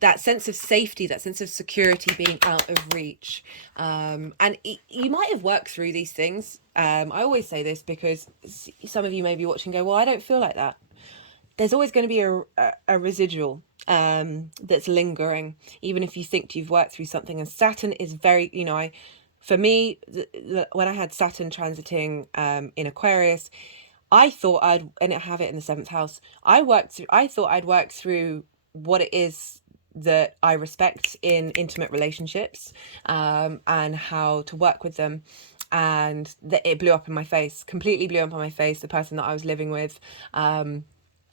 That sense of safety, that sense of security being out of reach. And you might have worked through these things. I always say this because some of you may be watching and go, well, I don't feel like that. There's always going to be a residual that's lingering, even if you think you've worked through something. And Saturn is very, you know, for me, when I had Saturn transiting in Aquarius, I thought and I have it in the 7th house, I thought I'd worked through what it is that I respect in intimate relationships, and how to work with them. And it blew up in my face, completely blew up in my face. The person that I was living with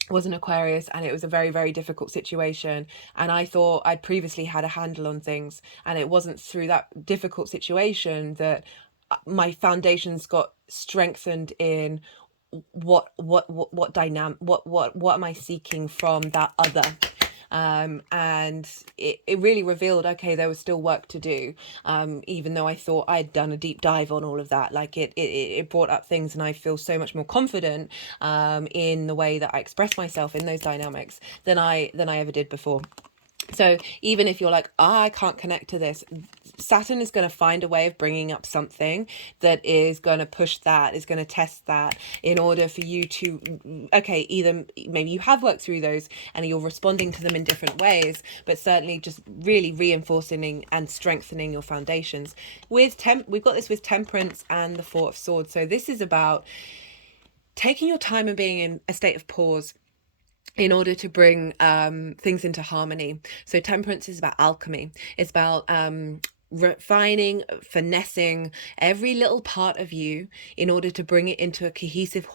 was an Aquarius, and it was a very, very difficult situation. And I thought I'd previously had a handle on things, and it wasn't through that difficult situation that my foundations got strengthened in what am I seeking from that other. And it really revealed, okay, there was still work to do, even though I thought I'd done a deep dive on all of that. Like it brought up things, and I feel so much more confident in the way that I express myself in those dynamics than I ever did before. So even if you're like, I can't connect to this, Saturn is going to find a way of bringing up something that is going to push that, is going to test that, in order for you to, okay, either maybe you have worked through those and you're responding to them in different ways, but certainly just really reinforcing and strengthening your foundations. We've got this with Temperance and the Four of Swords. So this is about taking your time and being in a state of pause in order to bring things into harmony. So Temperance is about alchemy. It's about refining, finessing every little part of you in order to bring it into a cohesive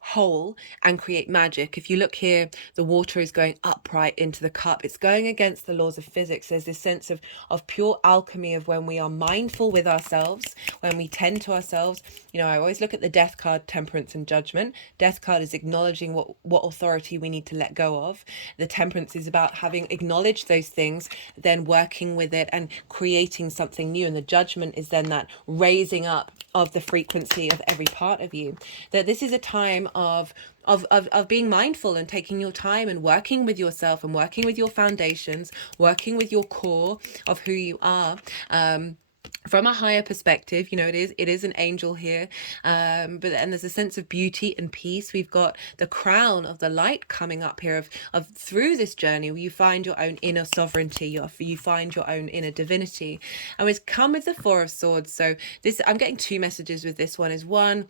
whole and create magic. If you look here, the water is going upright into the cup. It's going against the laws of physics. There's this sense of pure alchemy of when we are mindful with ourselves, when we tend to ourselves. You know, I always look at the Death card, Temperance and Judgment. Death card is acknowledging what authority we need to let go of. The Temperance is about having acknowledged those things, then working with it and creating something new. And the Judgment is then that raising up of the frequency of every part of you. That this is a time of being mindful and taking your time and working with yourself and working with your foundations, working with your core of who you are. From a higher perspective, you know, it is an angel here, and there's a sense of beauty and peace. We've got the crown of the light coming up here of through this journey where you find your own inner sovereignty, you find your own inner divinity. And it's come with the Four of Swords. So this, I'm getting two messages with this one. Is one,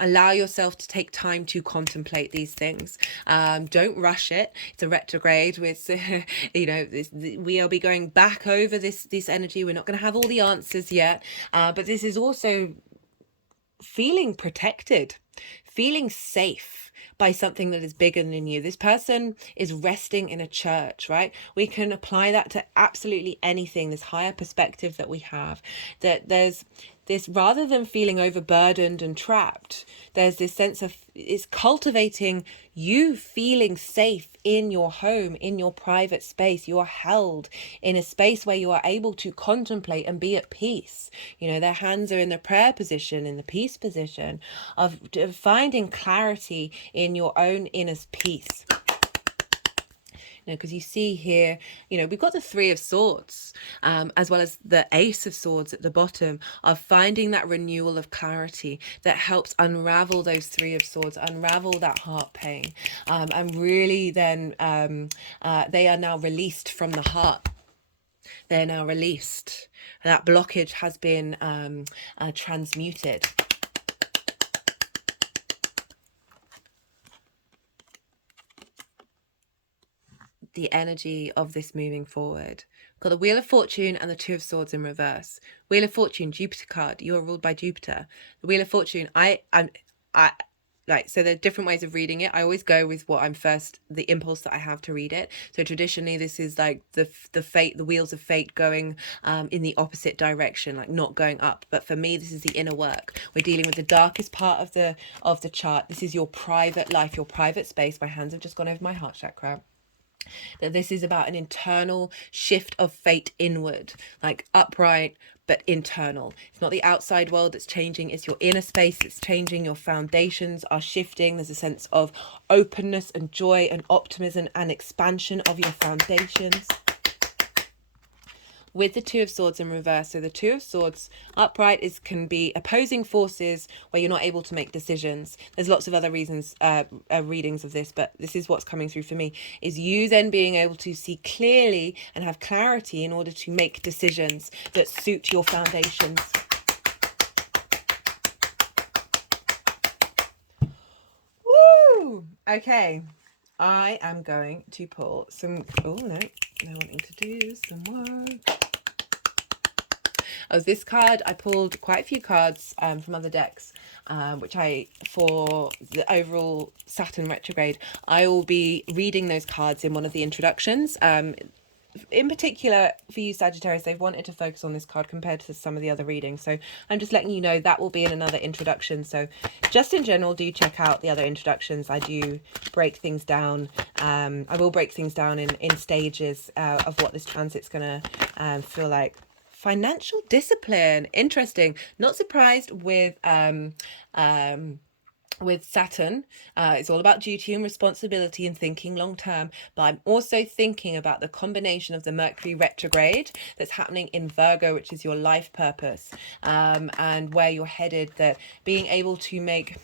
allow yourself to take time to contemplate these things. Don't rush it. It's a retrograde with, you know, we'll be going back over this energy. We're not going to have all the answers yet. But this is also feeling protected, feeling safe by something that is bigger than you. This person is resting in a church, right? We can apply that to absolutely anything, this higher perspective that we have, that there's this, rather than feeling overburdened and trapped, there's this sense of, it's cultivating you feeling safe in your home, in your private space. You are held in a space where you are able to contemplate and be at peace. You know, their hands are in the prayer position, in the peace position of finding clarity in your own inner peace. Because you see here, you know, we've got the Three of Swords, as well as the Ace of Swords at the bottom, of finding that renewal of clarity that helps unravel those Three of Swords, unravel that heart pain, and really then they are now released from the heart. They're now released. That blockage has been transmuted. The energy of this moving forward. We've got the Wheel of Fortune and the Two of Swords in reverse. Wheel of Fortune, Jupiter card. You are ruled by Jupiter. The Wheel of Fortune, I like, so there are different ways of reading it. I always go with what I'm first, the impulse that I have to read it. So traditionally, this is like the fate, the wheels of fate going in the opposite direction, like not going up. But for me, this is the inner work. We're dealing with the darkest part of the chart. This is your private life, your private space. My hands have just gone over my heart chakra. That this is about an internal shift of fate inward, like upright but internal. It's not the outside world that's changing, it's your inner space that's changing. Your foundations are shifting. There's a sense of openness and joy and optimism and expansion of your foundations. With the Two of Swords in reverse, so the Two of Swords upright can be opposing forces where you're not able to make decisions. There's lots of other reasons, readings of this, but this is what's coming through for me, is you then being able to see clearly and have clarity in order to make decisions that suit your foundations. Woo! Okay, I am going to pull some, oh no, I wanting to do some work. As this card, I pulled quite a few cards from other decks, which for the overall Saturn retrograde, I will be reading those cards in one of the introductions. In particular, for you Sagittarius, they've wanted to focus on this card compared to some of the other readings. So I'm just letting you know that will be in another introduction. So just in general, do check out the other introductions. I do break things down. I will break things down in stages of what this transit's going to feel like. Financial discipline, interesting. Not surprised with Saturn. It's all about duty and responsibility and thinking long term, but I'm also thinking about the combination of the Mercury retrograde that's happening in Virgo, which is your life purpose, and where you're headed, that being able to make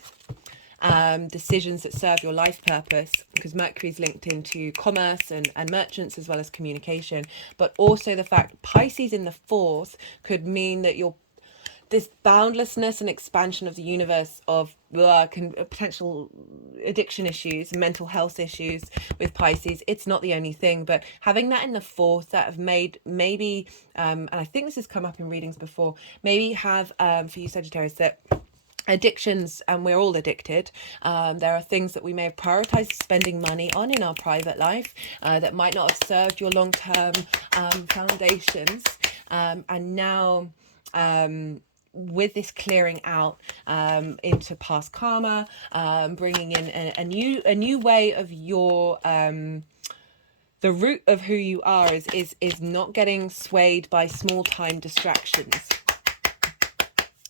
decisions that serve your life purpose, because Mercury is linked into commerce and merchants as well as communication, but also the fact Pisces in the fourth could mean that you're this boundlessness and expansion of the universe of potential addiction issues, mental health issues with Pisces. It's not the only thing, but having that in the fourth, that have made maybe, and I think this has come up in readings before, maybe have for you Sagittarius, that addictions, and we're all addicted, there are things that we may have prioritized spending money on in our private life that might not have served your long-term foundations, and now with this clearing out into past karma, bringing in a new way of your the root of who you are is not getting swayed by small-time distractions.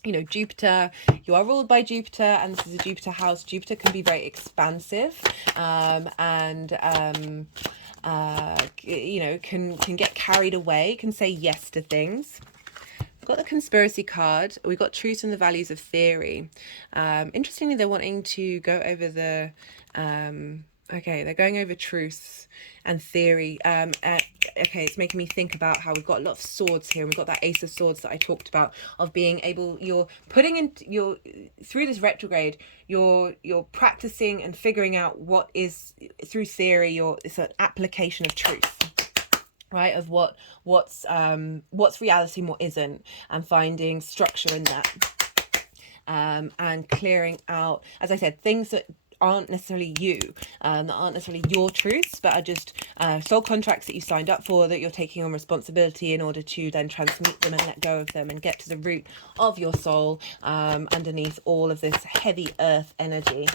You know, Jupiter, you are ruled by Jupiter, and this is a Jupiter house. Jupiter can be very expansive, you know, can get carried away, can say yes to things. We've got the conspiracy card. We've got truth and the values of theory. Interestingly, they're wanting to go over the okay, they're going over truth and theory. Okay, it's making me think about how we've got a lot of swords here, and we've got that Ace of Swords that I talked about, of being able, you're putting in your, through this retrograde, you're practicing and figuring out what is, through theory, it's an application of truth, right, of what's reality and what isn't, and finding structure in that, and clearing out, as I said, things that aren't necessarily you, that aren't necessarily your truths, but are just soul contracts that you signed up for, that you're taking on responsibility in order to then transmute them and let go of them and get to the root of your soul, underneath all of this heavy earth energy.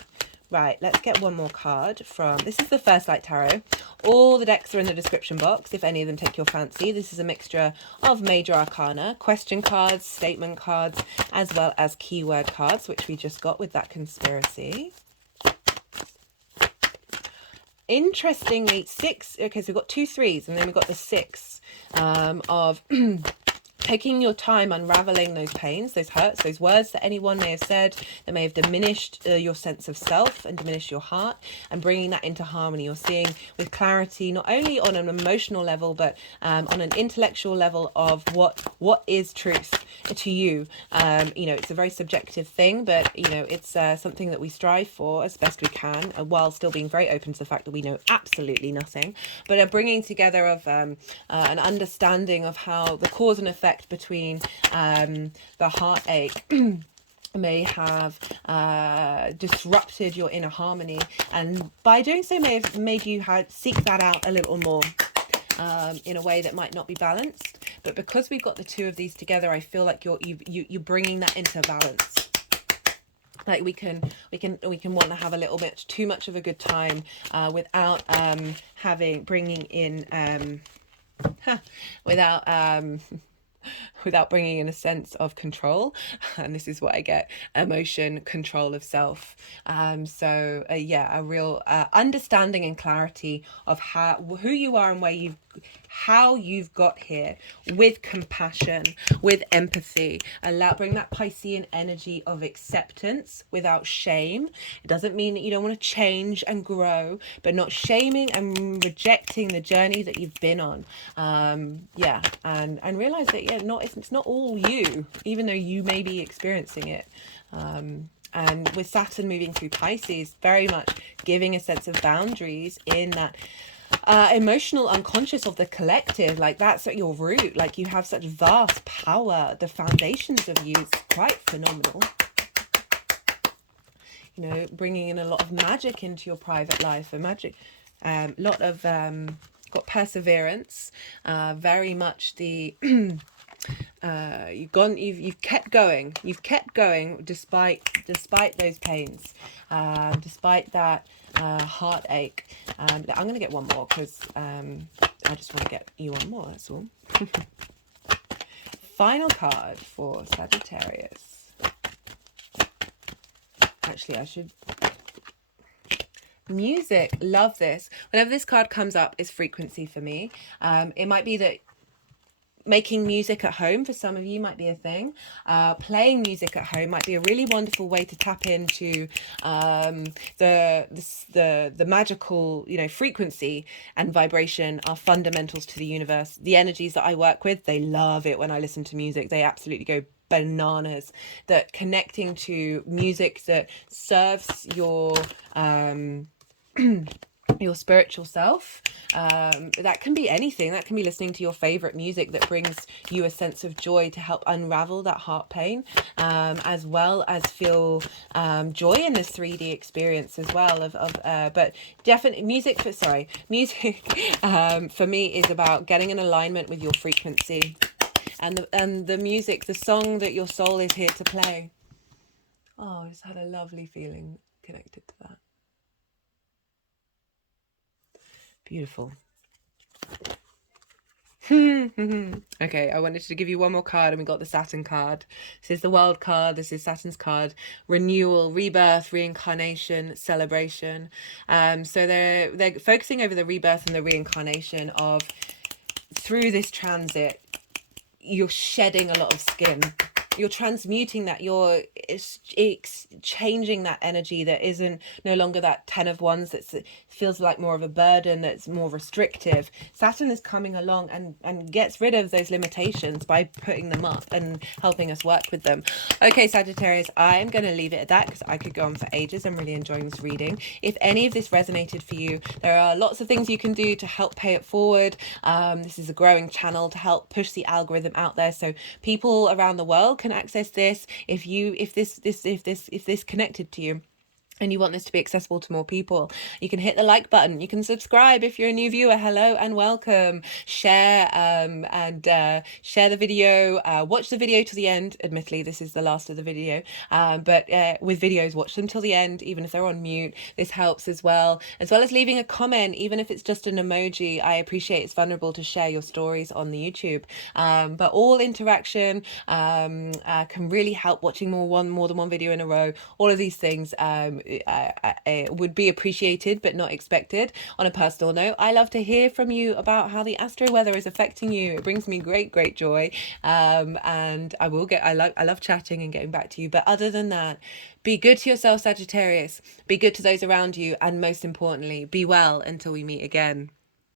Right, let's get one more card from, this is the First Light Tarot. All the decks are in the description box if any of them take your fancy. This is a mixture of major arcana, question cards, statement cards, as well as keyword cards, which we just got with that conspiracy. Interestingly, six, okay, so we've got 2 3s, and then we've got the 6 of taking your time unraveling those pains, those hurts, those words that anyone may have said that may have diminished your sense of self and diminished your heart, and bringing that into harmony. You're seeing with clarity, not only on an emotional level, but on an intellectual level, of what is truth to you. You know, it's a very subjective thing, but you know, it's something that we strive for as best we can, while still being very open to the fact that we know absolutely nothing, but a bringing together of an understanding of how the cause and effect between the heartache may have disrupted your inner harmony, and by doing so may have made you seek that out a little more in a way that might not be balanced. But because we've got the 2 of these together, I feel like you're bringing that into balance. like we can want to have a little bit too much of a good time without bringing in without without bringing in a sense of control. And this is what I get: emotion, control of self. So yeah, a real understanding and clarity of who you are and how you've got here, with compassion, with empathy. Bring that Piscean energy of acceptance without shame. It doesn't mean that you don't want to change and grow, but not shaming and rejecting the journey that you've been on. Yeah, and realize that it's not all you, even though you may be experiencing it. And with Saturn moving through Pisces, very much giving a sense of boundaries in that emotional unconscious of the collective. Like, that's at your root. Like, you have such vast power. The foundations of you is quite phenomenal. You know, bringing in a lot of magic into your private life, lot of got perseverance, very much the you've kept going despite those pains, despite that heartache. I'm gonna get one more because I just want to get you one more, that's all. Final card for Sagittarius. Actually, I should... Music, love this. Whenever this card comes up, it's frequency for me. It might be that making music at home for some of you might be a thing. Playing music at home might be a really wonderful way to tap into the magical, frequency and vibration are fundamentals to the universe. The energies that I work with, they love it when I listen to music. They absolutely go bananas. That connecting to music that serves your your spiritual self, that can be anything. That can be listening to your favorite music that brings you a sense of joy to help unravel that heart pain, as well as feel joy in this 3D experience as well. But definitely music for me is about getting in alignment with your frequency, and the music, the song that your soul is here to play. Oh, I just had a lovely feeling connected to that. Beautiful. Okay, I wanted to give you one more card, and we got the Saturn card. This is the World card. This is Saturn's card. Renewal, rebirth, reincarnation, celebration. So they're focusing over the rebirth and the reincarnation of, through this transit, you're shedding a lot of skin. You're transmuting that. It's changing that energy that isn't no longer that 10 of Wands that feels like more of a burden, that's more restrictive. Saturn is coming along and gets rid of those limitations by putting them up and helping us work with them. Okay, Sagittarius, I'm going to leave it at that because I could go on for ages. I'm really enjoying this reading. If any of this resonated for you, there are lots of things you can do to help pay it forward. This is a growing channel to help push the algorithm out there so people around the world can access this. If this connected to you and you want this to be accessible to more people, you can hit the like button. You can subscribe if you're a new viewer. Hello and welcome. Share share the video. Watch the video to the end. Admittedly, this is the last of the video, but with videos, watch them till the end, even if they're on mute. This helps as well as leaving a comment, even if it's just an emoji. I appreciate it's vulnerable to share your stories on the YouTube, but all interaction can really help. Watching more than one video in a row, all of these things would be appreciated but not expected. On a personal note, I love to hear from you about how the astro weather is affecting you. It brings me great joy, and I love chatting and getting back to you. But other than that, be good to yourself, Sagittarius. Be good to those around you, and most importantly, be well until we meet again.